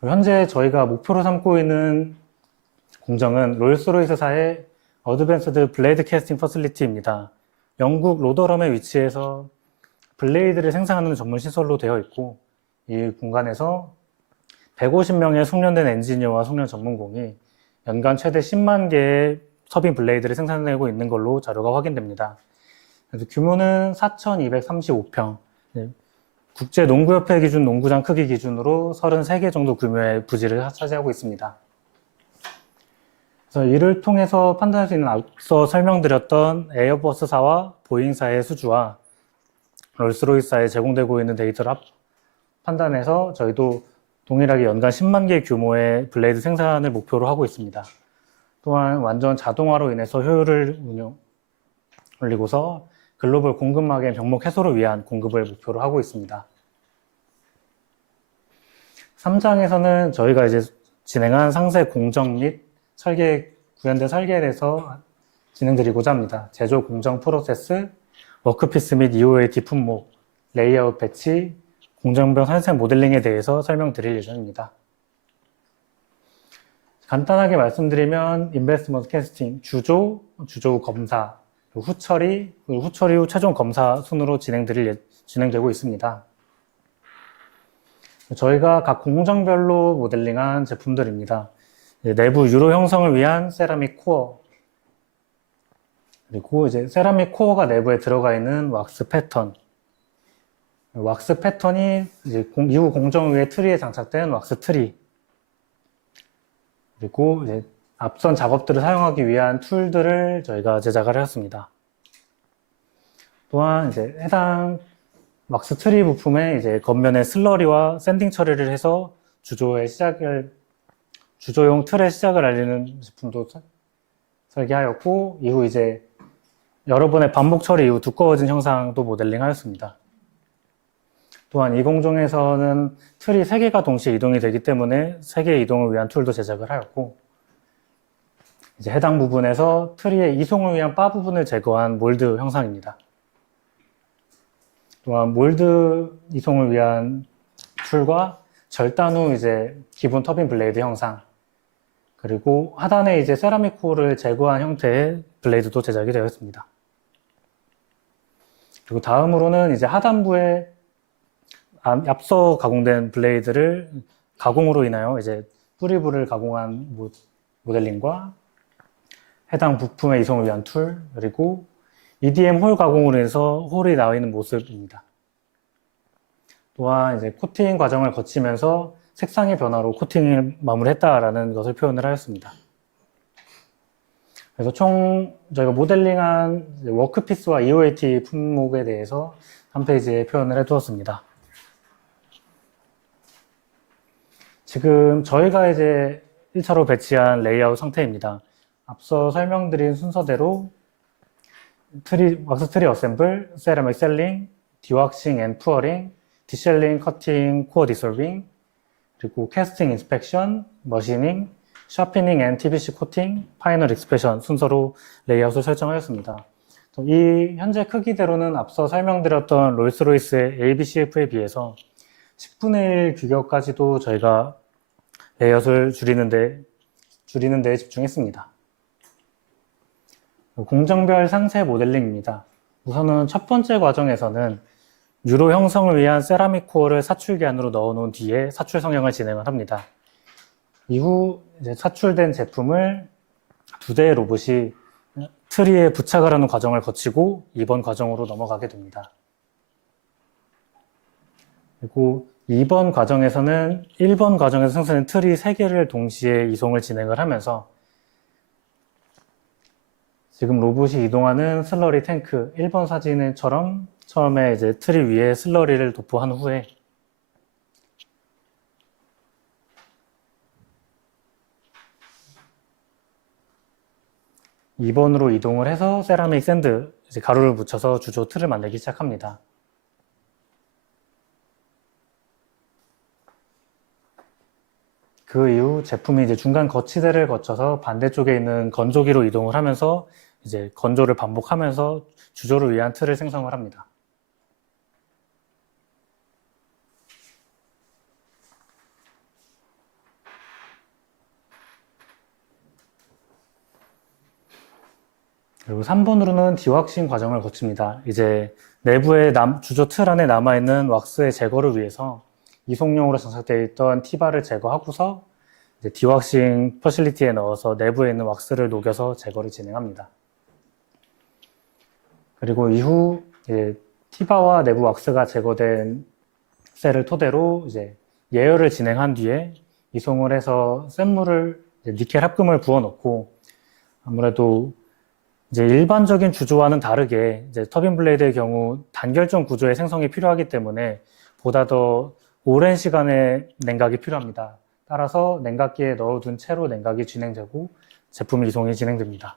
현재 저희가 목표로 삼고 있는 공정은 롤스로이스사의 어드밴스드 블레이드 캐스팅 퍼실리티입니다. 영국 로더럼에 위치해서 블레이드를 생산하는 전문 시설로 되어 있고, 이 공간에서 150명의 숙련된 엔지니어와 숙련 전문공이 연간 최대 10만 개의 서빙 블레이드를 생산하고 있는 걸로 자료가 확인됩니다. 그래서 규모는 4,235평, 국제농구협회 기준 농구장 크기 기준으로 33개 정도 규모의 부지를 차지하고 있습니다. 그래서 이를 통해서 판단할 수 있는 앞서 설명드렸던 에어버스사와 보잉사의 수주와 롤스로이스사에 제공되고 있는 데이터를 판단해서 저희도 동일하게 연간 10만 개 규모의 블레이드 생산을 목표로 하고 있습니다. 또한 완전 자동화로 인해서 효율을 올리고서 글로벌 공급망의 병목 해소를 위한 공급을 목표로 하고 있습니다. 3장에서는 저희가 이제 진행한 상세 공정 및 구현된 설계에 대해서 진행드리고자 합니다. 제조 공정 프로세스, 워크피스 및 EOAT 품목, 레이아웃 배치, 공정병 산생 모델링에 대해서 설명드릴 예정입니다. 간단하게 말씀드리면 인베스트먼트 캐스팅, 주조 검사, 그리고 후처리, 그리고 후처리 후 최종 검사 순으로 진행되고 있습니다. 저희가 각 공정별로 모델링한 제품들입니다. 내부 유로 형성을 위한 세라믹 코어, 그리고 이제 세라믹 코어가 내부에 들어가 있는 왁스 패턴, 왁스 패턴이 이제 이후 공정 위에 트리에 장착된 왁스 트리, 그리고 이제 앞선 작업들을 사용하기 위한 툴들을 저희가 제작을 하였습니다. 또한 이제 해당 왁스 트리 부품에 이제 겉면에 슬러리와 샌딩 처리를 해서 주조용 틀의 시작을 알리는 제품도 설계하였고, 이후 이제 여러 번의 반복 처리 이후 두꺼워진 형상도 모델링하였습니다. 또한 이 공정에서는 틀이 3개가 동시에 이동이 되기 때문에 3개의 이동을 위한 툴도 제작을 하였고, 이제 해당 부분에서 트리의 이송을 위한 바 부분을 제거한 몰드 형상입니다. 또한 몰드 이송을 위한 툴과 절단 후 이제 기본 터빈 블레이드 형상, 그리고 하단에 이제 세라믹 코어를 제거한 형태의 블레이드도 제작이 되어 있습니다. 그리고 다음으로는 이제 하단부에 앞서 가공된 블레이드를 가공으로 인하여 이제 뿌리부를 가공한 모델링과 해당 부품의 이송을 위한 툴, 그리고 EDM 홀 가공으로 해서 홀이 나와 있는 모습입니다. 또한 이제 코팅 과정을 거치면서 색상의 변화로 코팅을 마무리했다라는 것을 표현을 하였습니다. 그래서 총 저희가 모델링한 워크피스와 EOAT 품목에 대해서 한 페이지에 표현을 해두었습니다. 지금 저희가 이제 1차로 배치한 레이아웃 상태입니다. 앞서 설명드린 순서대로 왁스 트리 어셈블, 세라믹 셀링, 디왁싱 앤 푸어링, 디쉘링, 커팅, 코어 디솔빙, 그리고 캐스팅 인스펙션, 머시닝, 샤피닝 앤 TBC 코팅, 파이널 익스프레션 순서로 레이아웃을 설정하였습니다. 이 현재 크기대로는 앞서 설명드렸던 롤스로이스의 ABCF에 비해서 10분의 1 규격까지도 저희가 레이아웃을 줄이는 데 집중했습니다. 공정별 상세 모델링입니다. 우선은 첫 번째 과정에서는 유로 형성을 위한 세라믹 코어를 사출기 안으로 넣어놓은 뒤에 사출 성형을 진행을 합니다. 이후 이제 사출된 제품을 2대의 로봇이 트리에 부착을 하는 과정을 거치고 2번 과정으로 넘어가게 됩니다. 그리고 2번 과정에서는 1번 과정에서 생성된 트리 3개를 동시에 이송을 진행을 하면서 지금 로봇이 이동하는 슬러리 탱크 1번 사진처럼 처음에 이제 트리 위에 슬러리를 도포한 후에 (2번으로) 이동을 해서 세라믹 샌드 이제 가루를 묻혀서 주조 틀을 만들기 시작합니다. 그 이후 제품이 이제 중간 거치대를 거쳐서 반대쪽에 있는 건조기로 이동을 하면서 이제 건조를 반복하면서 주조를 위한 틀을 생성을 합니다. 그리고 3번으로는 디왁싱 과정을 거칩니다. 이제 내부에 주조 틀 안에 남아있는 왁스의 제거를 위해서 이송용으로 장착되어 있던 티바를 제거하고서 이제 디왁싱 퍼실리티에 넣어서 내부에 있는 왁스를 녹여서 제거를 진행합니다. 그리고 이후 이제 티바와 내부 왁스가 제거된 셀을 토대로 이제 예열을 진행한 뒤에 이송을 해서 샘물을 니켈 합금을 부어넣고 아무래도 이제 일반적인 주조와는 다르게 이제 터빈 블레이드의 경우 단결점 구조의 생성이 필요하기 때문에 보다 더 오랜 시간의 냉각이 필요합니다. 따라서 냉각기에 넣어둔 채로 냉각이 진행되고 제품 이송이 진행됩니다.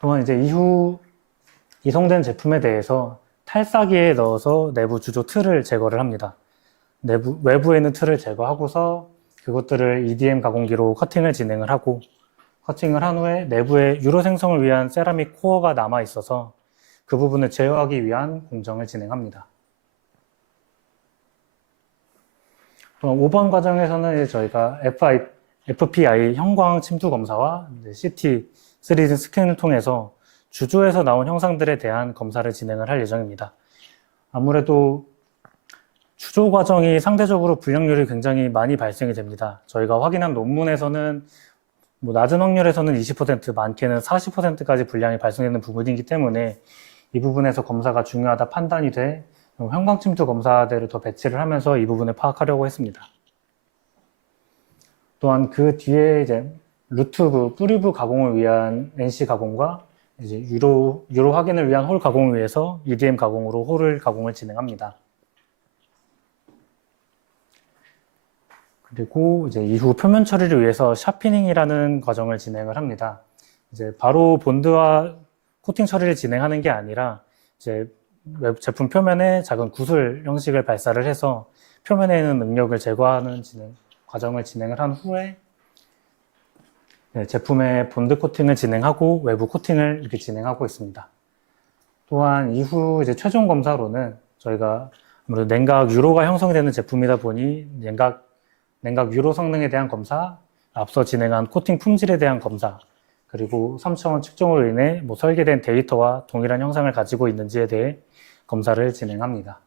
또한 이제 이후 이송된 제품에 대해서 탈사기에 넣어서 내부 주조 틀을 제거를 합니다. 외부에 있는 틀을 제거하고서 그것들을 EDM 가공기로 커팅을 진행을 하고 커팅을 한 후에 내부에 유로 생성을 위한 세라믹 코어가 남아 있어서 그 부분을 제어하기 위한 공정을 진행합니다. 5번 과정에서는 저희가 FPI 형광 침투 검사와 CT, 3D 스캔을 통해서 주조에서 나온 형상들에 대한 검사를 진행을 할 예정입니다. 아무래도 주조 과정이 상대적으로 불량률이 굉장히 많이 발생이 됩니다. 저희가 확인한 논문에서는 낮은 확률에서는 20%, 많게는 40%까지 불량이 발생되는 부분이기 때문에 이 부분에서 검사가 중요하다 판단이 돼 형광침투 검사들을 더 배치를 하면서 이 부분을 파악하려고 했습니다. 또한 그 뒤에 이제 루트부, 뿌리부 가공을 위한 NC 가공과 이제 유로 확인을 위한 홀 가공을 위해서 EDM 가공으로 홀을 가공을 진행합니다. 그리고 이제 이후 표면 처리를 위해서 샤피닝이라는 과정을 진행을 합니다. 이제 바로 본드와 코팅 처리를 진행하는 게 아니라 이제 제품 표면에 작은 구슬 형식을 발사를 해서 표면에 있는 능력을 제거하는 과정을 진행을 한 후에 제품의 본드 코팅을 진행하고 외부 코팅을 이렇게 진행하고 있습니다. 또한 이후 이제 최종 검사로는 저희가 아무래도 냉각 유로가 형성이 되는 제품이다 보니 냉각 유로 성능에 대한 검사, 앞서 진행한 코팅 품질에 대한 검사, 그리고 3차원 측정으로 인해 설계된 데이터와 동일한 형상을 가지고 있는지에 대해 검사를 진행합니다.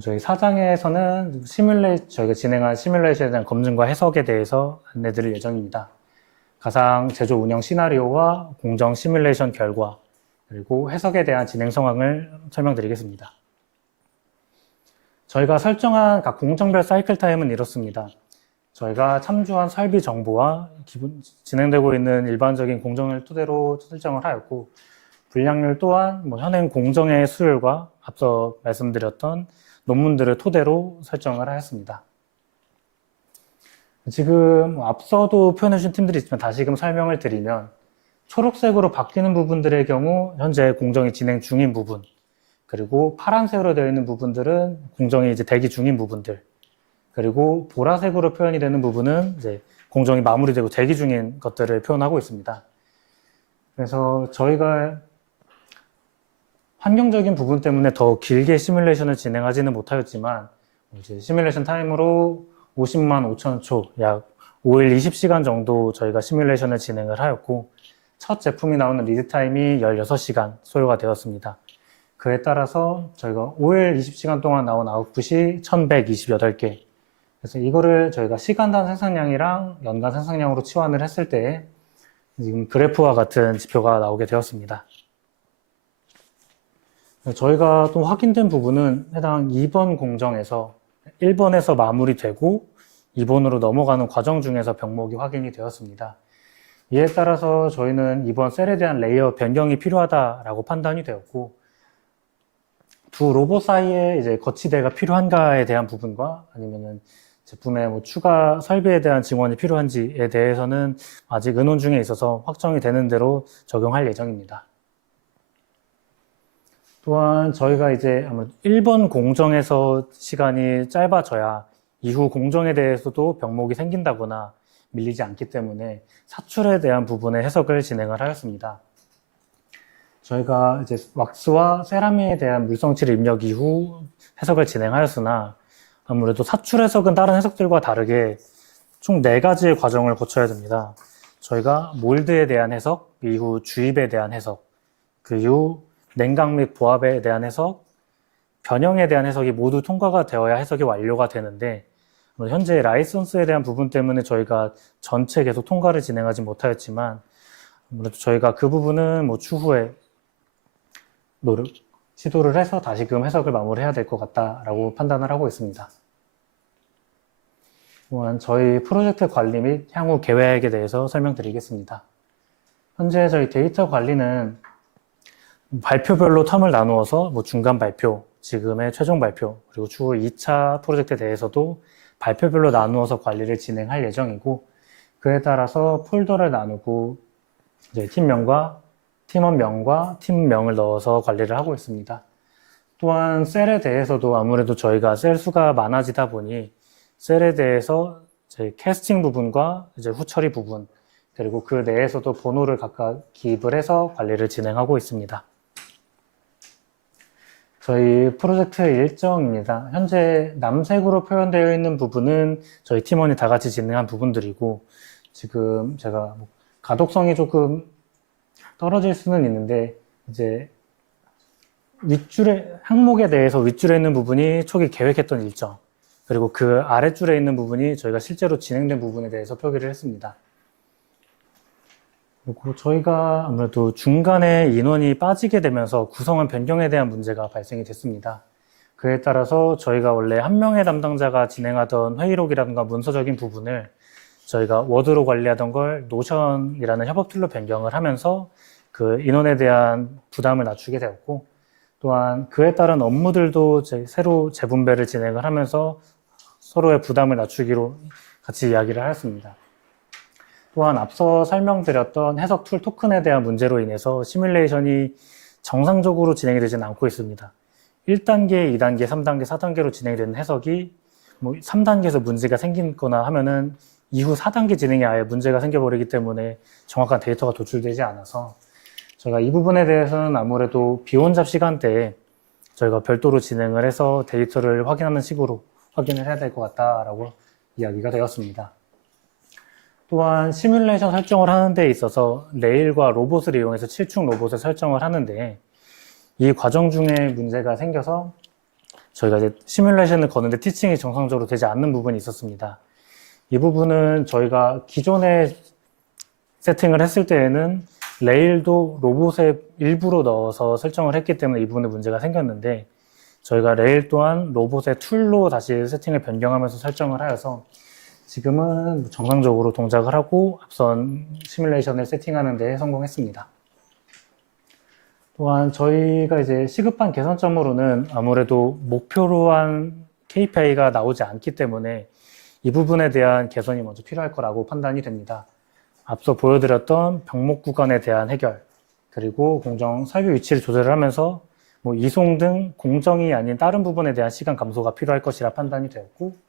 저희 4장에서는 저희가 진행한 시뮬레이션에 대한 검증과 해석에 대해서 안내드릴 예정입니다. 가상 제조 운영 시나리오와 공정 시뮬레이션 결과, 그리고 해석에 대한 진행 상황을 설명드리겠습니다. 저희가 설정한 각 공정별 사이클 타임은 이렇습니다. 저희가 참조한 설비 정보와 진행되고 있는 일반적인 공정을 토대로 설정을 하였고, 불량률 또한 현행 공정의 수율과 앞서 말씀드렸던 논문들을 토대로 설정을 하였습니다. 지금 앞서도 표현해 주신 팀들이 있지만 다시금 설명을 드리면, 초록색으로 바뀌는 부분들의 경우 현재 공정이 진행 중인 부분, 그리고 파란색으로 되어 있는 부분들은 공정이 이제 대기 중인 부분들, 그리고 보라색으로 표현이 되는 부분은 이제 공정이 마무리되고 대기 중인 것들을 표현하고 있습니다. 그래서 저희가 환경적인 부분 때문에 더 길게 시뮬레이션을 진행하지는 못하였지만, 이제 시뮬레이션 타임으로 50만 5천 초, 약 5일 20시간 정도 저희가 시뮬레이션을 진행을 하였고, 첫 제품이 나오는 리드 타임이 16시간 소요가 되었습니다. 그에 따라서 저희가 5일 20시간 동안 나온 아웃풋이 1128개. 그래서 이거를 저희가 시간당 생산량이랑 연간 생산량으로 치환을 했을 때 지금 그래프와 같은 지표가 나오게 되었습니다. 저희가 또 확인된 부분은 해당 2번 공정에서 1번에서 마무리되고 2번으로 넘어가는 과정 중에서 병목이 확인이 되었습니다. 이에 따라서 저희는 이번 셀에 대한 레이어 변경이 필요하다라고 판단이 되었고, 두 로봇 사이에 이제 거치대가 필요한가에 대한 부분과 아니면은 제품의 추가 설비에 대한 증원이 필요한지에 대해서는 아직 의논 중에 있어서 확정이 되는 대로 적용할 예정입니다. 또한 저희가 이제 아무래도 1번 공정에서 시간이 짧아져야 이후 공정에 대해서도 병목이 생긴다거나 밀리지 않기 때문에 사출에 대한 부분의 해석을 진행을 하였습니다. 저희가 이제 왁스와 세라믹에 대한 물성칠 입력 이후 해석을 진행하였으나 아무래도 사출 해석은 다른 해석들과 다르게 총 4가지의 과정을 거쳐야 됩니다. 저희가 몰드에 대한 해석, 이후 주입에 대한 해석, 그 이후 냉각 및 보압에 대한 해석, 변형에 대한 해석이 모두 통과가 되어야 해석이 완료가 되는데, 현재 라이선스에 대한 부분 때문에 저희가 전체 계속 통과를 진행하지 못하였지만, 아무래도 저희가 그 부분은 추후에 시도를 해서 다시금 해석을 마무리해야 될 것 같다라고 판단을 하고 있습니다. 또한 저희 프로젝트 관리 및 향후 계획에 대해서 설명드리겠습니다. 현재 저희 데이터 관리는 발표별로 텀을 나누어서 중간 발표, 지금의 최종 발표, 그리고 추후 2차 프로젝트에 대해서도 발표별로 나누어서 관리를 진행할 예정이고, 그에 따라서 폴더를 나누고 이제 팀명과 팀원명과 팀명을 넣어서 관리를 하고 있습니다. 또한 셀에 대해서도 아무래도 저희가 셀 수가 많아지다 보니 셀에 대해서 저희 캐스팅 부분과 이제 후처리 부분, 그리고 그 내에서도 번호를 각각 기입을 해서 관리를 진행하고 있습니다. 저희 프로젝트 일정입니다. 현재 남색으로 표현되어 있는 부분은 저희 팀원이 다 같이 진행한 부분들이고, 지금 제가 뭐 가독성이 조금 떨어질 수는 있는데, 이제 윗줄에, 항목에 대해서 윗줄에 있는 부분이 초기 계획했던 일정, 그리고 그 아랫줄에 있는 부분이 저희가 실제로 진행된 부분에 대해서 표기를 했습니다. 그리고 저희가 아무래도 중간에 인원이 빠지게 되면서 구성원 변경에 대한 문제가 발생이 됐습니다. 그에 따라서 저희가 원래 한 명의 담당자가 진행하던 회의록이라든가 문서적인 부분을 저희가 워드로 관리하던 걸 노션이라는 협업 툴로 변경을 하면서 그 인원에 대한 부담을 낮추게 되었고, 또한 그에 따른 업무들도 새로 재분배를 진행을 하면서 서로의 부담을 낮추기로 같이 이야기를 하였습니다. 또한 앞서 설명드렸던 해석 툴 토큰에 대한 문제로 인해서 시뮬레이션이 정상적으로 진행이 되지는 않고 있습니다. 1단계, 2단계, 3단계, 4단계로 진행이 되는 해석이 뭐 3단계에서 문제가 생기거나 하면은 이후 4단계 진행에 아예 문제가 생겨버리기 때문에 정확한 데이터가 도출되지 않아서 저희가 이 부분에 대해서는 아무래도 비혼잡 시간대에 저희가 별도로 진행을 해서 데이터를 확인하는 식으로 확인을 해야 될 것 같다라고 이야기가 되었습니다. 또한 시뮬레이션 설정을 하는 데 있어서 레일과 로봇을 이용해서 7축 로봇을 설정을 하는데 이 과정 중에 문제가 생겨서 저희가 이제 시뮬레이션을 거는데 티칭이 정상적으로 되지 않는 부분이 있었습니다. 이 부분은 저희가 기존에 세팅을 했을 때에는 레일도 로봇의 일부로 넣어서 설정을 했기 때문에 이 부분에 문제가 생겼는데 저희가 레일 또한 로봇의 툴로 다시 세팅을 변경하면서 설정을 하여서 지금은 정상적으로 동작을 하고 앞선 시뮬레이션을 세팅하는 데 성공했습니다. 또한 저희가 이제 시급한 개선점으로는 아무래도 목표로 한 KPI가 나오지 않기 때문에 이 부분에 대한 개선이 먼저 필요할 거라고 판단이 됩니다. 앞서 보여드렸던 병목 구간에 대한 해결, 그리고 공정 설비 위치를 조절을 하면서 뭐 이송 등 공정이 아닌 다른 부분에 대한 시간 감소가 필요할 것이라 판단이 되었고,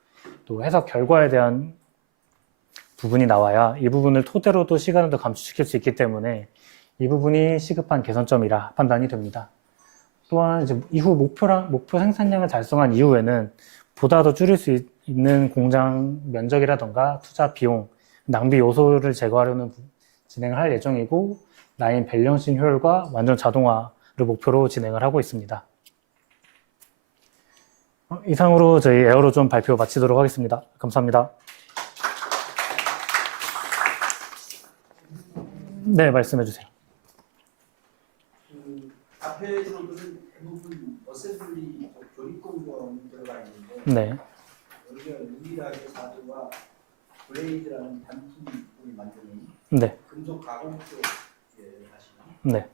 또 해석 결과에 대한 부분이 나와야 이 부분을 토대로도 시간을 더 감축시킬 수 있기 때문에 이 부분이 시급한 개선점이라 판단이 됩니다. 또한 이제 이후 목표 생산량을 달성한 이후에는 보다 더 줄일 수 있는 공장 면적이라던가 투자 비용, 낭비 요소를 제거하려는 진행을 할 예정이고, 라인 밸런싱 효율과 완전 자동화를 목표로 진행을 하고 있습니다. 이상으로 저희 에어로존 발표 마치도록 하겠습니다. 감사합니다. 네, 말씀해 주세요. 앞에서는 대부분 어셈블리 조립 공정이 들어가 있는데 네. 여기가 유일하게 4조가 블레이드라는 단품을 만드는 네. 금속 가공 쪽 하시는 네.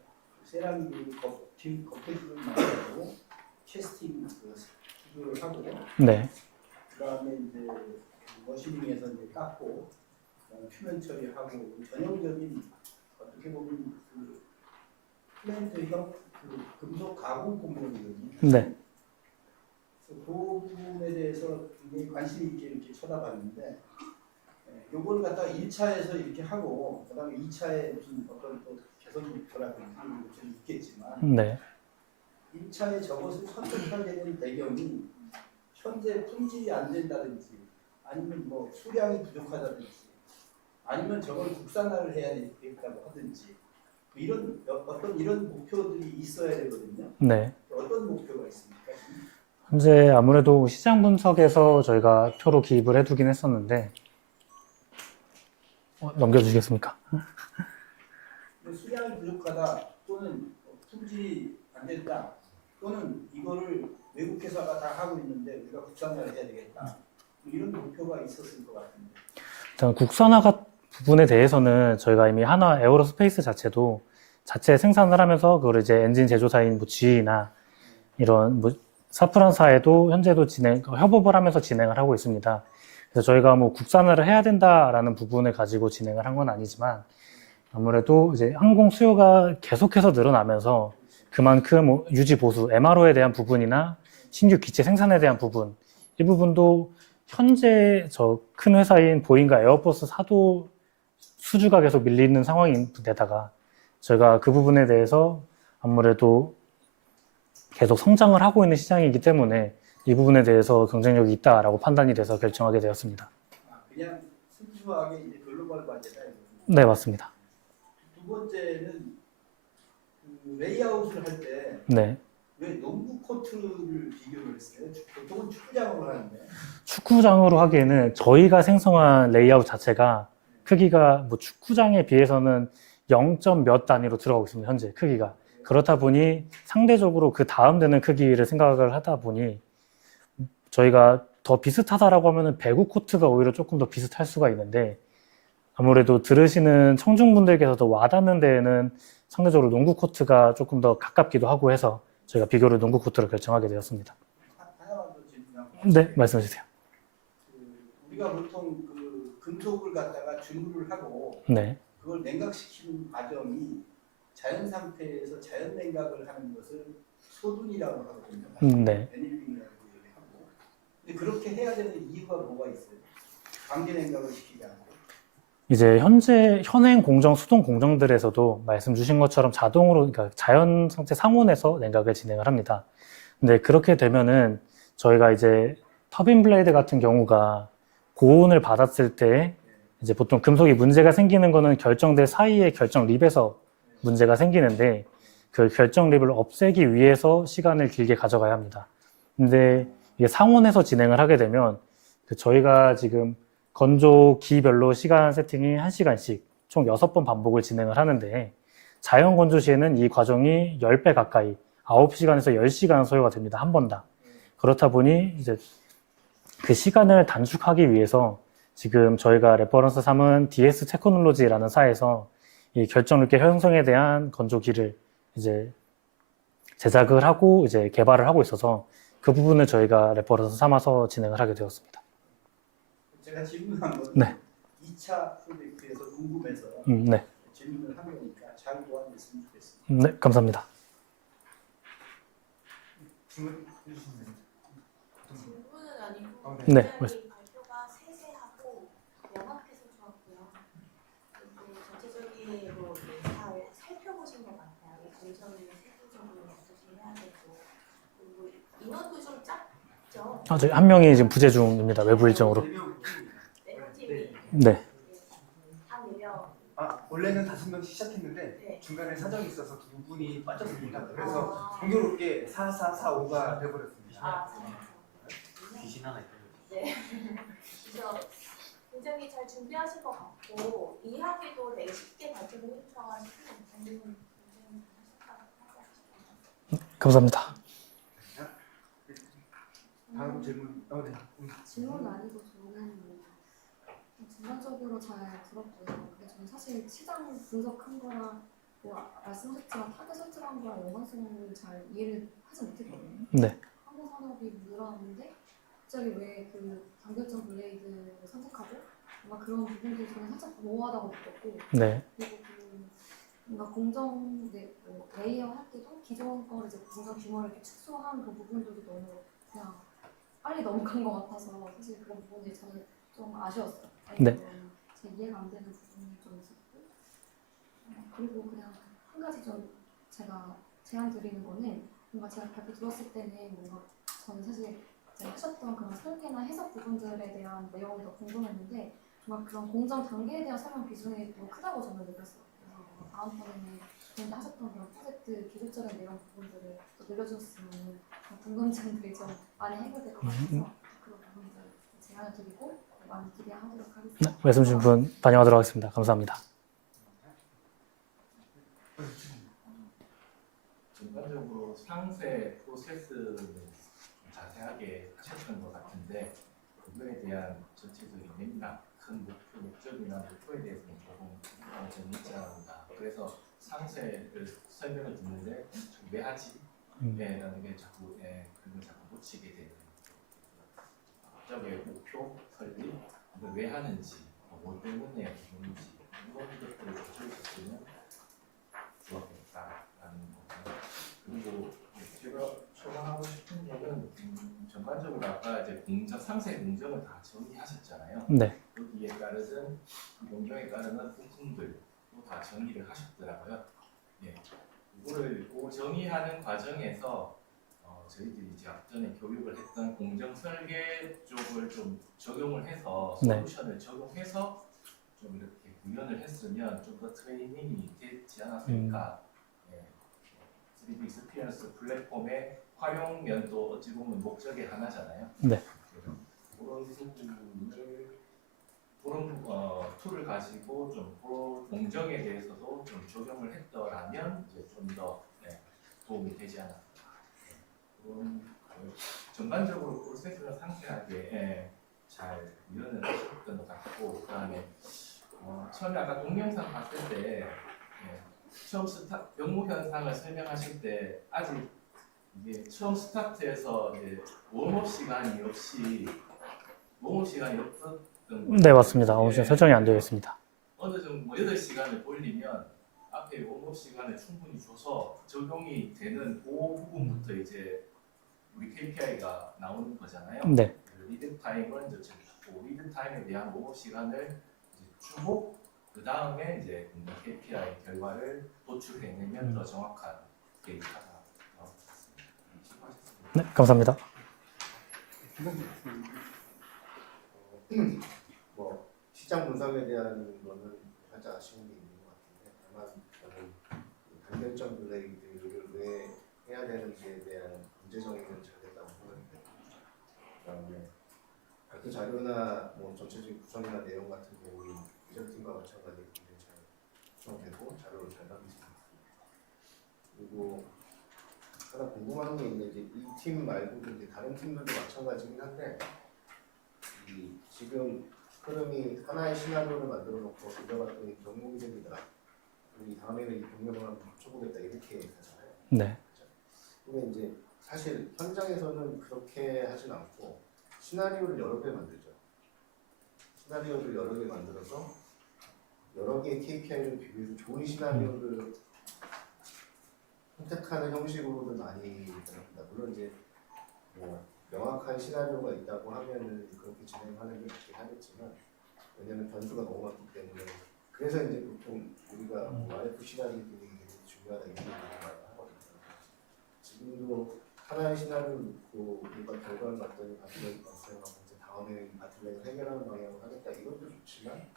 세라믹 겉표지를 만들고 캐스팅 기술을 하고 네. 그다음에 이제 머신링에서 이제 깎고 표면 처리하고 전형적인 어떻게 보면 그 플랜트형 그 금속 가공 공정이거든요. 네. 그 부분에 대해서 굉장히 관심 있게 이렇게 쳐다봤는데, 요거를 갖다가 1차에서 이렇게 하고 그다음에 2차에 무슨 어떤 또 개선 목표라든지 이런 있겠지만, 네. 1차에 저것을 선택하게 된 배경이 현재 품질이 안 된다든지 아니면 뭐 수량이 부족하다든지 아니면 저걸 국산화를 해야 되겠다고 하든지 이런 어떤 이런 목표들이 있어야 되거든요. 네. 어떤 목표가 있습니까? 현재 아무래도 시장 분석에서 저희가 표로 기입을 해두긴 했었는데, 넘겨주시겠습니까? 수량이 부족하다 또는 품질이 안 된다 또는 이거를 외국 회사가 다 하고 있는데 우리가 국산화를 해야 되겠다, 이런 목표가 있었을 것 같은데. 일단 국산화 부분에 대해서는 저희가 이미 한화 에어로스페이스 자체도 자체 생산을 하면서 그걸 이제 엔진 제조사인 뭐 GE나 이런 뭐 사프란사에도 현재도 협업을 하면서 진행을 하고 있습니다. 그래서 저희가 뭐 국산화를 해야 된다라는 부분을 가지고 진행을 한 건 아니지만 아무래도 이제 항공 수요가 계속해서 늘어나면서 그만큼 뭐 유지 보수, MRO에 대한 부분이나 신규 기체 생산에 대한 부분, 이 부분도 현재 저 큰 회사인 보잉과 에어버스 사도 수주가 계속 밀리는 상황인데다가 저희가 그 부분에 대해서 아무래도 계속 성장을 하고 있는 시장이기 때문에 이 부분에 대해서 경쟁력이 있다라고 판단이 돼서 결정하게 되었습니다. 그냥 순수하게 이제 글로벌 과제다. 네, 맞습니다. 두 번째는 그 레이아웃을 할 때 네. 왜 농구 코트를 비교를 했어요? 보통은 축구장으로 하는데. 축구장으로 하기에는 저희가 생성한 레이아웃 자체가 크기가 뭐 축구장에 비해서는 0. 몇 단위로 들어가고 있습니다. 현재 크기가. 그렇다 보니 상대적으로 그 다음 되는 크기를 생각을 하다 보니 저희가 더 비슷하다라고 하면은 배구 코트가 오히려 조금 더 비슷할 수가 있는데 아무래도 들으시는 청중분들께서도 와닿는 데에는 상대적으로 농구 코트가 조금 더 가깝기도 하고 해서 저희가 비교를 농구 코트로 결정하게 되었습니다. 하나만 더 질문하고. 네, 말씀해 주세요. 우리가 보통 그 금속을 갖다가 주물을 하고 네. 그걸 냉각시키는 과정이 자연 상태에서 자연 냉각을 하는 것을 소둔이라고 하거든요. 네. 애닐링이라고 얘기하고. 근데 그렇게 해야 되는 이유가 뭐가 있어요? 강제 냉각을 시키지 않고. 이제 현행 공정, 수동 공정들에서도 말씀 주신 것처럼 자동으로, 그러니까 자연 상태 상온에서 냉각을 진행을 합니다. 근데 그렇게 되면은 저희가 이제 터빈 블레이드 같은 경우가 고온을 받았을 때 이제 보통 금속이 문제가 생기는 거는 결정대 사이의 결정 립에서 문제가 생기는데 그 결정 립을 없애기 위해서 시간을 길게 가져가야 합니다. 근데 이게 상온에서 진행을 하게 되면 저희가 지금 건조기별로 시간 세팅이 1시간씩 총 6번 반복을 진행을 하는데 자연 건조 시에는 이 과정이 10배 가까이 9시간에서 10시간 소요가 됩니다. 한 번당. 그렇다 보니 이제 그 시간을 단축하기 위해서 지금 저희가 레퍼런스 삼은 DS 테크놀로지라는 사에서 이 결정력계 형성에 대한 건조기를 이제 제작을 하고 이제 개발을 하고 있어서 그 부분을 저희가 레퍼런스 삼아서 진행을 하게 되었습니다. 제가 질문한 건 네. 2차 프로젝트에서 궁금해서 네. 질문을 한 거니까 잘 도와주셨으면 좋겠습니다. 네, 감사합니다. 질문은 아니고 네, 굉장히 발표가 세세하고 명확해서 좋았고요. 그리고 전체적으로 잘 살펴보신 것 같아요. 이 공정을 세부적으로 어떻게 해야 되고 그리고 인원도 좀 작죠? 저희 한 명이 지금 부재 중입니다. 외부 일정으로. 네. 원래는 5명씩 시작했는데 중간에 사정이 있어서 2분이 빠졌습니다. 그래서 공교롭게 4, 4, 4, 5가 돼버렸습니다. 귀신 하나 있어요. 네. 그래서 굉장히 잘 준비하신 것 같고 이야기도 되게 쉽게 발표를 해주셔가지고 굉장히 잘하셨다고 생각합니다. 감사합니다. 다음 질문. 네. 질문은 아니고 저는 전반적으로 잘 들었고요. 근데 저는 사실 시장 분석한 거랑 뭐 말씀하셨지만 타겟 설정한 거랑 연관성을 잘 이해를 하지 못했거든요. 네. 항공 산업이 늘어났는데 갑자기 왜 그 단결점 블레이드를 선택하고 뭔가 그런 부분들이 저는 살짝 모호하다고 느꼈고 네. 그리고 그 뭔가 공정 뭐 레이어 할 때도 기존 거 이제 공정 규모를 이렇게 축소한 그 부분들도 너무 그냥 빨리 넘어간 것 같아서 사실 그런 부분들이 저는 좀 아쉬웠어요. 네. 제 이해가 안 되는 부분이 좀 있었고 그리고 그냥 한 가지 좀 제가 제안 드리는 거는 뭔가 제가 발표 들었을 때는 뭔가 저는 사실 제가 하셨던 그런 설계나 해석 부분들에 대한 내용이 더 궁금했는데 정말 그런 공정 단계에 대한 설명 비중이 더 크다고 저는 느꼈어요. 그래서 다음번에는 그런데 하셨던 그런 프로젝트 기술적인 내용 부분들을 더 늘려주셨으면 궁금증들이 좀 많이 해결될 것 같아서 그런 부분들 제안을 드리고 많이 기대하도록 하겠습니다. 네, 말씀 주신 분 반영하도록 하겠습니다. 감사합니다. 전반적으로 상세 프로세스를 자세하게 하셨던 것 같은데 그거에 대한 전체적인 맥락, 큰 목적이나 목표에 대해서는 조금 좀 있지 않았나. 그래서 상세를 설명을 듣는데 왜 하지? 라는 게 자꾸 그걸 자꾸 놓치게 되는 갑자기 목표, 설비, 이걸 왜 하는지, 뭐 때문에 하는지 이런 것들을 여쭤주셨으면 좋았겠다라는 거고요. 그리고 제가 초청하고 싶은 거는 전반적으로 아까 이제 공정, 상세 공정을 다 정리하셨잖아요. 네. 거기에 따르는 공정에 따르는 부분들도 다 정리를 하셨더라고요. 예. 이거를 정의하는 과정에서 저희들이 이제 앞전에 교육을 했던 공정 설계 쪽을 좀 적용을 해서 네. 솔루션을 적용해서 좀 이렇게 구현을 했으면 좀 더 트레이닝이 되지 않았을까. 3D 익스피리언스 플랫폼의 활용면도 어찌 보면 목적의 하나잖아요. 네. 그런 툴을 가지고 좀 공정에 대해서도 좀 적용을 했더라면 이제 좀 더 도움이 되지 않았을까. 그런 전반적으로 프로세스가 상세하게 잘 구현을 하셨던 것 같고, 그다음에 처음에 아까 동영상 봤을 때 처음 병무 현상을 설명하실 때 아직 이게 처음 스타트에서 이제 웜업 시간이 없었던 네, 맞습니다. 오션 설정이 안 되어 있습니다. 어느 정도 뭐 8시간을 돌리면 앞에 웜업 시간을 충분히 줘서 적용이 되는 그 부분부터 이제 우리 KPI가 나오는 거잖아요. 네. 리드 타임은 이제 적고 리드 타임에 대한 웜업 시간을 이제 주고 그 다음에 이제 KPI 결과를 도출해내면 더 정확한 데이터가 나올 것 같습니다. 수고하셨습니다. 네, 감사합니다. 뭐 시장 분석에 대한 거는 살짝 아쉬운 게 있는 것 같은데, 다만 저는 단결점 블레이드를 왜 해야 되는지에 대한 문제 정의는 잘 됐다고 생각합니다. 그다음에 발표 자료나 뭐 전체적인 구성이나 내용 같은 경우는 기존팀과 마찬가지로 굉장히 잘 구성되고 자료를 잘 남기습니다. 그리고 하나 궁금한 게 있는데, 이 팀 말고도 이제 다른 팀들도 마찬가지긴 한데, 지금 흐름이 하나의 시나리오를 만들어 놓고 돌려봤더니 경력이 생기더라. 우리 다음에는 이 경력을 한번 합쳐보겠다 이렇게 하잖아요. 네. 근데 이제 사실 현장에서는 그렇게 하진 않고 시나리오를 여러 개 만들죠. 시나리오를 여러 개 만들어서 여러 개의 KPI를 비교해서 좋은 시나리오를 선택하는 형식으로도 많이 합니다. 물론 이제 뭐 명확한 시나리오가 있다고 하면은 그렇게 진행하는 게 맞긴 하겠지만, 왜냐하면 변수가 너무 많기 때문에. 그래서 이제 보통 우리가 뭐 RF 시나리오들이 굉장히 중요하다 이런 얘기를 많이 하거든요. 지금도 하나의 시나리오를 놓고 우리가 결과를 봤더니 바틀렉이 발생하고 이제 다음에 이 바틀렉을 해결하는 방향으로 하겠다 이것도 좋지만,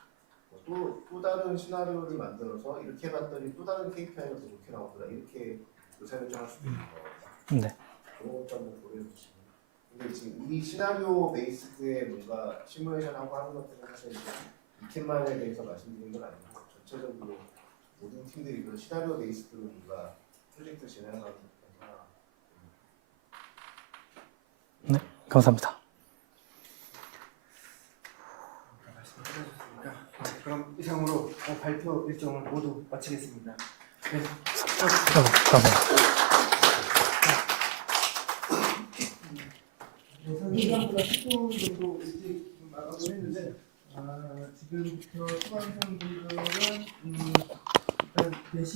또 다른 시나리오를 만들어서 이렇게 봤더니 또 다른 KPI가 더 좋게 나오더라 이렇게 요새는 좀 할 수도 있는 거거든요. 네. 그런 것도 한번 고려해 주시면. 근데 지금 이 시나리오 베이스드의 뭔가 시뮬레이션하고 하는 것들은 사실 이제 이 팀만에 대해서 말씀드린 건 아니고 전체적으로 모든 팀들이 이런 시나리오 베이스드로 뭔가 프로젝트 진행하는 거니까. 네, 감사합니다. 그럼 이상으로 발표 일정을 모두 마치겠습니다. 네. 감사합니다. 생각보다 10분 정도 일찍 마감을 했는데, 지금부터 수강생분들은 일단 4시